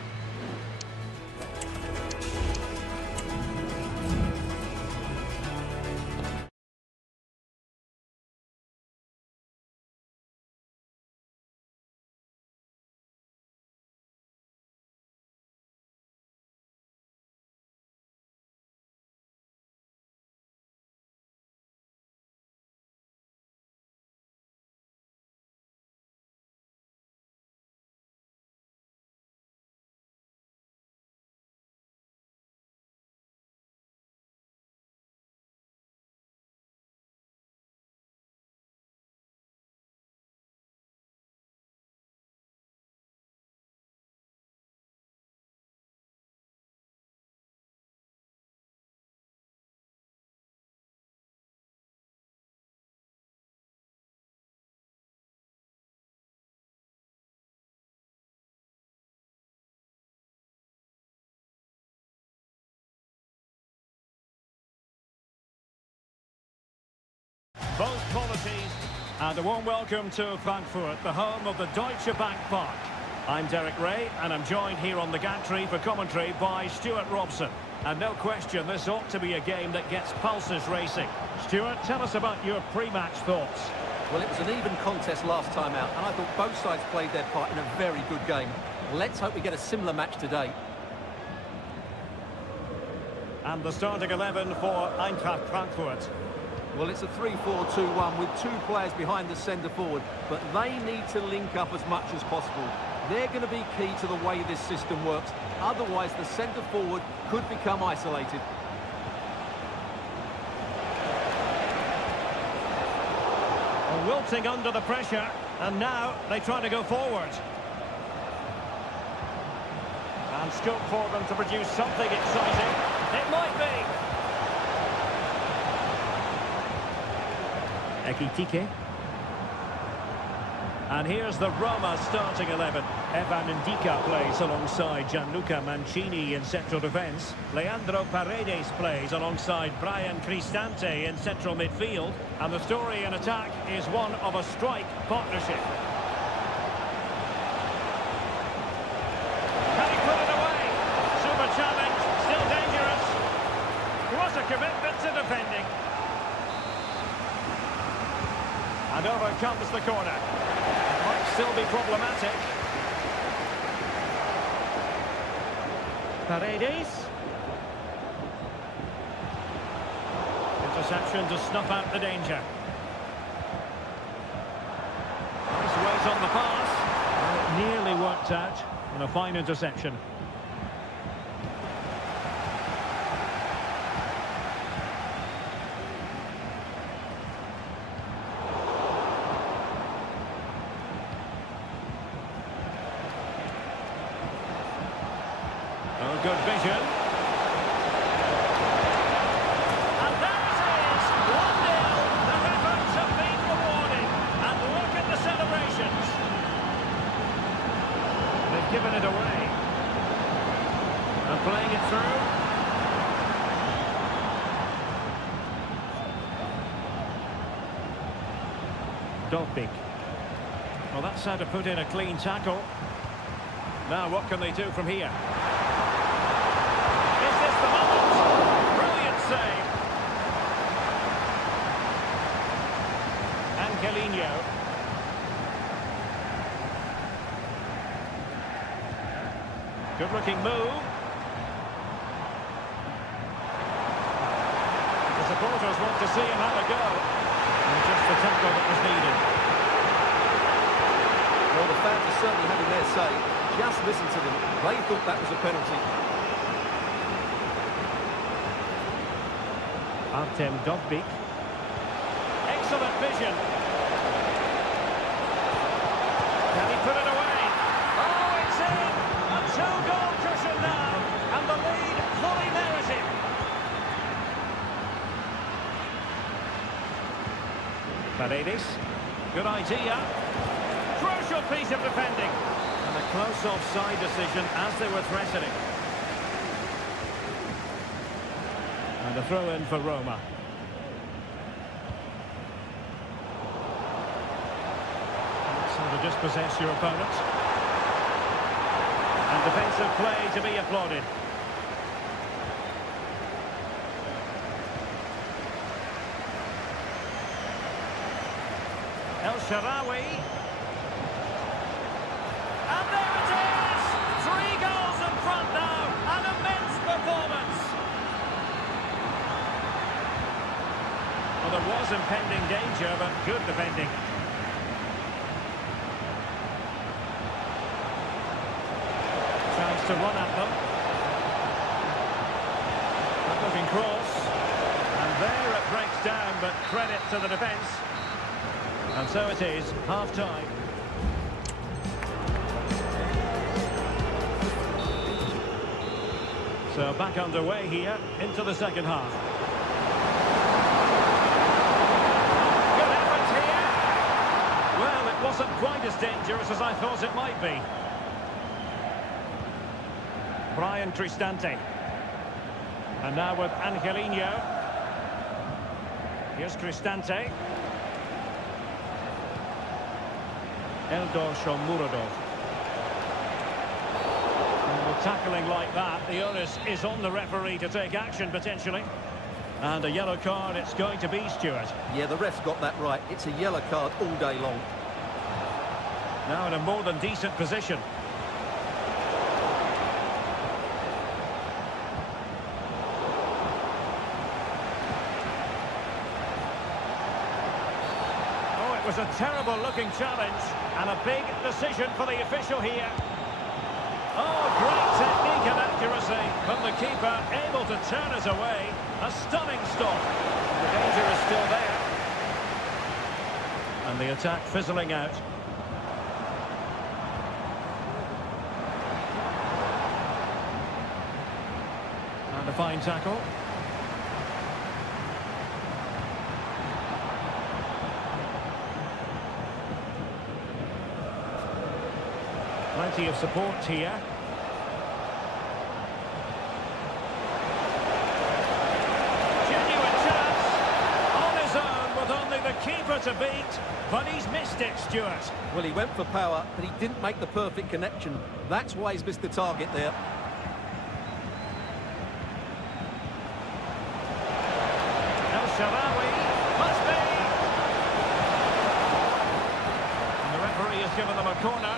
Both qualities. And a warm welcome to Frankfurt, the home of the Deutsche Bank Park. I'm Derek Ray, and I'm joined here on the gantry for commentary by Stuart Robson. And no question, this ought to be a game that gets pulses racing. Stuart, tell us about your pre-match thoughts. Well, it was an even contest last time out, and I thought both sides played their part in a very good game. Let's hope we get a similar match today. And the starting 11 for Eintracht Frankfurt. Well, it's a 3-4-2-1 with two players behind the centre forward, but they need to link up as much as possible. They're going to be key to the way this system works. Otherwise, the centre forward could become isolated. Wilting under the pressure, and now they try to go forward. And scope for them to produce something exciting. It might be. Ekitike. And here's the Roma starting 11. Evan Ndika plays alongside Gianluca Mancini in central defence. Leandro Paredes plays alongside Brian Cristante in central midfield. And the story in attack is one of a strike partnership. Can he put it away? Super challenge, still dangerous. What a commitment to defending. And over comes the corner. Might still be problematic. Paredes. Interception to snuff out the danger. Nice weight on the pass. Well, it nearly worked out in a fine interception. Oh, good vision. And there it is, 1-0. The efforts have been rewarded. And look at the celebrations. They've given it away. And playing it through. Dovbik. Well, that's how to put in a clean tackle. Now, what can they do from here? Is this the moment? Brilliant save. Angelino. Good-looking move. The supporters want to see him have a go. And just the tackle that was needed. Well, the fans are certainly having their say. Just listen to them. They thought that was a penalty. Artem Dovbik. Excellent vision. Can he put it away? Oh, it's in! A two-goal cushion now, and the lead fully merited. Paredes. Good idea. Crucial piece of defending. And a close offside decision as they were threatening. And a throw-in for Roma. That's how to dispossess your opponent. And defensive play to be applauded. El Shaarawy. And there it is! 3 goals in front now. An immense performance. Well, there was impending danger, but good defending. Chance to run at them. Good-looking cross. And there it breaks down, but credit to the defence. And so it is, half-time. So back underway here into the second half. Good effort here. Well, it wasn't quite as dangerous as I thought it might be. Brian Cristante. And now with Angelino. Here's Cristante. Eldor Shomurodov. Well, tackling like that, the onus is on the referee to take action potentially. And a yellow card it's going to be, Stuart. Yeah, the ref's got that right. It's a yellow card all day long. Now in a more than decent position. Oh, it was a terrible looking challenge and a big decision for the official here. Oh, great technique and accuracy, but the keeper able to turn it away. A stunning stop. The danger is still there. And the attack fizzling out. And a fine tackle. Plenty of support here. Genuine chance. On his own with only the keeper to beat. But he's missed it, Stuart. Well, he went for power, but he didn't make the perfect connection. That's why he's missed the target there. El Shaarawy must be. And the referee has given them a corner.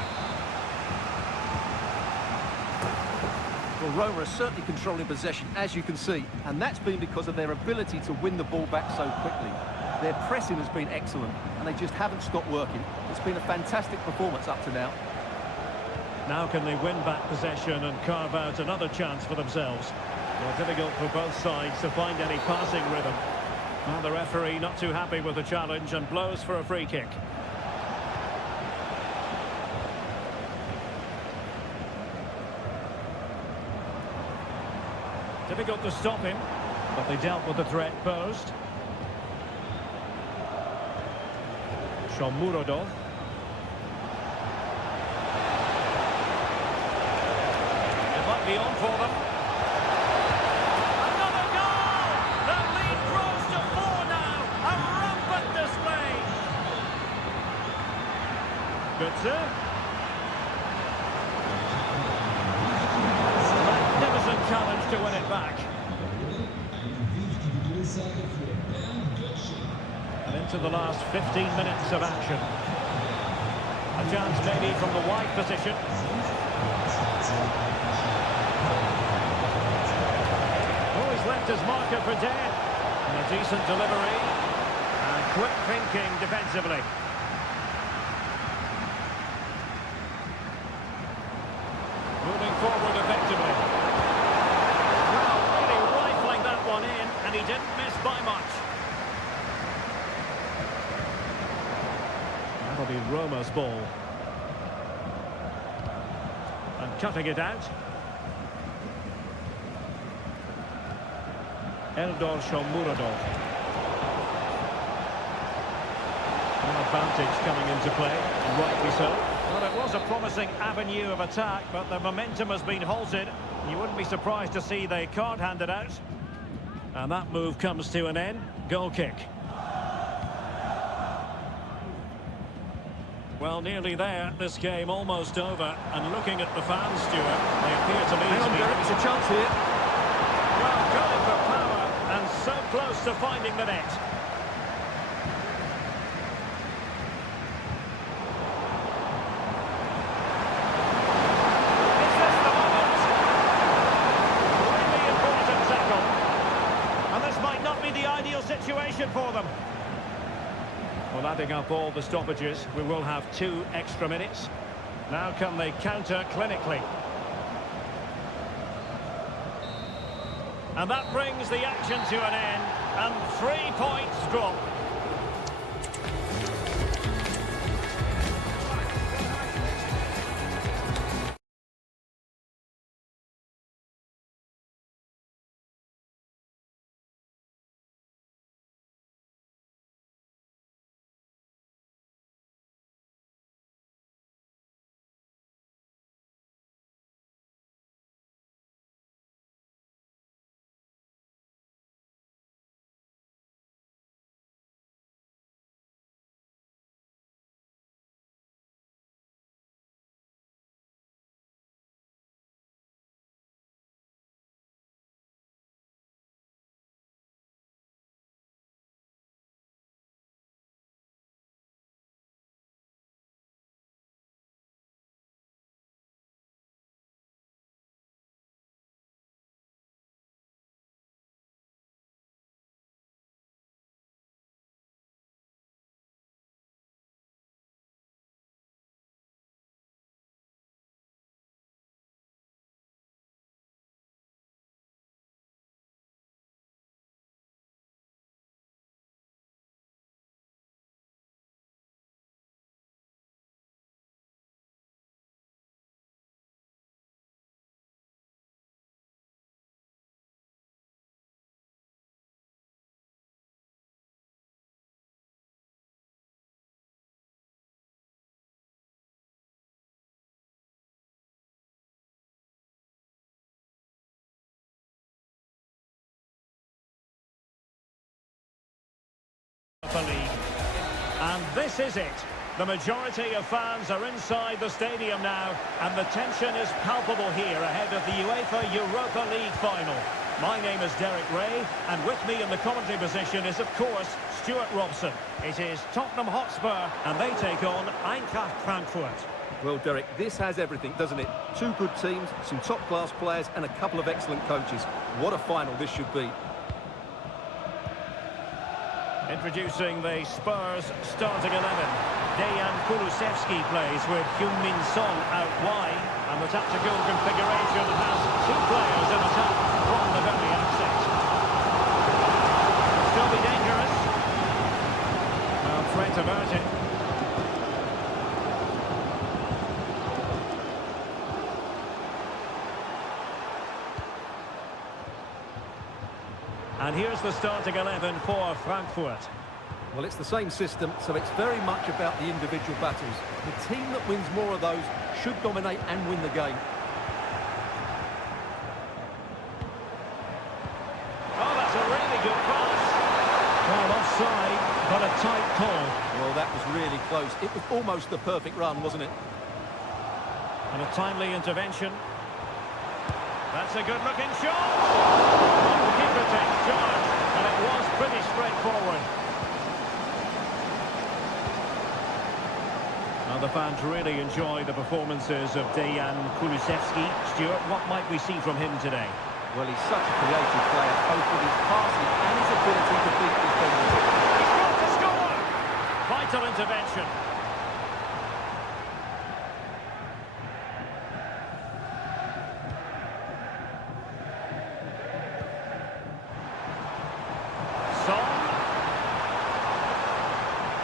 Well, Roma are certainly controlling possession, as you can see, and that's been because of their ability to win the ball back so quickly. Their pressing has been excellent, and they just haven't stopped working. It's been a fantastic performance up to now. Now can they win back possession and carve out another chance for themselves? Well, difficult for both sides to find any passing rhythm. Well, the referee not too happy with the challenge and blows for a free kick. Difficult to stop him, but they dealt with the threat posed. Shomurodov. It might be on for them. Another goal! The lead grows to 4 now. A rampant display. Good, sir. Magnificent challenge to win it back. And into the last 15 minutes of action. A chance maybe from the wide position. Oh, he's left his marker for dead. And a decent delivery. And quick thinking defensively. Moving forward effectively. Well, really rifling that one in, and he didn't miss by much. That'll be Roma's ball. And cutting it out. Eldor Shomurodov. An advantage coming into play, and rightly so. Well, it was a promising avenue of attack, but the momentum has been halted. You wouldn't be surprised to see the card handed out. And that move comes to an end. Goal kick. Well, nearly there. This game almost over. And looking at the fans, Stuart, they appear to me Hang on, to be... Derek, there's a chance here. Well, going for power and so close to finding the net. Is this the moment? Really important tackle. And this might not be the ideal situation for them. Well, adding up all the stoppages, we will have 2 extra minutes. Now can they counter clinically? And that brings the action to an end, and 3 points drop. this is it. The majority of fans are inside the stadium now, and the tension is palpable here ahead of the UEFA Europa League final. My name is Derek Ray, and with me in the commentary position is, of course, Stuart Robson. It is Tottenham Hotspur, and they take on Eintracht Frankfurt. Well, Derek, this has everything, doesn't it? Two good teams, some top-class players, and a couple of excellent coaches. What a final this should be. Introducing the Spurs starting 11. Dejan Kulusevski plays with Heung-min Son out wide, and the tactical configuration has two players in attack from the very outset. Still be dangerous. Well, threat averted. And here's the starting 11 for Frankfurt. Well, it's the same system, so it's very much about the individual battles. The team that wins more of those should dominate and win the game. Oh, that's a really good pass. Well, offside, but a tight call. Well, that was really close. It was almost the perfect run, wasn't it? And a timely intervention. That's a good-looking shot. The keeper takes charge, and it was pretty straightforward. Now the fans really enjoy the performances of Dejan Kulusevski. Stuart, what might we see from him today? Well, he's such a creative player, both with his passing and his ability to beat defenders. He's got to score! Vital intervention.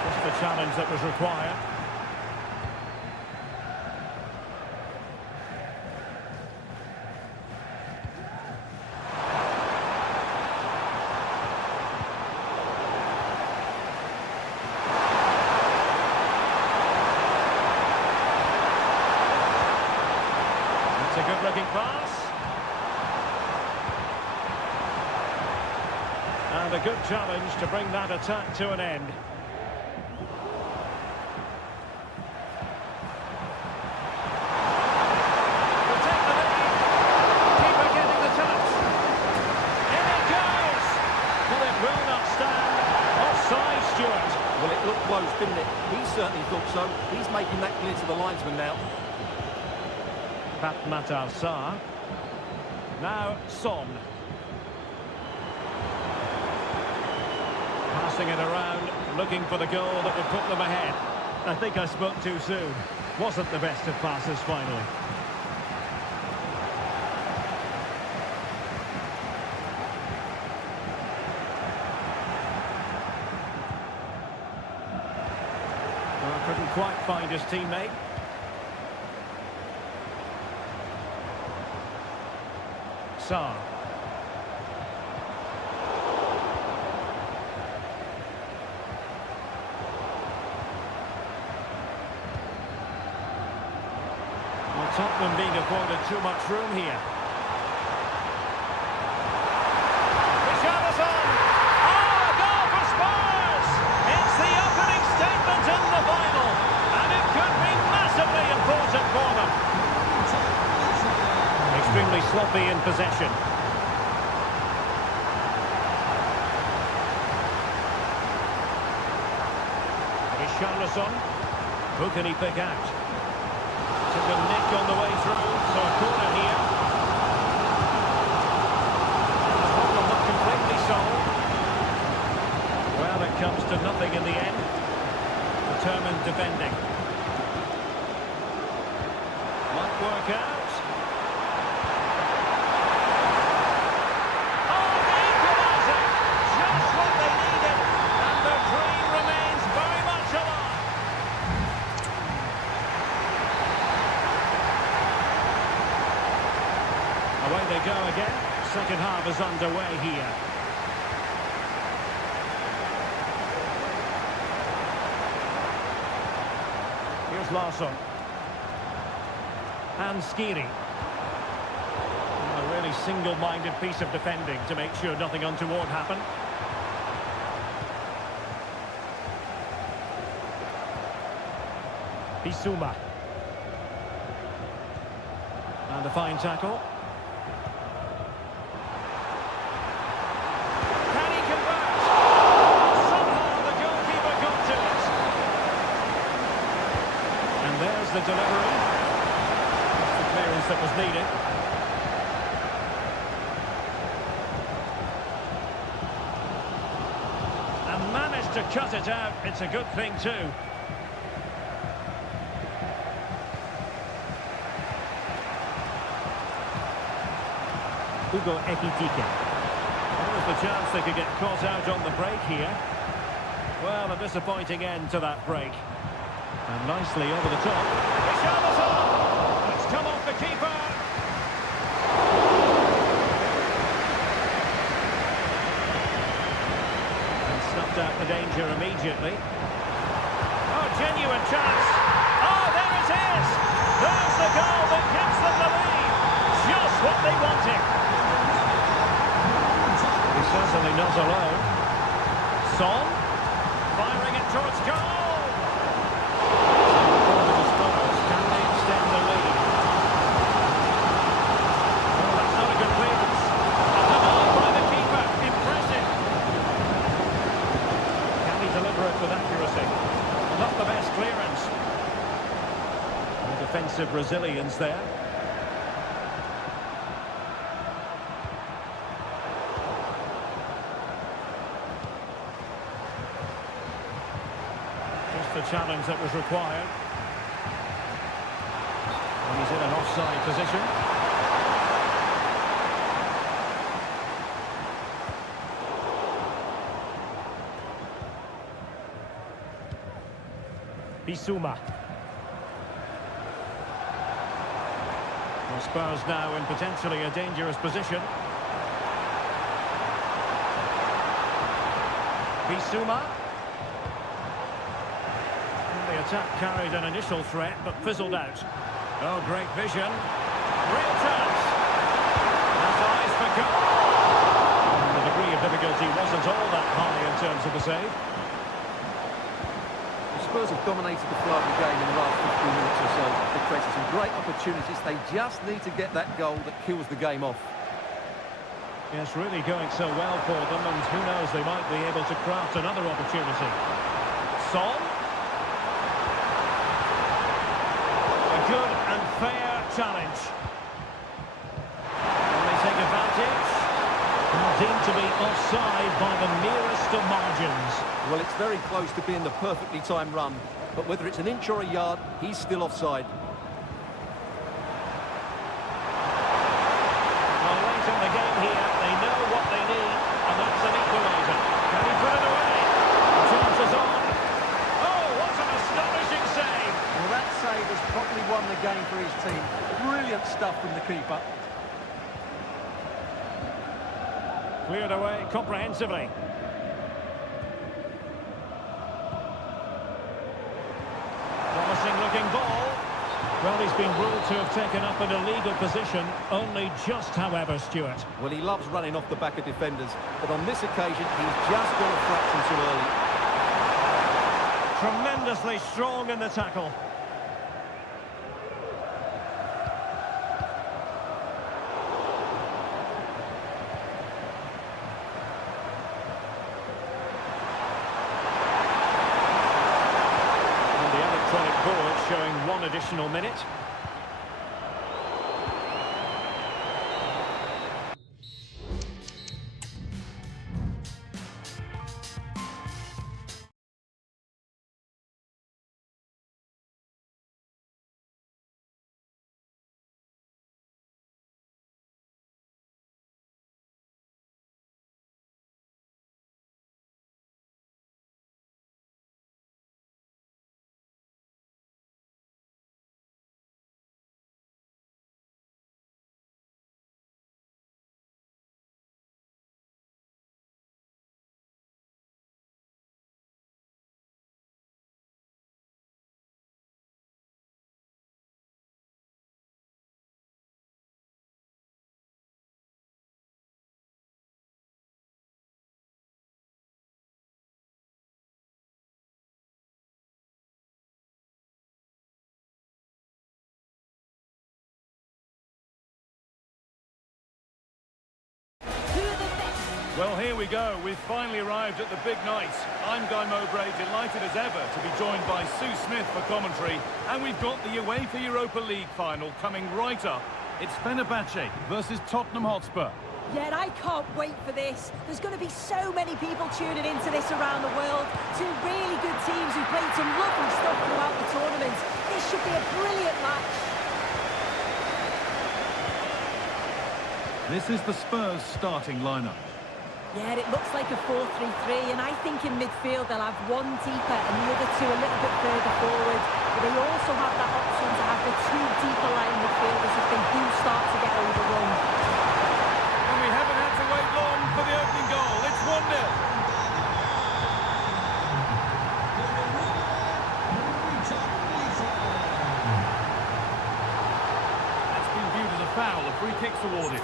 Just the challenge that was required. It's a good-looking pass. And a good challenge to bring that attack to an end. Will take the lead. Keeper getting the touch. In it goes. Well, it will not stand. Offside, Stuart. Well, it looked close, didn't it? He certainly thought so. He's making that clear to the linesman now. Pat Matar Sarr. Now Son. Passing it around, looking for the goal that would put them ahead. I think I spoke too soon. Wasn't the best of passes finally. Well, couldn't quite find his teammate. Sarr. Well, Tottenham being afforded too much room here. Richarlison! Oh, a goal for Spurs! It's the opening statement in the final, and it could be massively important for them. Extremely sloppy in possession. Richarlison. Who can he pick out? Took a nick on the way through, so a corner here. The problem not completely solved. Well, it comes to nothing in the end. Determined defending. Might work out. Away they go again. Second half is underway here. Here's Larsson. And Skiri. A really single-minded piece of defending to make sure nothing untoward happened. Bissouma. And a fine tackle. Can he convert? Somehow the goalkeeper got to it. And there's the delivery. That's the clearance that was needed. And managed to cut it out. It's a good thing too. Hugo Ekitike. There was the chance they could get caught out on the break here. Well, a disappointing end to that break. And nicely over the top. It's come off the keeper. And snuffed out the danger immediately. Oh, genuine chance. Oh, there it is. There's the goal that gives them the lead. Just what they wanted. He's certainly not alone. Son, firing it towards goal. Can they extend the lead? Oh, that's not a good clearance. A denial by the keeper. Impressive. Can he deliver it with accuracy? Not the best clearance. The defensive resilience there. The challenge that was required. And he's in an offside position. Bissouma. Well, Spurs now in potentially a dangerous position. Bissouma. The attack carried an initial threat, but fizzled out. Oh, great vision. Real chance. That's eyes for goal. And the degree of difficulty wasn't all that high in terms of the save. The Spurs have dominated the flow of the game in the last 15 minutes or so. They've created some great opportunities. They just need to get that goal that kills the game off. Yes, really going so well for them, and who knows, they might be able to craft another opportunity. Son. Good and fair challenge. Can they take advantage? Deemed to be offside by the nearest of margins. Well, it's very close to being the perfectly timed run, but whether it's an inch or a yard, he's still offside. Well, late in the game here, they know what they need, and that's an equaliser. Can he put it away? The chance is on. Oh, what an astonishing save! Well, that save has probably won the game for his team. Brilliant stuff from the keeper. Cleared away comprehensively. Promising looking ball. Well, he's been ruled to have taken up an illegal position, only just, however, Stuart. Well, he loves running off the back of defenders, but on this occasion, he's just gone a fraction too early. Tremendously strong in the tackle. Board showing one additional minute. Well, here we go. We've finally arrived at the big night. I'm Guy Mowbray, delighted as ever to be joined by Sue Smith for commentary. And we've got the UEFA Europa League final coming right up. It's Fenerbahce versus Tottenham Hotspur. Yeah, and I can't wait for this. There's going to be so many people tuning into this around the world. Two really good teams who played some lovely stuff throughout the tournament. This should be a brilliant match. This is the Spurs starting lineup. Yeah, it looks like a 4-3-3, and I think in midfield they'll have one deeper and the other two a little bit further forward. But they also have that option to have the two deeper line midfielders if they do start to get overrun. And we haven't had to wait long for the opening goal. It's 1-0. That's been viewed as a foul. A free kick's awarded.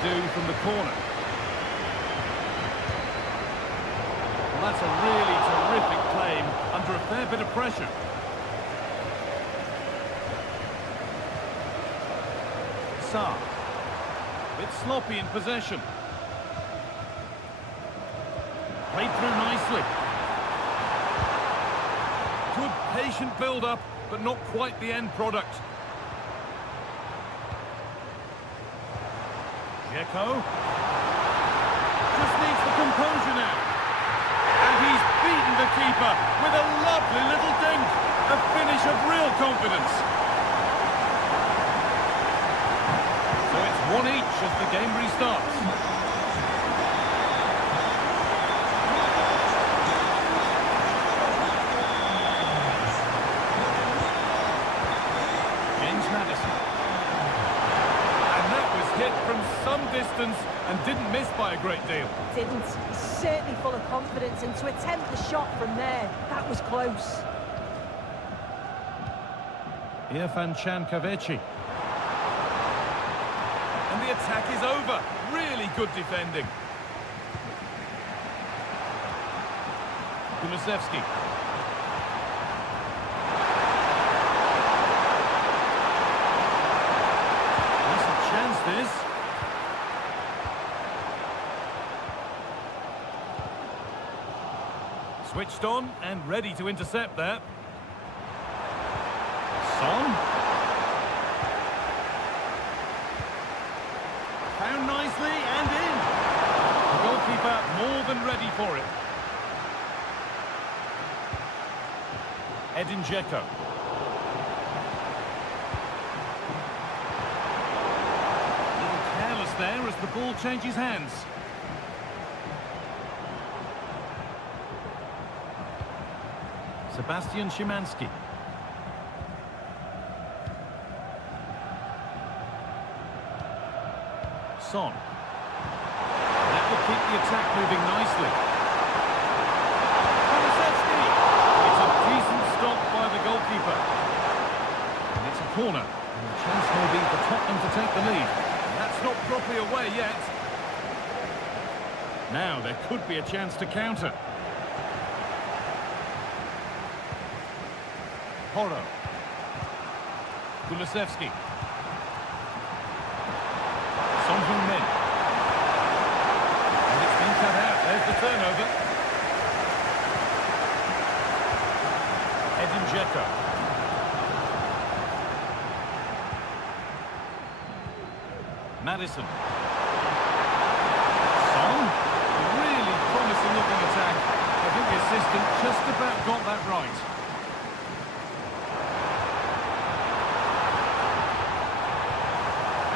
Do from the corner. Well, that's a really terrific claim under a fair bit of pressure. Sarr. Bit sloppy in possession. Played through nicely. Good patient build-up, but not quite the end product. Dzeko just needs the composure now. And he's beaten the keeper with a lovely little dink. A finish of real confidence. So it's 1 each as the game restarts. From some distance and didn't miss by a great deal. Didn't. He's certainly full of confidence, and to attempt the shot from there, that was close. Irfan Cankaveci. And the attack is over. Really good defending. Kulusevski. This. Switched on and ready to intercept that. Son. Found nicely and in. The goalkeeper more than ready for it. Edin Dzeko. There as the ball changes hands. Sebastian Szymanski. Son. That will keep the attack moving nicely. Kulusevski. It's a decent stop by the goalkeeper. And it's a corner. And the chance may be for Tottenham to take the lead. That's not properly away yet. Now there could be a chance to counter. Horo. Kulusevski. Son Heung-min. And it's been cut out. There's the turnover. Edin Dzeko. Madison. Son. Really promising looking attack. I think the assistant just about got that right.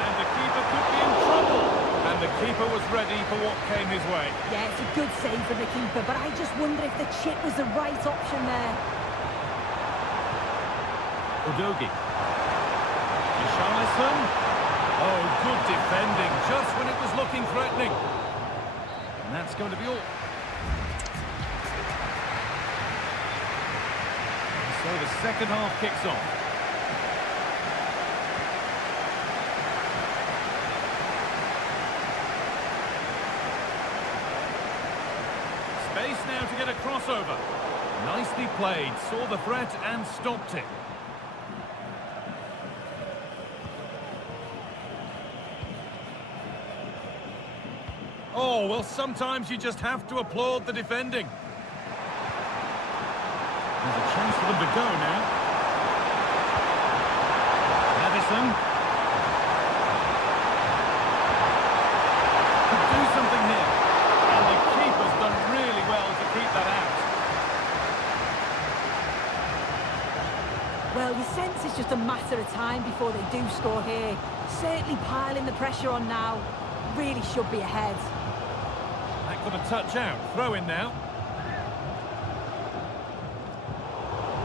And the keeper could be in trouble. And the keeper was ready for what came his way. Yeah, it's a good save from the keeper, but I just wonder if the chip was the right option there. Udogi. Richarlison. Oh, good defending, just when it was looking threatening. And that's going to be all. So the second half kicks off. Space now to get a crossover. Nicely played, saw the threat and stopped it. Oh, well, sometimes you just have to applaud the defending. There's a chance for them to go now. Madison. Could do something here. And the keeper's done really well to keep that out. Well, you sense it's just a matter of time before they do score here. Certainly piling the pressure on now. Really should be ahead. That got a touch out. Throw in now.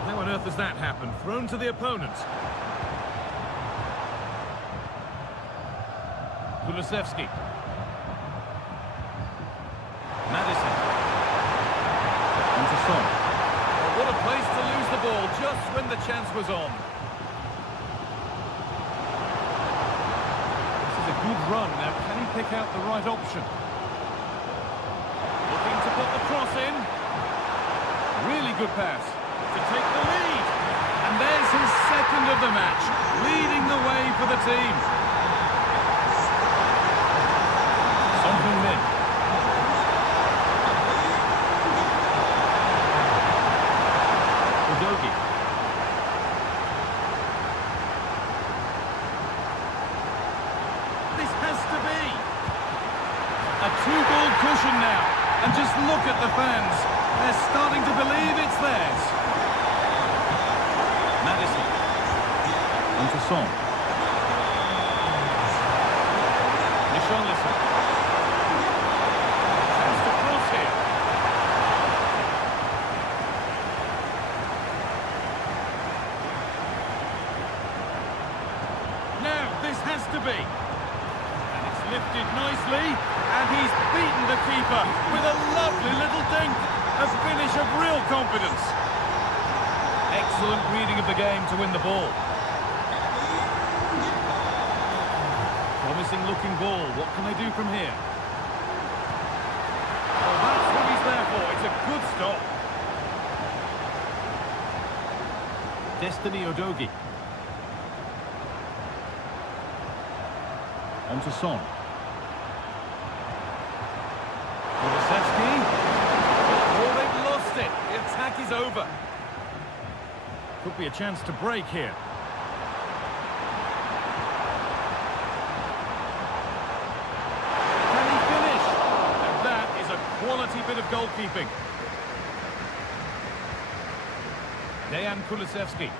How on earth has that happened? Thrown to the opponent. Kulusevski. Madison. Into Son. Oh, what a place to lose the ball just when the chance was on. This is a good run. Now, can he pick out the right option? Looking to put the cross in. Really good pass to take the lead. And there's his second of the match, leading the way for the team. Something in. Udogi. This has to be a two-goal cushion now. And just look at the fans. They're starting to believe it's theirs. Madison. Into Son. Richarlison. Chance to cross here. Now, this has to be. And it's lifted nicely. And he's beaten the keeper with a lovely little dink. A finish of real confidence. Excellent reading of the game to win the ball. Promising looking ball. What can they do from here? Well, that's what he's there for. It's a good stop. Destiny Udogi. On to Son. Kulusevski. Oh, they've lost it. The attack is over. Could be a chance to break here. Can he finish? And that is a quality bit of goalkeeping. Dejan Kulusevski.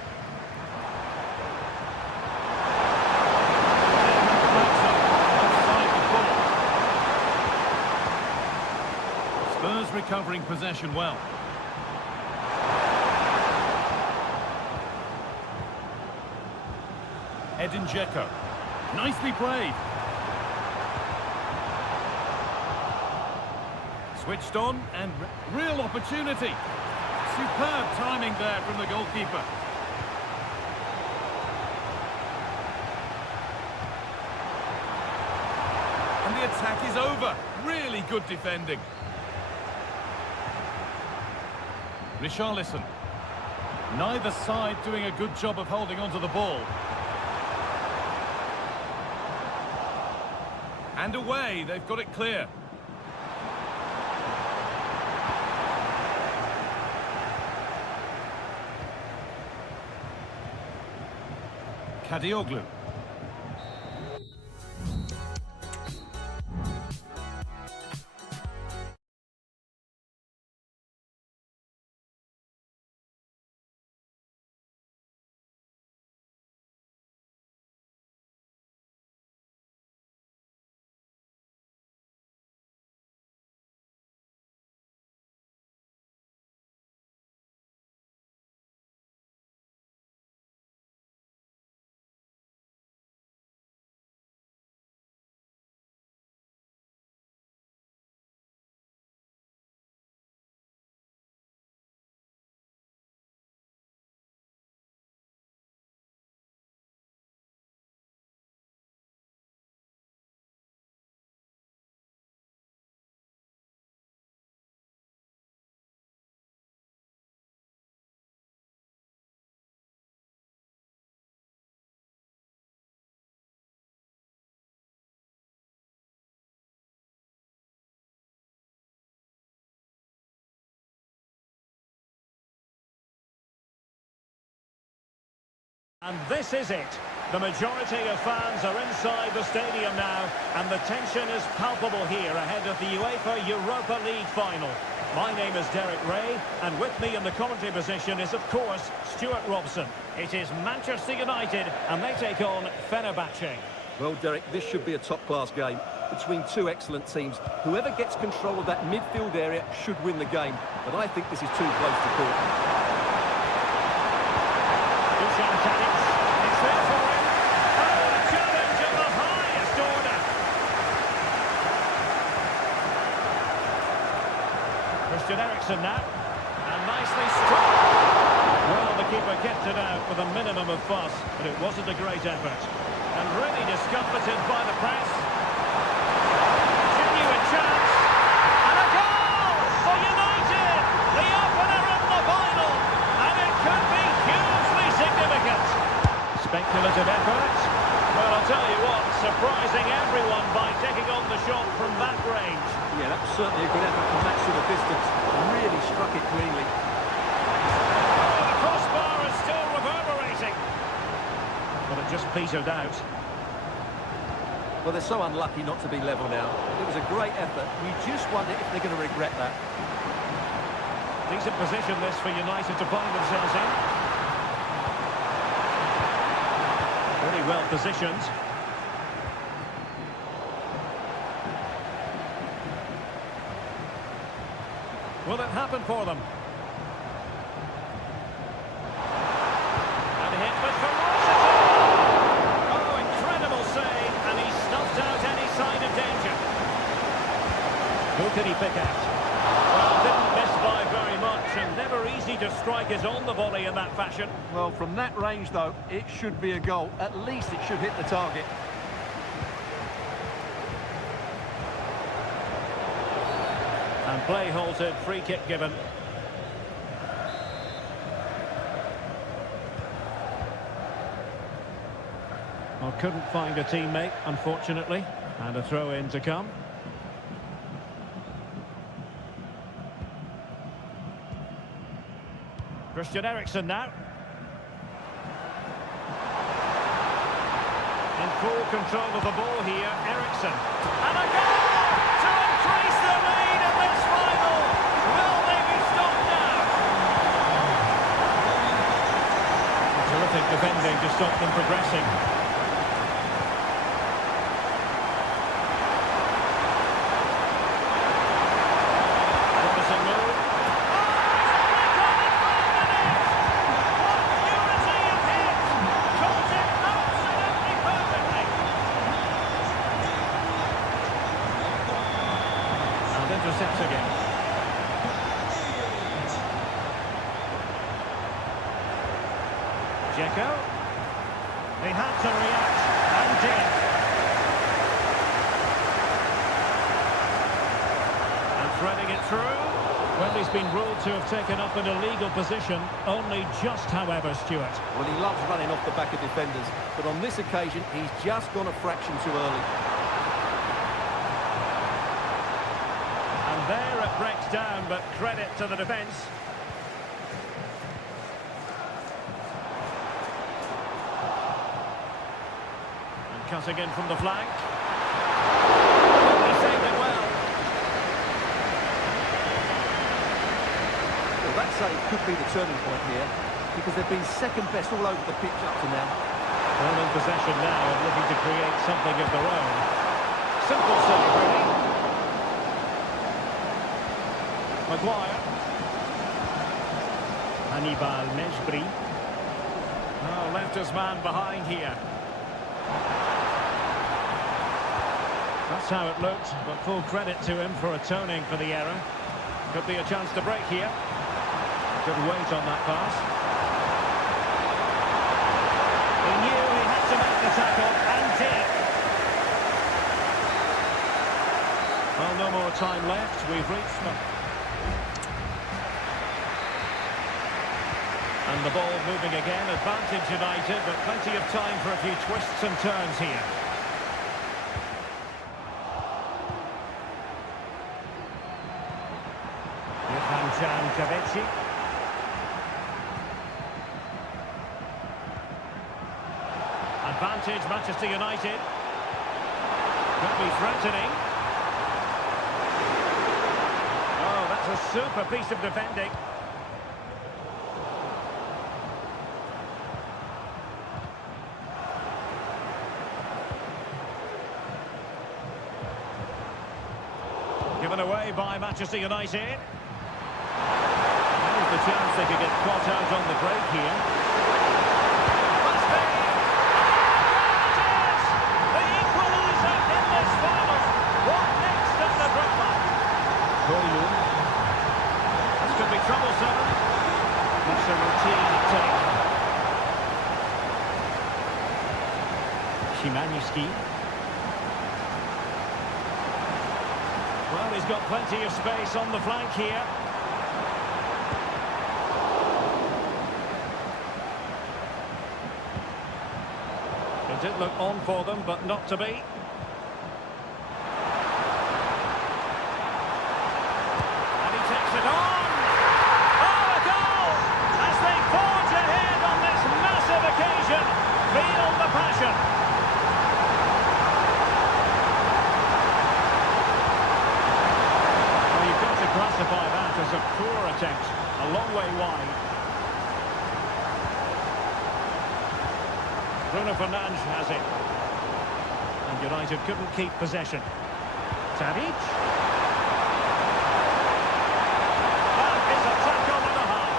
Spurs recovering possession well. Edin Dzeko. Nicely played. Switched on and real opportunity. Superb timing there from the goalkeeper. And the attack is over. Really good defending. Richarlison. Neither side doing a good job of holding onto the ball. And away, they've got it clear. Kadioglu. And this is it. The majority of fans are inside the stadium now, and the tension is palpable here ahead of the UEFA Europa League final. My name is Derek Ray, and with me in the commentary position is, of course, Stuart Robson. It is Manchester United, and they take on Fenerbahce. Well, Derek, this should be a top-class game between two excellent teams. Whoever gets control of that midfield area should win the game, but I think this is too close to call. It's there for him. Oh, a challenge of the highest order. Christian Eriksen now, and nicely struck. Well, the keeper kept it out with a minimum of fuss, but it wasn't a great effort. And really discomfited by the press. Genuine chance. And a goal for United! The opener in the final! And it could be hugely significant. Speculative effort. Well, I'll tell you what, surprising everyone by taking on the shot from that range. Yeah, that was certainly a good effort from that sort of distance. Really struck it cleanly. Oh, the crossbar is still reverberating. But it just petered out. Well, they're so unlucky not to be level now. It was a great effort. You just wonder if they're going to regret that. Decent position this for United to find themselves in. Really well positioned. Will it happen for them? And hit with ferocity! Oh, incredible save, and he snuffed out any sign of danger. Who could he pick out? Well, didn't miss by very much, and never easy to strike it on the volley in that fashion. Well, from that range, though, it should be a goal. At least it should hit the target. And play halted, free kick given. Well, couldn't find a teammate, unfortunately. And a throw-in to come. Christian Eriksen now. In full control of the ball here, Eriksen. And a goal to increase the lead in this final. Will they be stopped now? Terrific defending to stop them progressing. Promising move. Intercepts again. Dzeko. He had to react and did. And threading it through. Well, he's been ruled to have taken up an illegal position, only just, however, Stuart. Well, he loves running off the back of defenders, but on this occasion, he's just gone a fraction too early. There it breaks down, but credit to the defence. And cutting in from the flank. He saved it well. Well, that save could be the turning point here, because they've been second best all over the pitch up to now. Well in possession now and looking to create something of their own. Simple save, really. Maguire. Hannibal Mejbri. Oh, left his man behind here. That's how it looked, but full credit to him for atoning for the error. Could be a chance to break here. Good weight on that pass. He knew he had to make the tackle, and did. Well, no more time left. We've reached them. And the ball moving again, advantage United, but plenty of time for a few twists and turns here. advantage, Manchester United. Could be threatening. Oh, that's a super piece of defending. Given away by Manchester United. There's the chance they could get caught out on the break here. Must be! The equaliser in this final. What next at the Europa? This could be troublesome. That's a routine take. Szymanski. Well, he's got plenty of space on the flank here. It did look on for them, but not to be. And he takes it on! Oh, a goal! As they forge ahead on this massive occasion. Feel the passion. Classify that as a poor attempt, a long way wide. Bruno Fernandes has it. And United couldn't keep possession. Tadic. That is a tackle and a half.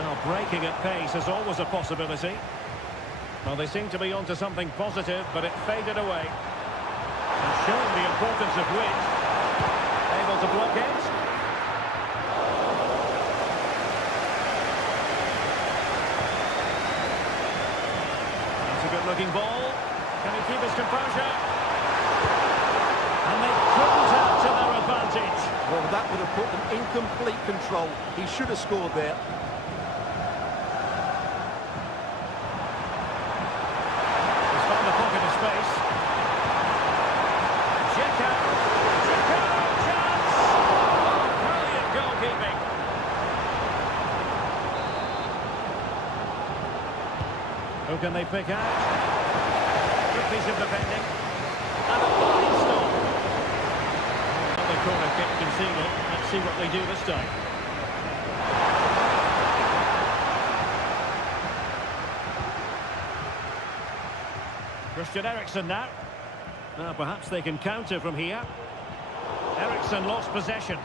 Well, breaking at pace is always a possibility. Well, they seem to be onto something positive, but it faded away. And showing the importance of width. Able to block it. That's a good-looking ball. Can he keep his composure? And they couldn't add to their advantage. Well, that would have put them in complete control. He should have scored there. He's found the pocket of space. Who can they pick out? Good piece of defending. And a line stop. Another corner kick conceded. Let's see what they do this time. Christian Eriksen now. Now perhaps they can counter from here. Eriksen lost possession.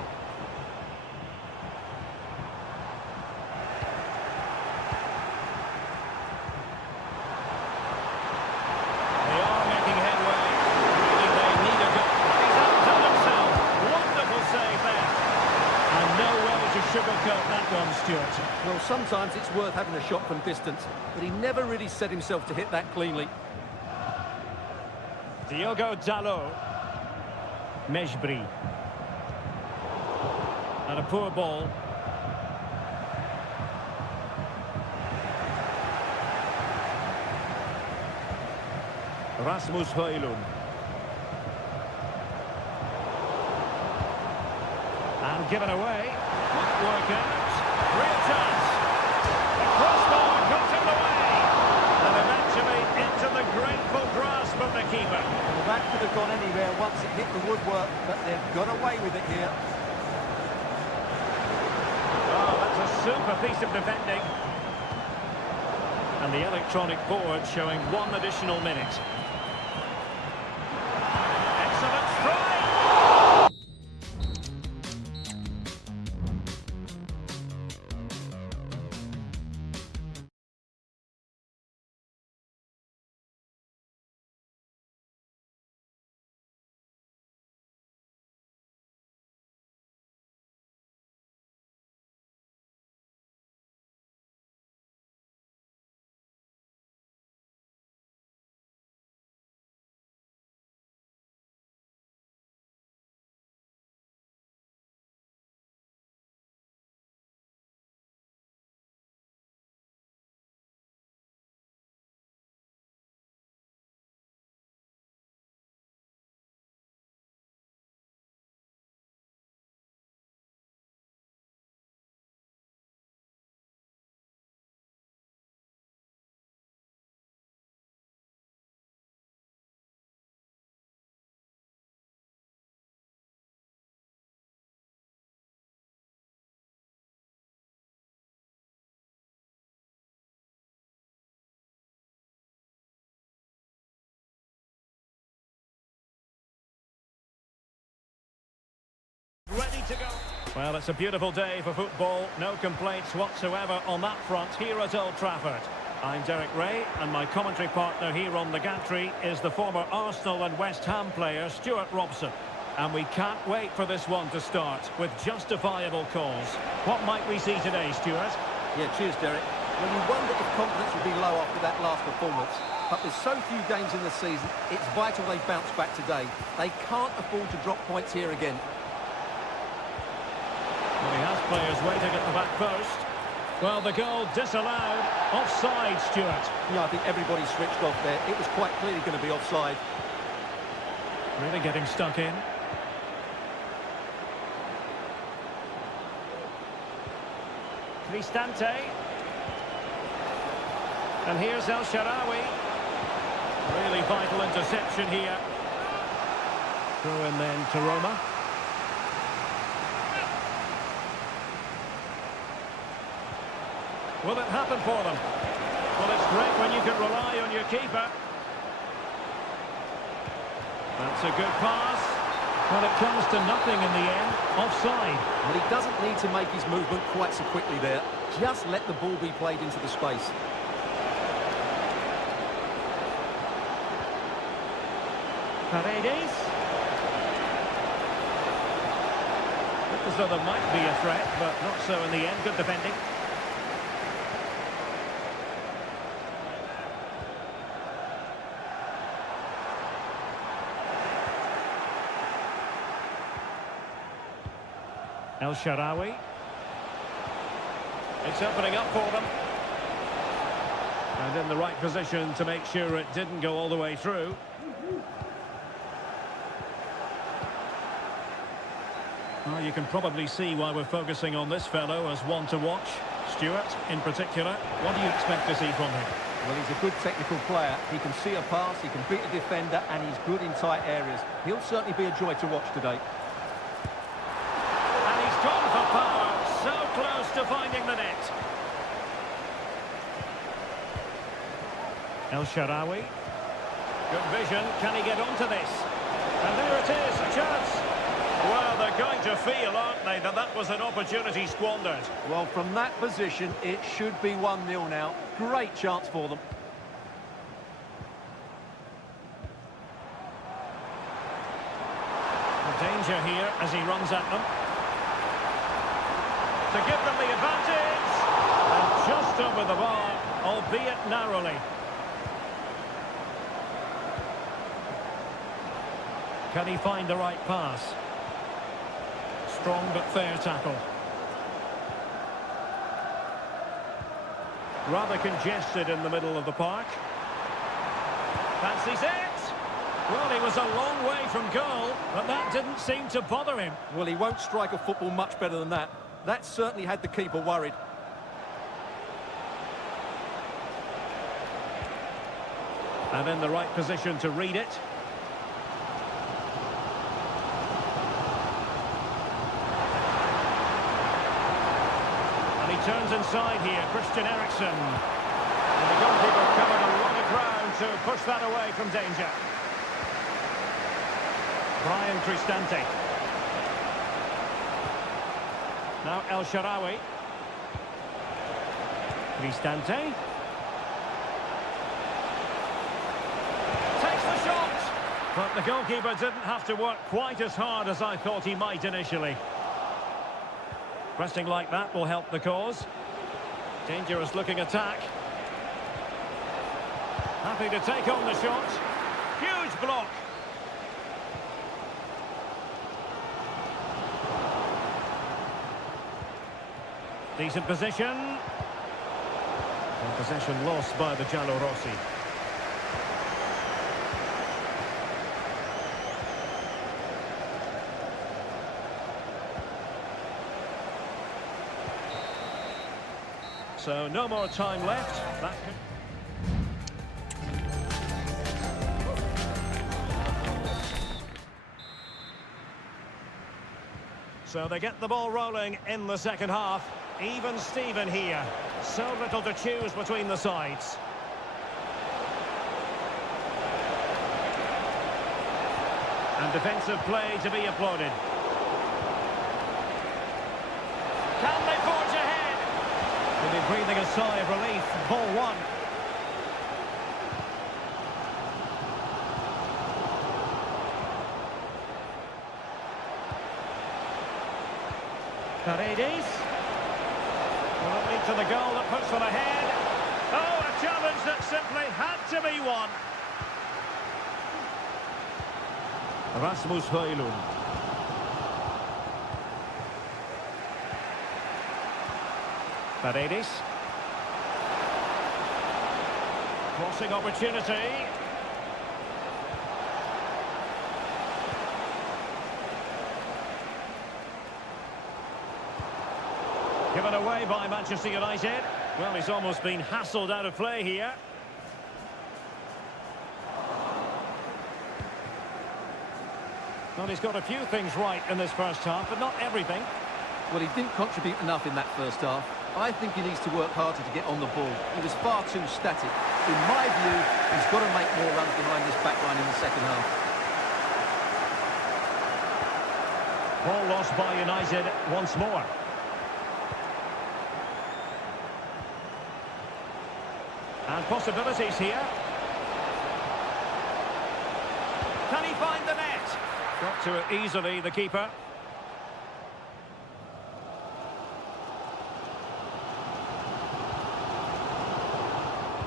Sugarcoat that one, Stuart. Well, sometimes it's worth having a shot from distance, but he never really set himself to hit that cleanly. Diogo Dalot. Mejbri. And a poor ball. Rasmus Højlund. And given away. Might work out. Real chance. The crossbar got in the way. And eventually into the grateful grasp of the keeper. Well, that could have gone anywhere once it hit the woodwork, but they've got away with it here. Oh, that's a super piece of defending. And the electronic board showing 1 additional minute. ready to go. Well, it's a beautiful day for football. No complaints whatsoever on that front here at Old Trafford. I'm Derek Ray, and my commentary partner here on the gantry is the former Arsenal and West Ham player Stuart Robson. And we can't wait for this one to start with justifiable cause. What might we see today, Stuart? Yeah, cheers, Derek. Well, you wonder if confidence will be low after that last performance. But with so few games in the season, it's vital they bounce back today. They can't afford to drop points here again. Well, he has players waiting at the back post. Well, the goal disallowed. Offside, Stuart. Yeah, I think everybody switched off there. It was quite clearly going to be offside. Really getting stuck in. Cristante. And here's El Shaarawy. Really vital interception here. Throw in then to Roma. Will it happen for them? Well, it's great when you can rely on your keeper. That's a good pass. Well, it comes to nothing in the end. Offside. Well, he doesn't need to make his movement quite so quickly there. Just let the ball be played into the space. Paredes. Looked as though there might be a threat, but not so in the end. Good defending. El Shaarawy. It's opening up for them. And in the right position to make sure it didn't go all the way through. Well, you can probably see why we're focusing on this fellow as one to watch. Stuart, in particular, what do you expect to see from him? Well, he's a good technical player. He can see a pass, he can beat a defender, and he's good in tight areas. He'll certainly be a joy to watch today. And he's gone for power. So close to finding the net. El Shaarawy. Good vision. Can he get onto this? And there it is, a chance. Well, they're going to feel, aren't they, that that was an opportunity squandered. Well, from that position, it should be 1-0 now. Great chance for them. Danger here as he runs at them. To give them the advantage. And just over the bar, albeit narrowly. Can he find the right pass? Strong but fair tackle. Rather congested in the middle of the park. Fancies it. Well, he was a long way from goal, but that didn't seem to bother him. Well, he won't strike a football much better than that. That certainly had the keeper worried. And in the right position to read it. And he turns inside here, Christian Eriksen. And the goalkeeper covered a lot of ground to push that away from danger. Brian Cristante. Now El Shaarawy. Cristante. Takes the shot! But the goalkeeper didn't have to work quite as hard as I thought he might initially. Pressing like that will help the cause. Dangerous looking attack. Happy to take on the shot. Huge block. Decent position. And possession lost by the Giallorossi. So no more time left. That could... So they get the ball rolling in the second half. Even Steven here. So little to choose between the sides. And defensive play to be applauded. Can they forge ahead? They'll be breathing a sigh of relief. Ball one. Paredes. Will it lead to the goal that puts them ahead? Oh, a challenge that simply had to be won. Rasmus Højlund. Paredes. Crossing opportunity. Given away by Manchester United. Well, he's almost been hassled out of play here. Well, he's got a few things right in this first half, but not everything. Well, he didn't contribute enough in that first half. I think he needs to work harder to get on the ball. He was far too static. In my view, he's got to make more runs behind this back line in the second half. Ball lost by United once more. And possibilities here. Can he find the net? Got to it easily, the keeper.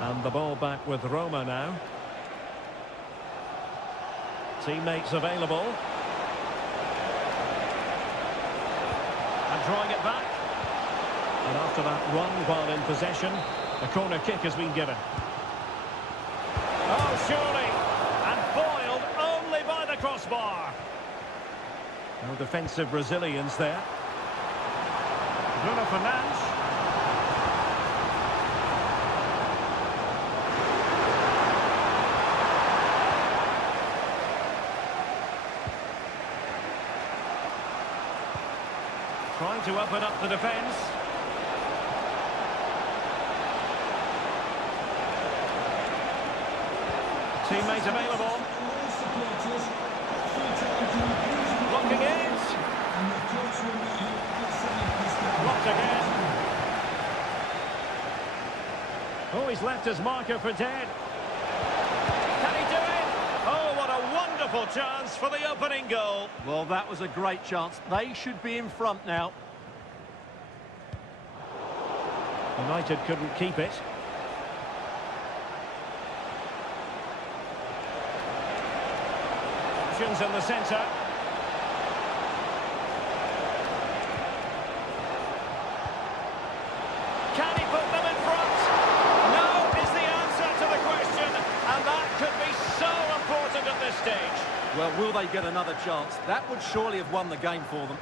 And the ball back with Roma now. Teammates available. And drawing it back. And after that run while in possession, a corner kick has been given. Oh, surely! And foiled only by the crossbar. No defensive resilience there. Bruno Fernandes. Trying to open up the defence. Teammate available. Blocking it. Blocked again. Oh, he's left his marker for dead. Can he do it? Oh, what a wonderful chance for the opening goal. Well, that was a great chance. They should be in front now. United couldn't keep it. Options in the centre. Can he put them in front? No is the answer to the question, and that could be so important at this stage. Well, will they get another chance? That would surely have won the game for them.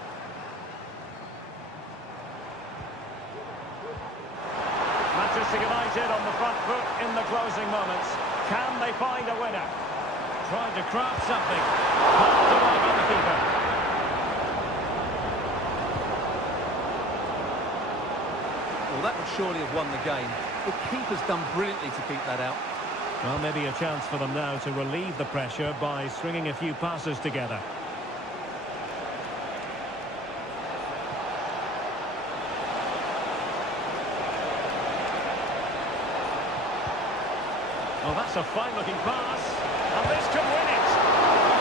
Manchester United on the front foot in the closing moments. Can they find a winner? Trying to craft something. Knocked away by the keeper. Well, that would surely have won the game. The keeper's done brilliantly to keep that out. Well, maybe a chance for them now to relieve the pressure by stringing a few passes together. Well, that's a fine-looking pass. And this could win it.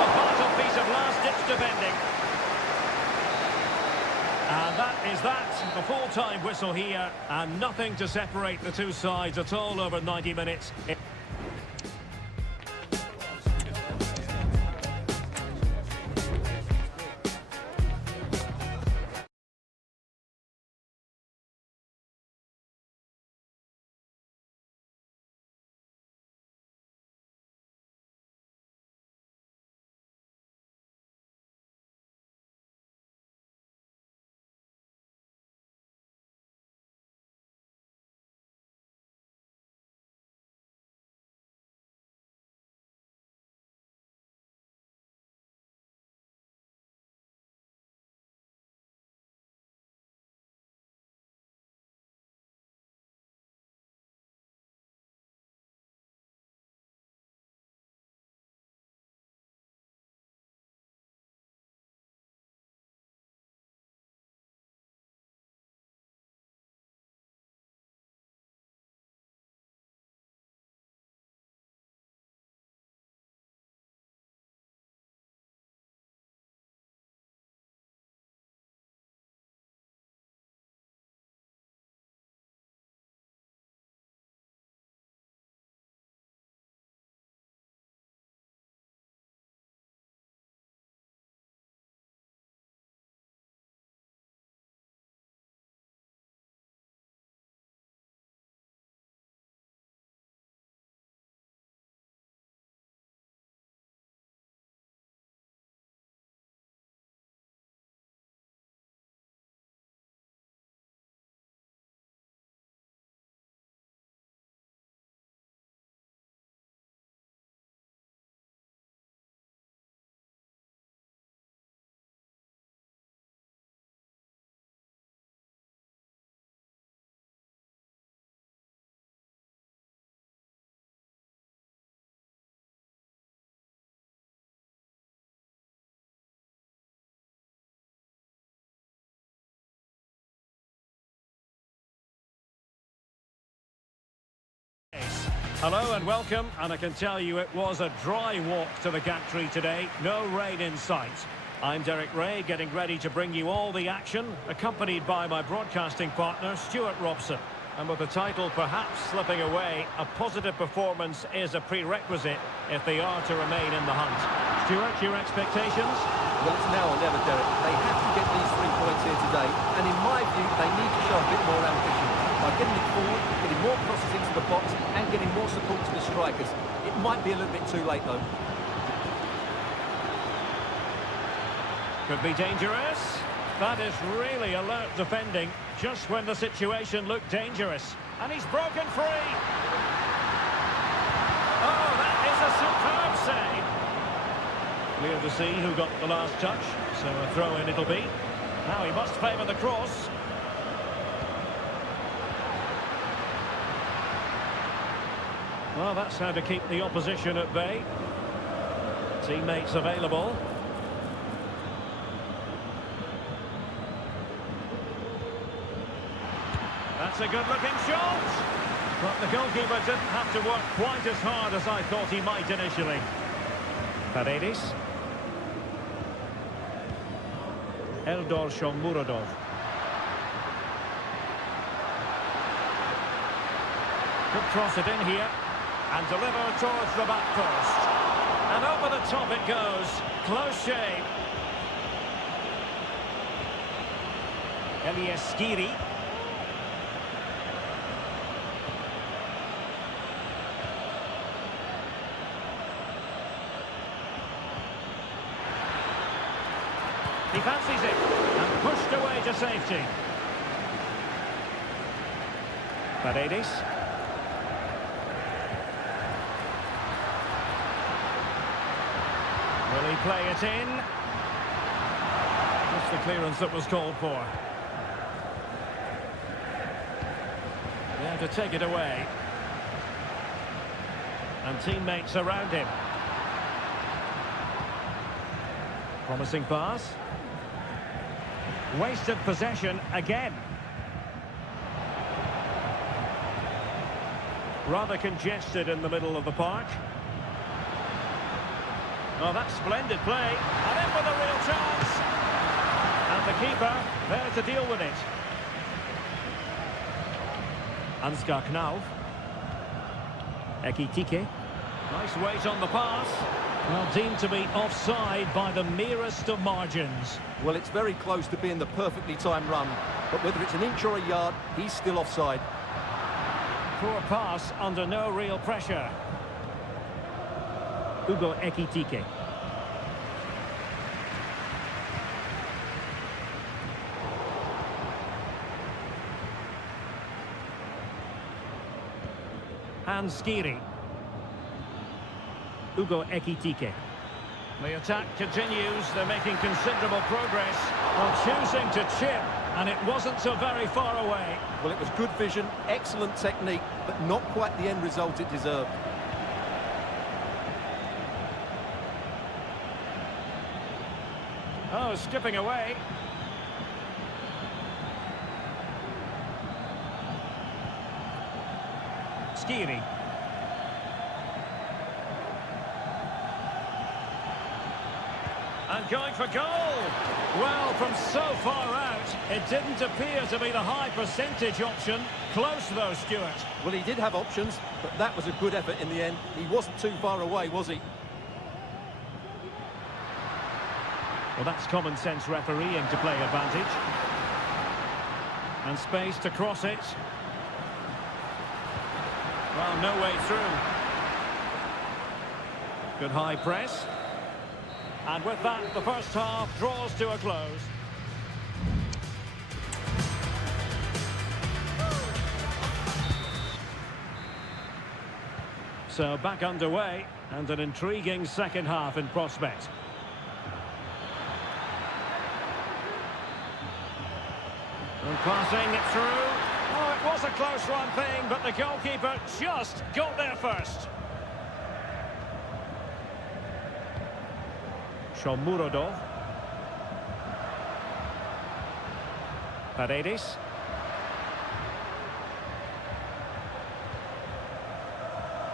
A vital piece of last-ditch defending. And that is that. The full-time whistle here. And nothing to separate the two sides at all over 90 minutes. Hello and welcome, and I can tell you it was a dry walk to the gantry today. No rain in sight. I'm Derek Ray, getting ready to bring you all the action, accompanied by my broadcasting partner, Stuart Robson. And with the title perhaps slipping away, a positive performance is a prerequisite if they are to remain in the hunt. Stuart, your expectations? Well, it's now or never, Derek. They have to get these 3 points here today, and in my view, they need to show a bit more ambition by getting it forward, getting more crosses into the box, and getting more support to the strikers. It might be a little bit too late, though. Could be dangerous. That is really alert defending, just when the situation looked dangerous. And he's broken free. Oh, that is a superb save. Clear to see who got the last touch, so a throw-in it'll be. Now he must favour the cross. Well, that's how to keep the opposition at bay. Teammates available. That's a good-looking shot. But the goalkeeper didn't have to work quite as hard as I thought he might initially. Paredes. Eldor Shomurodov. Could cross it in here and deliver towards the back post. And over the top it goes. Close shave. Elias Skiri. He fancies it and pushed away to safety. Paredes. Will he play it in? Just the clearance that was called for. They have to take it away. And teammates around him. Promising pass. Wasted possession again. Rather congested in the middle of the park. Oh, that's splendid play. And in with a real chance. And the keeper there to deal with it. Ansgar Knauf. Ekitike. Nice weight on the pass. Well, deemed to be offside by the merest of margins. Well, it's very close to being the perfectly timed run, but whether it's an inch or a yard, he's still offside. Poor pass under no real pressure. Hugo Ekitike. And Skiri. Hugo Ekitike. The attack continues. They're making considerable progress on choosing to chip, and it wasn't so very far away. Well, it was good vision, excellent technique, but not quite the end result it deserved. Oh, skipping away. Skiri. And going for goal. Well, from so far out, it didn't appear to be the high percentage option. Close though, Stuart. Well, he did have options, but that was a good effort in the end. He wasn't too far away, was he? Well, that's common sense refereeing to play advantage. And space to cross it. Well, no way through. Good high press. And with that, the first half draws to a close. So back underway, and an intriguing second half in prospect. And passing it through. Oh, it was a close run thing, but the goalkeeper just got there first. Shomurodov. Paredes.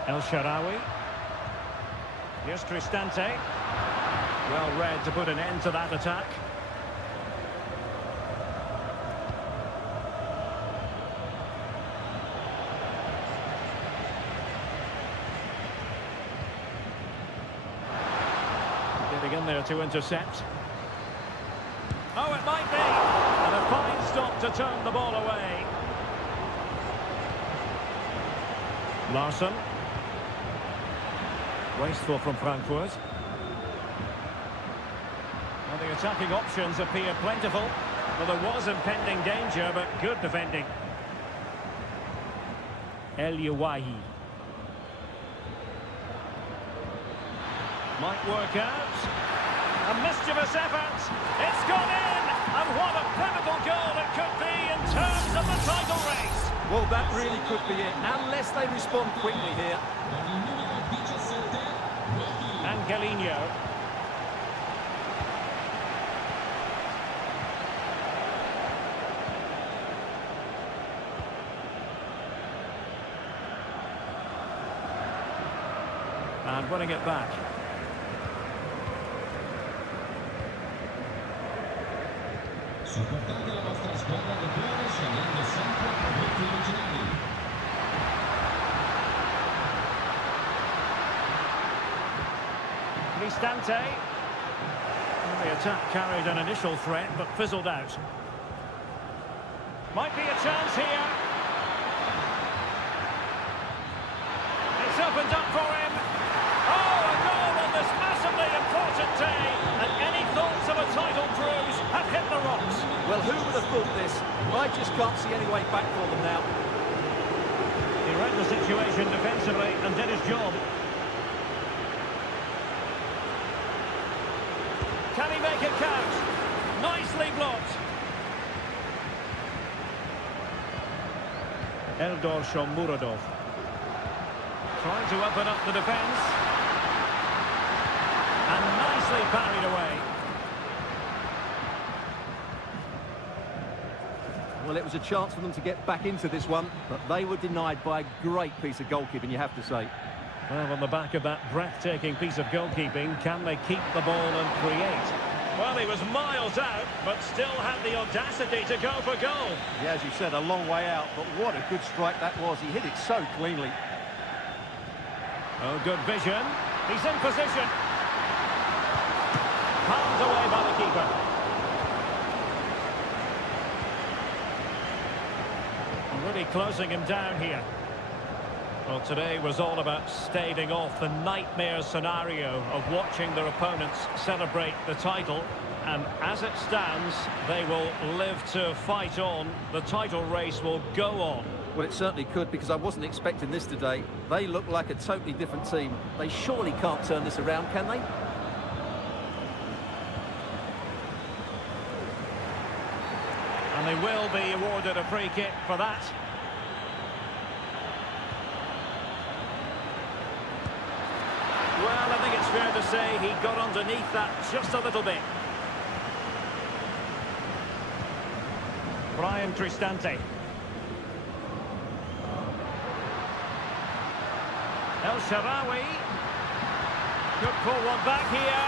El Shaarawy. Here's Cristante. Well read to put an end to that attack. Getting in there to intercept. Oh, it might be. And a fine stop to turn the ball away. Larsson. Wasteful from Frankfurt. Well, the attacking options appear plentiful. Well, there was impending danger, but good defending. El Yawahi. Might work out. A mischievous effort. It's gone in. And what a pivotal goal it could be in terms of the title race. Well, that really could be it, unless they respond quickly here. Angelino. And winning it back. Supportate la vostra squadra di cuore scegliendo sempre prodotti originali. Cristante. The attack carried an initial threat, but fizzled out. Might be a chance here. It's opened up for him. Oh, a goal on this massively important day. And any thoughts of a title cruise have hit the rocks. Well, who would have thought this? I just can't see any way back for them now. He read the situation defensively and did his job. Can he make it count? Nicely blocked. Eldor Shomurodov. Trying to open up the defence. And nicely parried away. Well, it was a chance for them to get back into this one, but they were denied by a great piece of goalkeeping, you have to say. Well, on the back of that breathtaking piece of goalkeeping, can they keep the ball and create? Well, he was miles out, but still had the audacity to go for goal. Yeah, as you said, a long way out, but what a good strike that was. He hit it so cleanly. Oh, good vision. He's in position. Palmed away by the keeper. Really closing him down here. Well, today was all about staving off the nightmare scenario of watching their opponents celebrate the title. And as it stands, they will live to fight on. The title race will go on. Well, it certainly could, because I wasn't expecting this today. They look like a totally different team. They surely can't turn this around, can they? And they will be awarded a free kick for that. Well, I think it's fair to say he got underneath that just a little bit. Brian Cristante. El Shaarawy. Could pull one back here,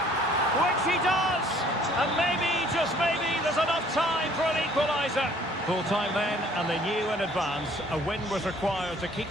which he does! And maybe, just maybe, there's enough time for an equaliser. Full time then, and they knew in advance a win was required to keep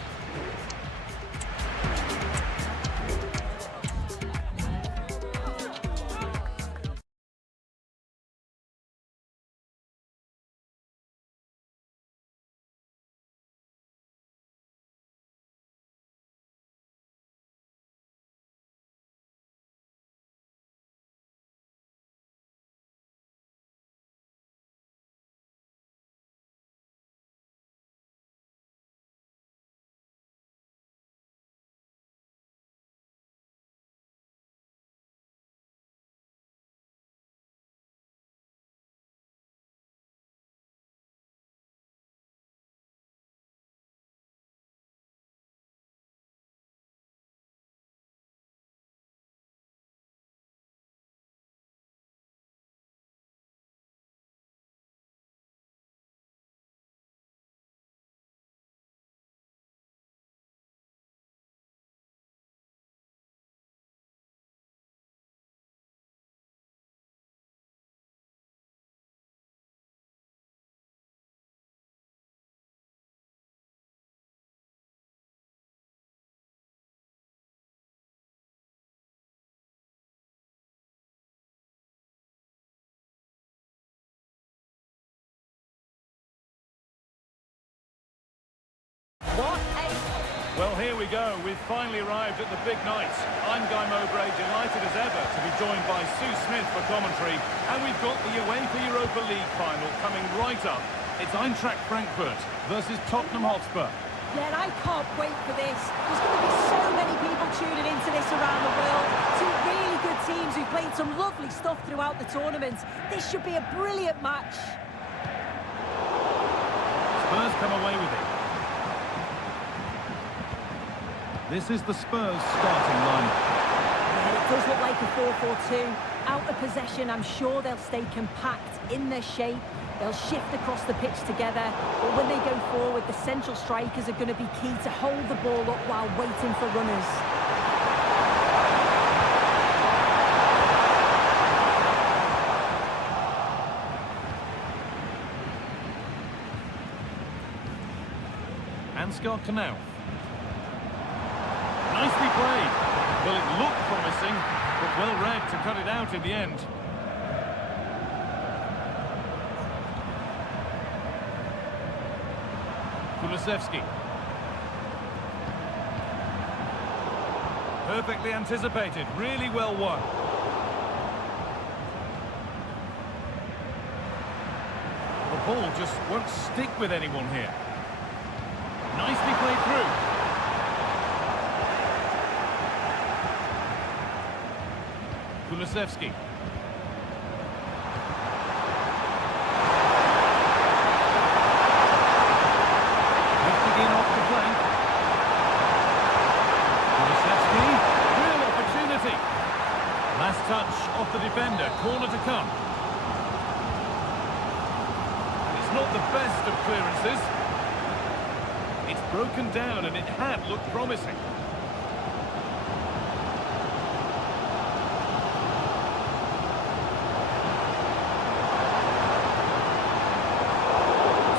Well, here we go. We've finally arrived at the big night. I'm Guy Mowbray, delighted as ever to be joined by Sue Smith for commentary. And we've got the UEFA Europa League final coming right up. It's Eintracht Frankfurt versus Tottenham Hotspur. Yeah, and I can't wait for this. There's going to be so many people tuning into this around the world. Two really good teams who've played some lovely stuff throughout the tournament. This should be a brilliant match. Spurs come away with it. This is the Spurs starting line. Yeah, it does look like a 4-4-2. Out of possession, I'm sure they'll stay compact in their shape. They'll shift across the pitch together. But when they go forward, the central strikers are going to be key to hold the ball up while waiting for runners. Ansgar Knauf. Nicely played. Well, it looked promising, but well read to cut it out in the end. Kulusevski. Perfectly anticipated, really well won. The ball just won't stick with anyone here. Nicely played through. Kulusevski. Lifted in off the flank. Kulusevski. Real opportunity. Last touch off the defender. Corner to come. It's not the best of clearances. It's broken down and it had looked promising.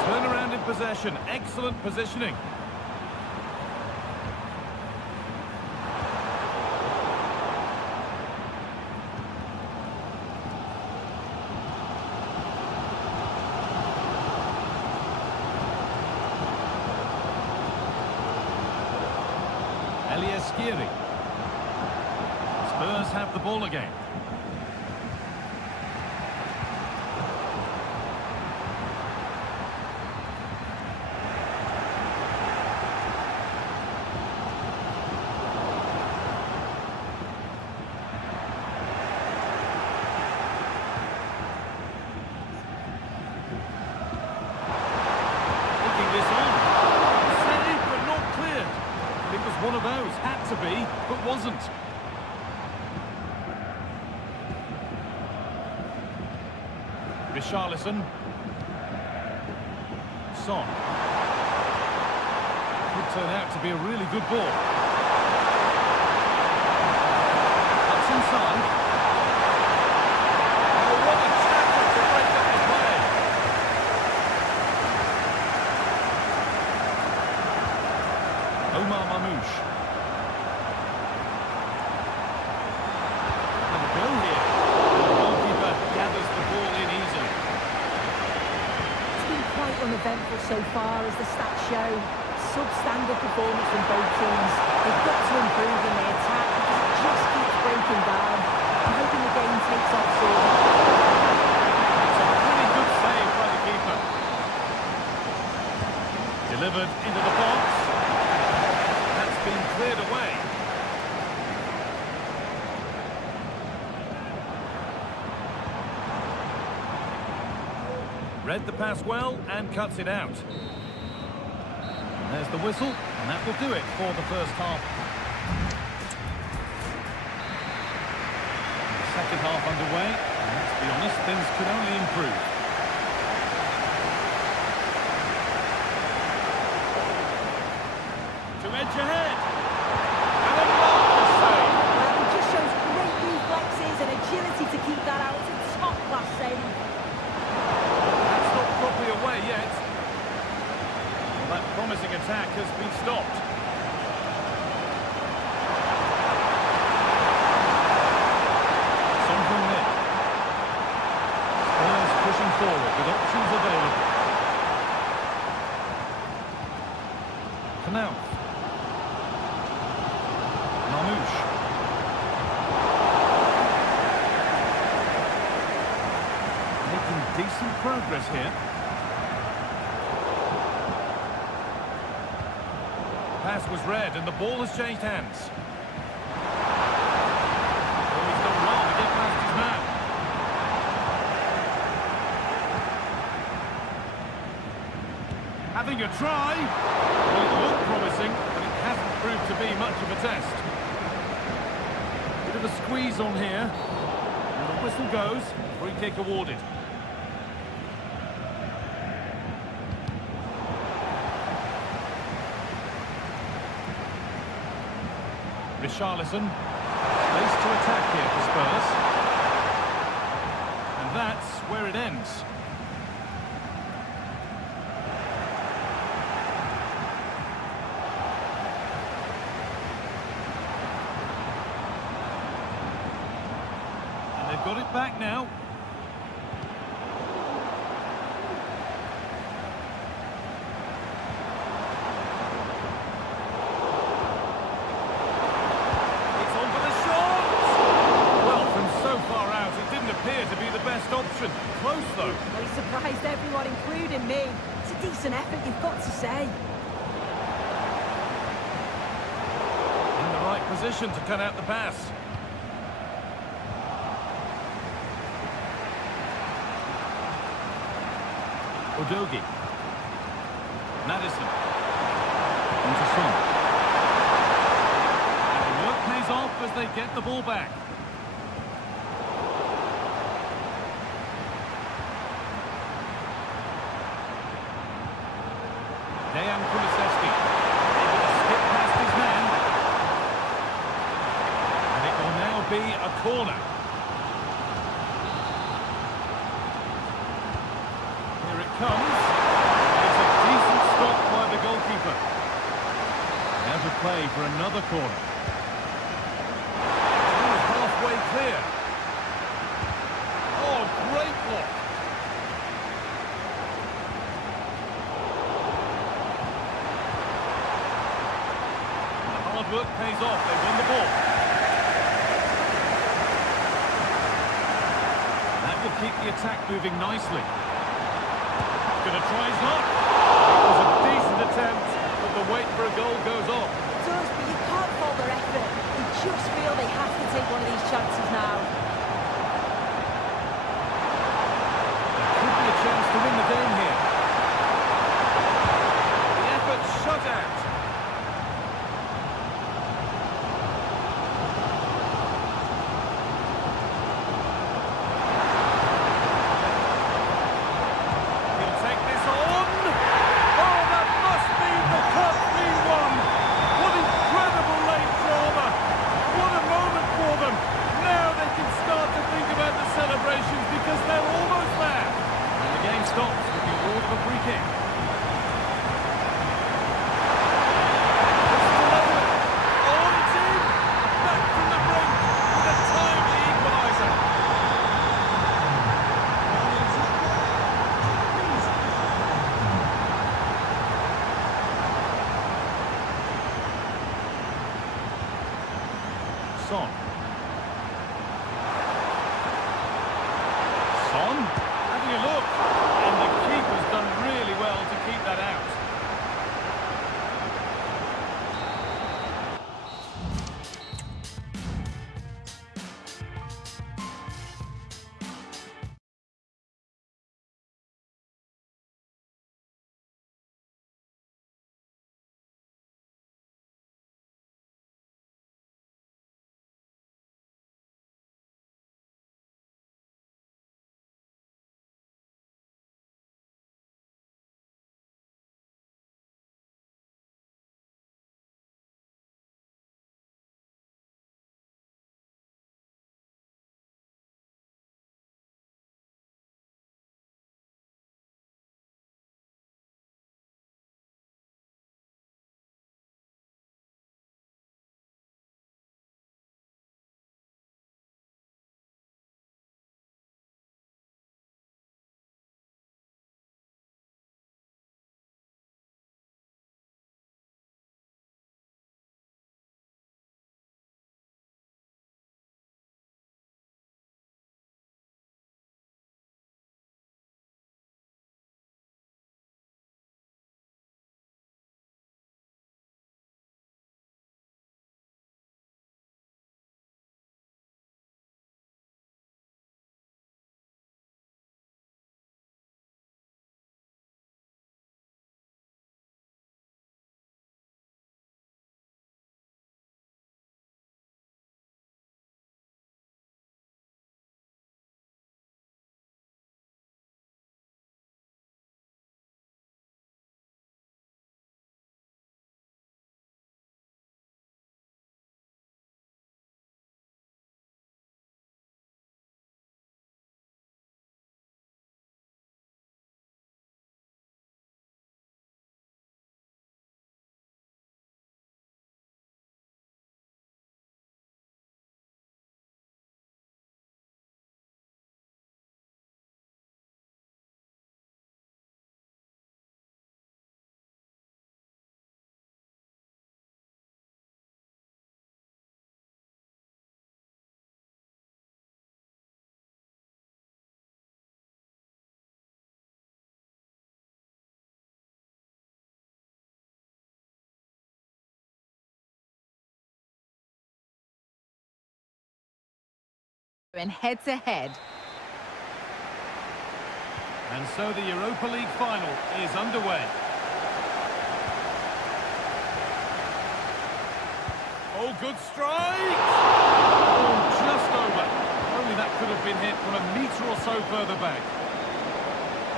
Turnaround in possession, excellent positioning. Spurs have the ball again. Taking this on. Saved but not cleared. It was one of those. Had to be, but wasn't. Richarlison. Son. Could turn out to be a really good ball. That's inside. Oh, what a tackle to break up the play. Omar Mamouche. And a go here. The goalkeeper gathers the ball in easily. It's been quite uneventful so far, as the stats show. Substandard performance from both teams. They've got to improve in their attack because it just keeps breaking down. I'm hoping the game takes off soon. It's a pretty good save by the keeper. Delivered into the box. That's been cleared away. Read the pass well and cuts it out. There's the whistle, and that will do it for the first half. The second half underway, and let's be honest, things could only improve. To edge ahead. And a marvelous save. Well, it just shows great reflexes and agility to keep that out. It's a top-class save. That's not properly away yet. Well, that promising attack has been stopped. Something there. Spurs pushing forward with options available. Knauf. decent progress here. Pass was read and the ball has changed hands. Oh, he's done well to get past his man. Having a try. Well, it looked promising, but it hasn't proved to be much of a test. Bit of a squeeze on here. And the whistle goes. Free kick awarded. Richarlison. Place to attack here for Spurs. And that's where it ends. And they've got it back now. Option. Close though. Well, he surprised everyone, including me. It's a decent effort, you've got to say. In the right position to cut out the pass. Udogi. Madison. Into Son. And the work pays off as they get the ball back. Able to skip past his man. And it will now be a corner. Here it comes. It's a decent stop by the goalkeeper. Now to play for another corner. Halfway clear. Oh, great block. Work pays off, they won the ball. That will keep the attack moving nicely. Gonna try his luck. It was a decent attempt, but the wait for a goal goes off. It does, but you can't fault their effort. They just feel they have to take one of these chances now. There could be a chance to win the game here. The effort shut out. Son. Son having a look, and the keeper's done really well to keep that out. And head-to-head. And so the Europa League final is underway. Oh, good strike! Oh, just over. Only that could have been hit from a metre or so further back.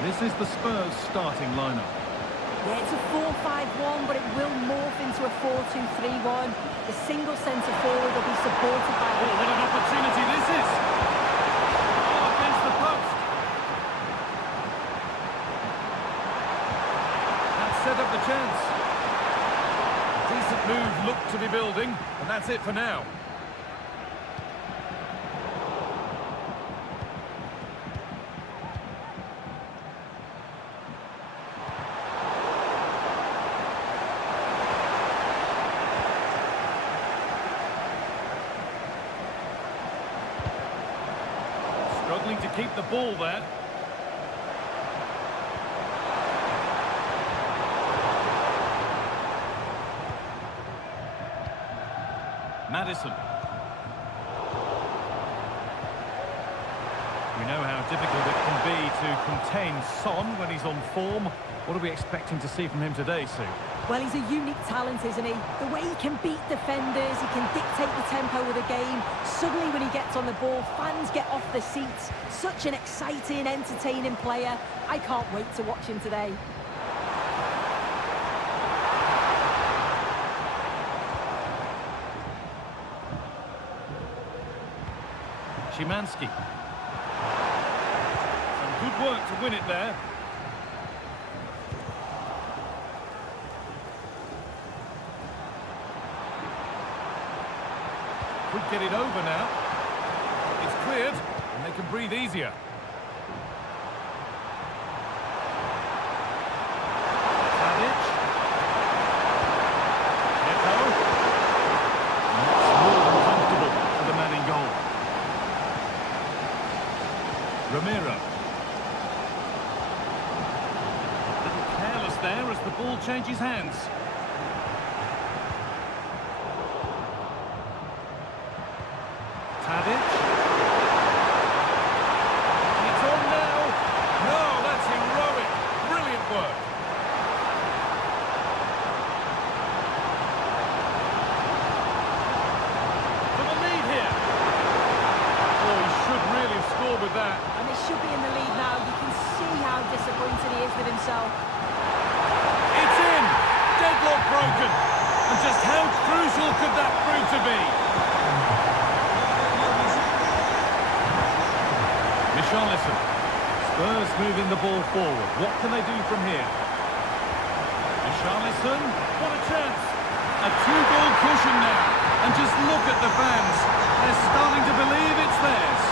This is the Spurs starting lineup. Yeah, it's a 4-5-1, but it will morph into a 4-2-3-1. The single centre forward will be supported by... Oh, what an opportunity this is! Oh, against the post. That set up the chance. Decent move looked to be building, and that's it for now. Struggling to keep the ball there. Madison. We know how difficult it can be to contain Son when he's on form. What are we expecting to see from him today, Sue? Well, he's a unique talent, isn't he? The way he can beat defenders, he can dictate the tempo of the game. Suddenly when he gets on the ball, fans get off the seats. Such an exciting, entertaining player. I can't wait to watch him today. Szymanski. Some good work to win it there. Could get it over now. It's cleared, and they can breathe easier. Tadic. Echo. That's more than comfortable for the man in goal. Romero. A little careless there as the ball changes hands. Tadic. It's on now. No, that's heroic. Brilliant work. For the lead here. Oh, he should really have scored with that. And they should be in the lead now. You can see how disappointed he is with himself. It's in. Deadlock broken. And just how crucial could that prove to be? Richarlison. Spurs moving the ball forward. What can they do from here? Richarlison. What a chance. A two-goal cushion now. And just look at the fans. They're starting to believe it's theirs.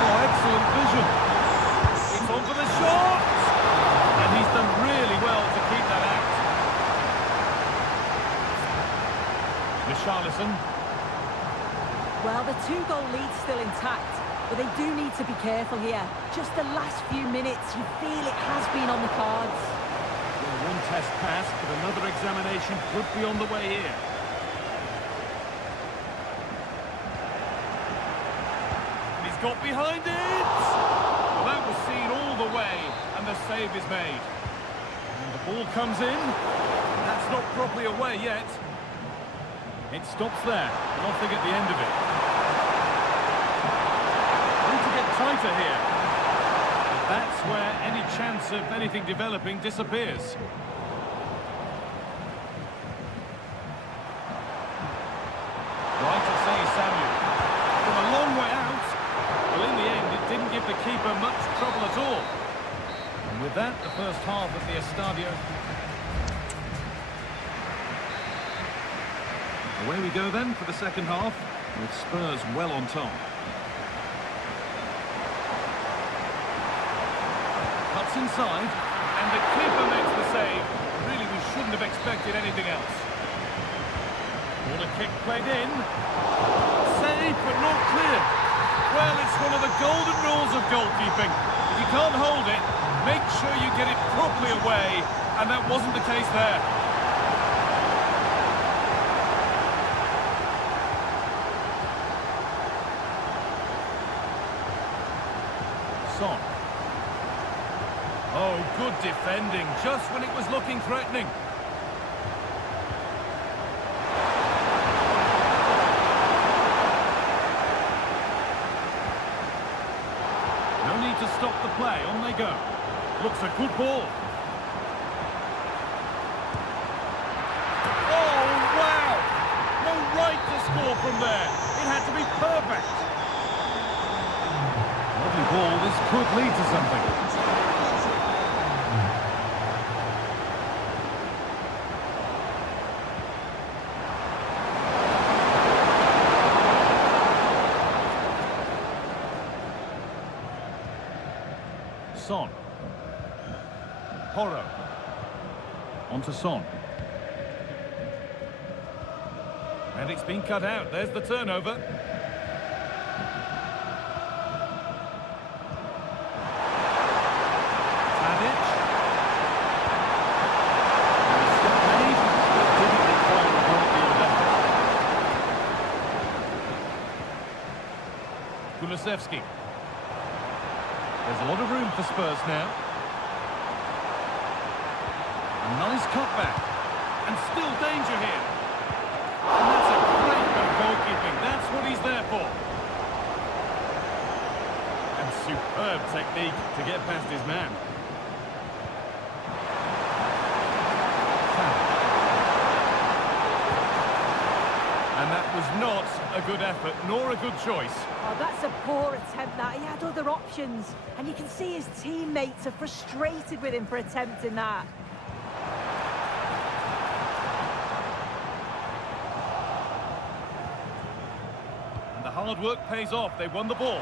Oh, excellent vision. It's on for the shot. And he's done really well to keep that out. Richarlison. Well, the two-goal lead's still intact, but they do need to be careful here. Just the last few minutes, you feel it has been on the cards. Well, one test passed, but another examination could be on the way here. He's got behind it! Well, that was seen all the way, and the save is made. And the ball comes in. That's not properly away yet. It stops there. Nothing at the end of it. Need to get tighter here. But that's where any chance of anything developing disappears. Right to say Samuel. From a long way out. Well, in the end, it didn't give the keeper much trouble at all. And with that, the first half of the Estadio. Away we go then for the second half, with Spurs well on top. Cuts inside, and the keeper makes the save. Really, we shouldn't have expected anything else. Corner kick played in. Save, but not clear. Well, it's one of the golden rules of goalkeeping. If you can't hold it, make sure you get it properly away, and that wasn't the case there. Son. Oh, good defending, just when it was looking threatening. No need to stop the play, on they go. Looks a good ball. Oh, wow! No right to score from there. It had to be perfect. Lovely ball, this could lead to something. Son. Horo. On to Son. And it's been cut out. There's the turnover. Tadic. Stop made, but didn't require a great deal of effort. Kulusevski. There's a lot of room for Spurs now. A nice cutback. And still danger here. And that's a great bit of goalkeeping. That's what he's there for. And superb technique to get past his man. And that was not a good effort, nor a good choice. Oh, that's a poor attempt, that. He had other options. And you can see his teammates are frustrated with him for attempting that. And the hard work pays off. They won the ball.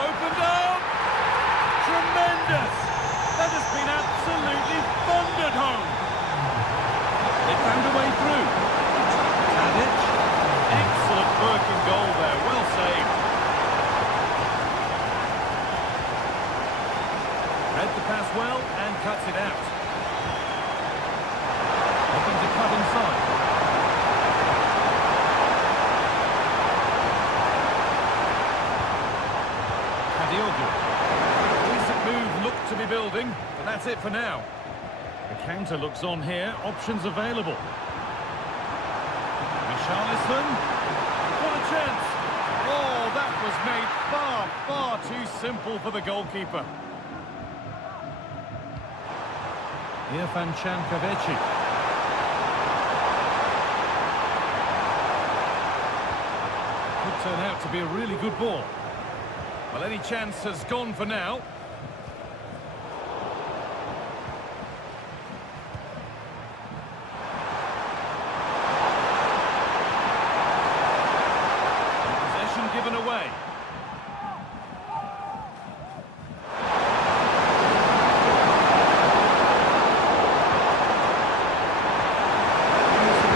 Opened up! Tremendous! That has been absolutely thundered home! They found a way through. Tadic. Excellent working goal there, well saved. Read the pass well and cuts it out. Looking to cut inside. Decent move looked to be building, but that's it for now. The counter looks on here, options available. Richarlison, what a chance! Oh, that was made far, far too simple for the goalkeeper. Irfan Cankaveci. Could turn out to be a really good ball. Well, any chance has gone for now. Possession given away.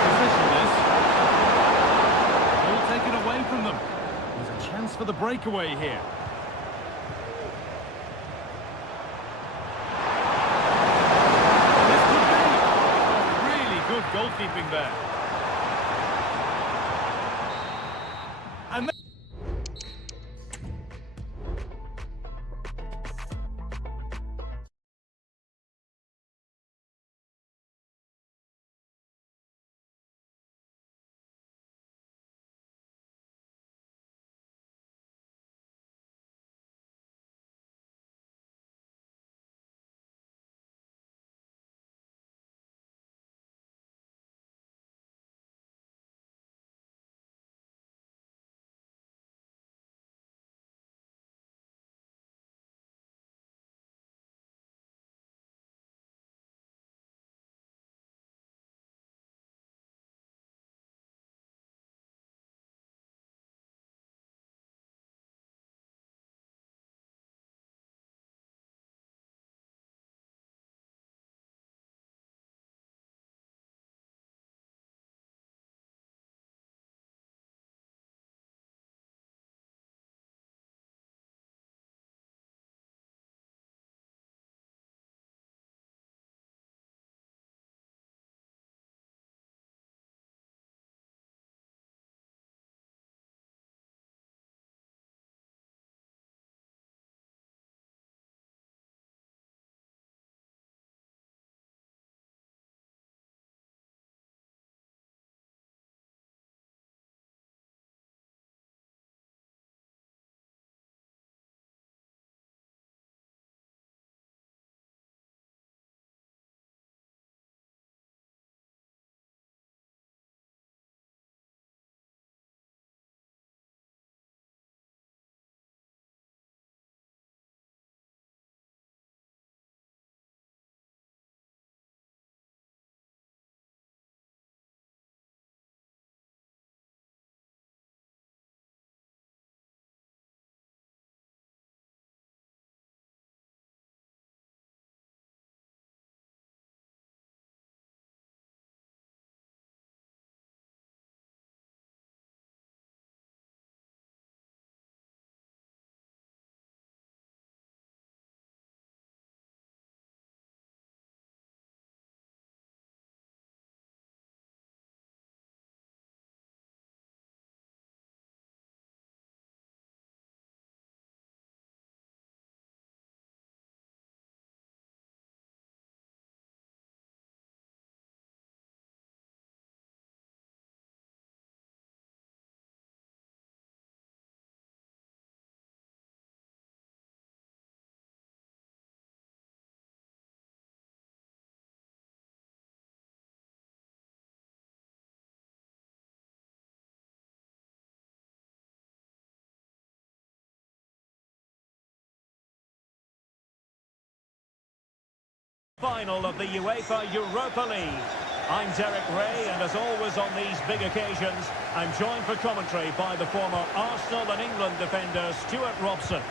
Possession this. All taken away from them. There's a chance for the breakaway here. Goalkeeping there. And final of the UEFA Europa League. I'm Derek Ray, and as always on these big occasions, I'm joined for commentary by the former Arsenal and England defender Stuart Robson.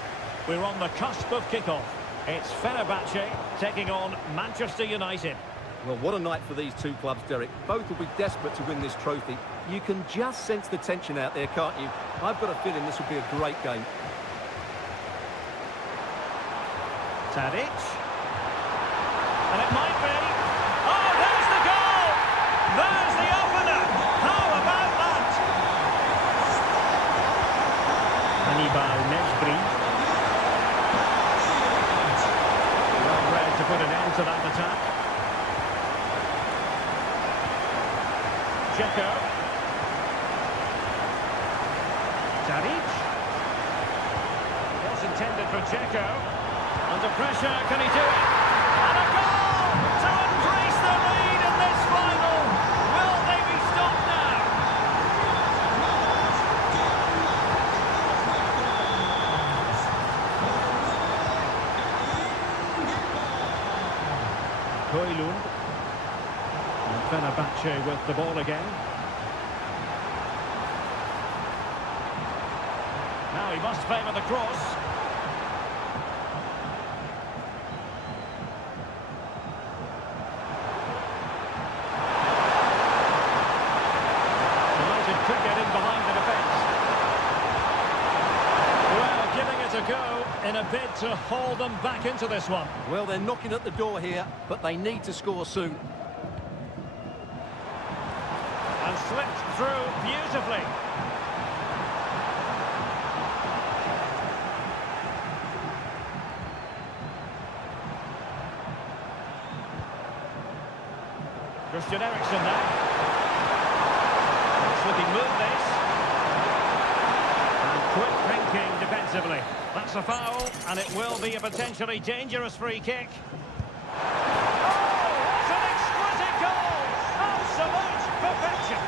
We're on the cusp of kickoff. It's Fenerbahce taking on Manchester United. Well, what a night for these two clubs, Derek. Both will be desperate to win this trophy. You can just sense the tension out there, can't you? I've got a feeling this will be a great game. Tadic. And it might be. Oh, there's the goal! There's the opener! How about that? Hannibal Nesbri. Well read to put an end to that attack. Dzeko. Tadic. Was intended for Dzeko. Under pressure, can he do it? And a goal to increase the lead in this final. Will they be stopped now? Koilund. And Fenerbahce with the ball again. Now he must favour the cross. Could get in behind the defence. Well, giving it a go in a bid to haul them back into this one. Well, they're knocking at the door here, but they need to score soon. And slipped through beautifully. Christian Eriksen now. Looking move this. And quick thinking defensively. That's a foul, and it will be a potentially dangerous free kick. Oh, what an exquisite goal! Absolute perfection.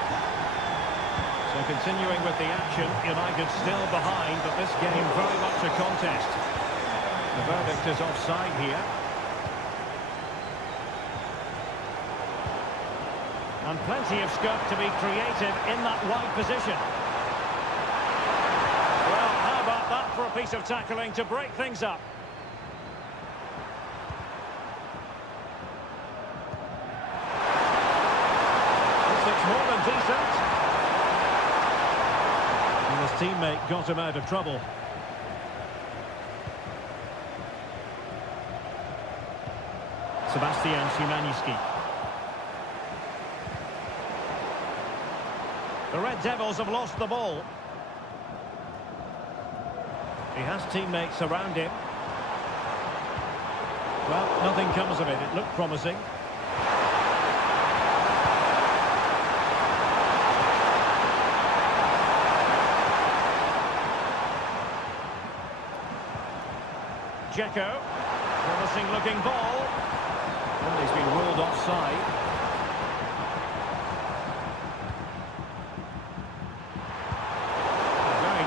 So continuing with the action, United still behind, but this game very much a contest. The verdict is offside here. And plenty of scope to be creative in that wide position. Well, how about that for a piece of tackling to break things up? This looks more than decent. And his teammate got him out of trouble. Sebastian Szymanski. The Red Devils have lost the ball. He has teammates around him. Well, nothing comes of it. It looked promising. Dzeko. Promising looking ball. Well, he's been ruled offside.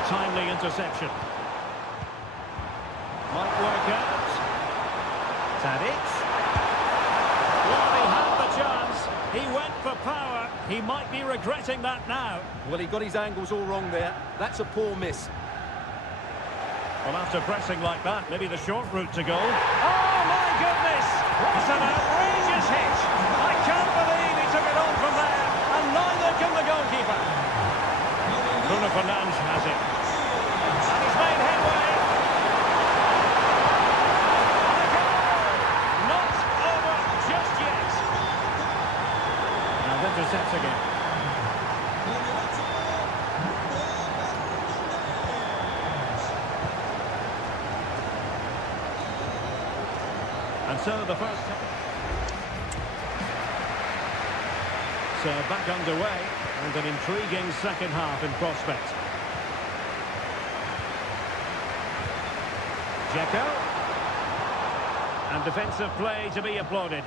Timely interception. Might work out. Tadic. Well, he had the chance. He went for power. He might be regretting that now. Well, he got his angles all wrong there. That's a poor miss. Well, after pressing like that, maybe the short route to goal. Oh, my goodness! What an outrageous hit! I can't believe he took it on from there, and neither can the goalkeeper. Bruno Fernandes has it. And he's made headway. And a goal! Not over just yet. And intercepts again. And so the first... So back underway, and an intriguing second half in prospect. Dzeko. And defensive play to be applauded.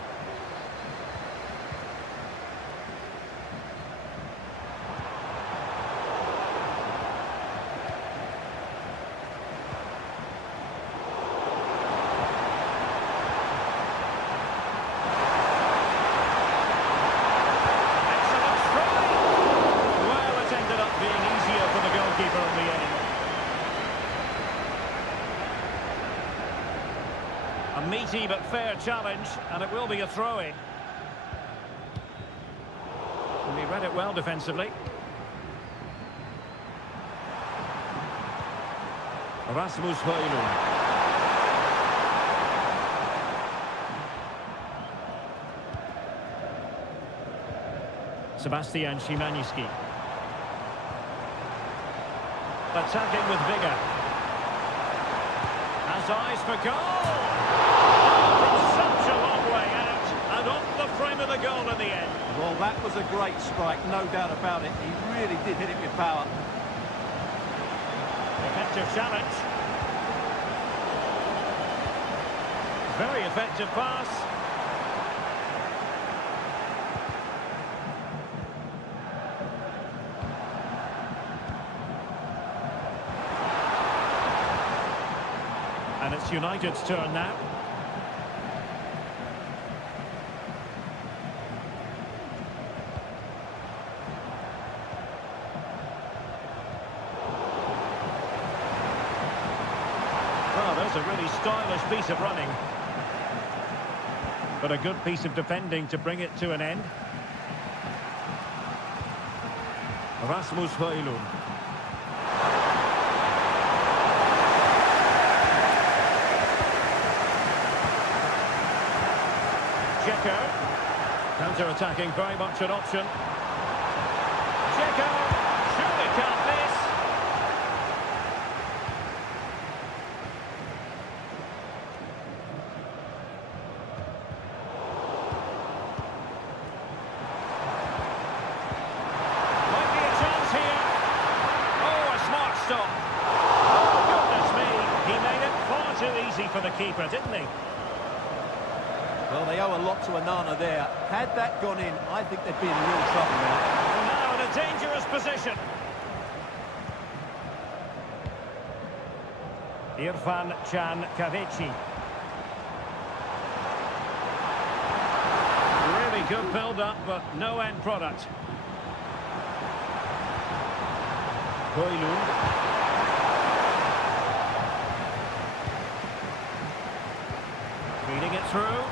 A meaty but fair challenge, and it will be a throw-in. And he read it well defensively. Rasmus Højlund. Sebastian Szymanski. Attacking with vigour. Has eyes for goal! From such a long way out, and on the frame of the goal in the end. Well, that was a great strike, no doubt about it. He really did hit it with power. Effective challenge. Very effective pass. And it's United's turn now. Well, there's a really stylish piece of running. But a good piece of defending to bring it to an end. Rasmus Højlund. Checo. Counter-attacking, very much an option. Checo. Surely can't miss. Might be a chance here. Oh, a smart stop. Oh, goodness me. He made it far too easy for the keeper, didn't he? Well, they owe a lot to Onana there. Had that gone in, I think they'd be in real trouble now. Well, now in a dangerous position. Irfan Can Kavici. Really good build-up, but no end product. Højlund. Feeding it through.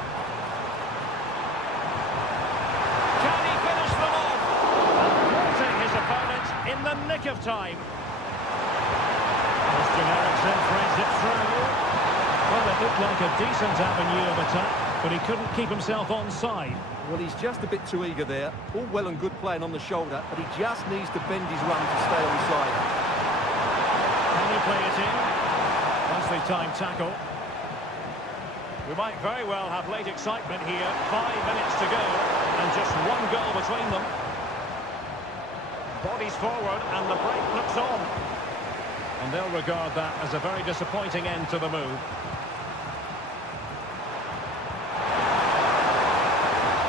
In the nick of time. Christian Eriksen threads it through. Well, it looked like a decent avenue of attack, but he couldn't keep himself onside. Well, he's just a bit too eager there. All well and good playing on the shoulder, but he just needs to bend his run to stay onside. Can he play it in? Nicely timed tackle. We might very well have late excitement here. 5 minutes to go, and just one goal between them. Bodies forward and the break looks on. And they'll regard that as a very disappointing end to the move.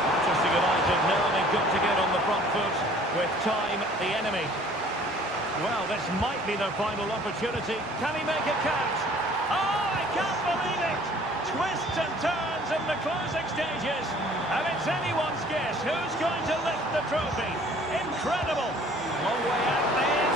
Manchester United now they've got to get on the front foot with time the enemy. Well, this might be their final opportunity. Can he make it count? Oh, I can't believe it! Twists and turns in the closing stages. And it's anyone's guess who's going to lift the trophy. Incredible! Long way out there.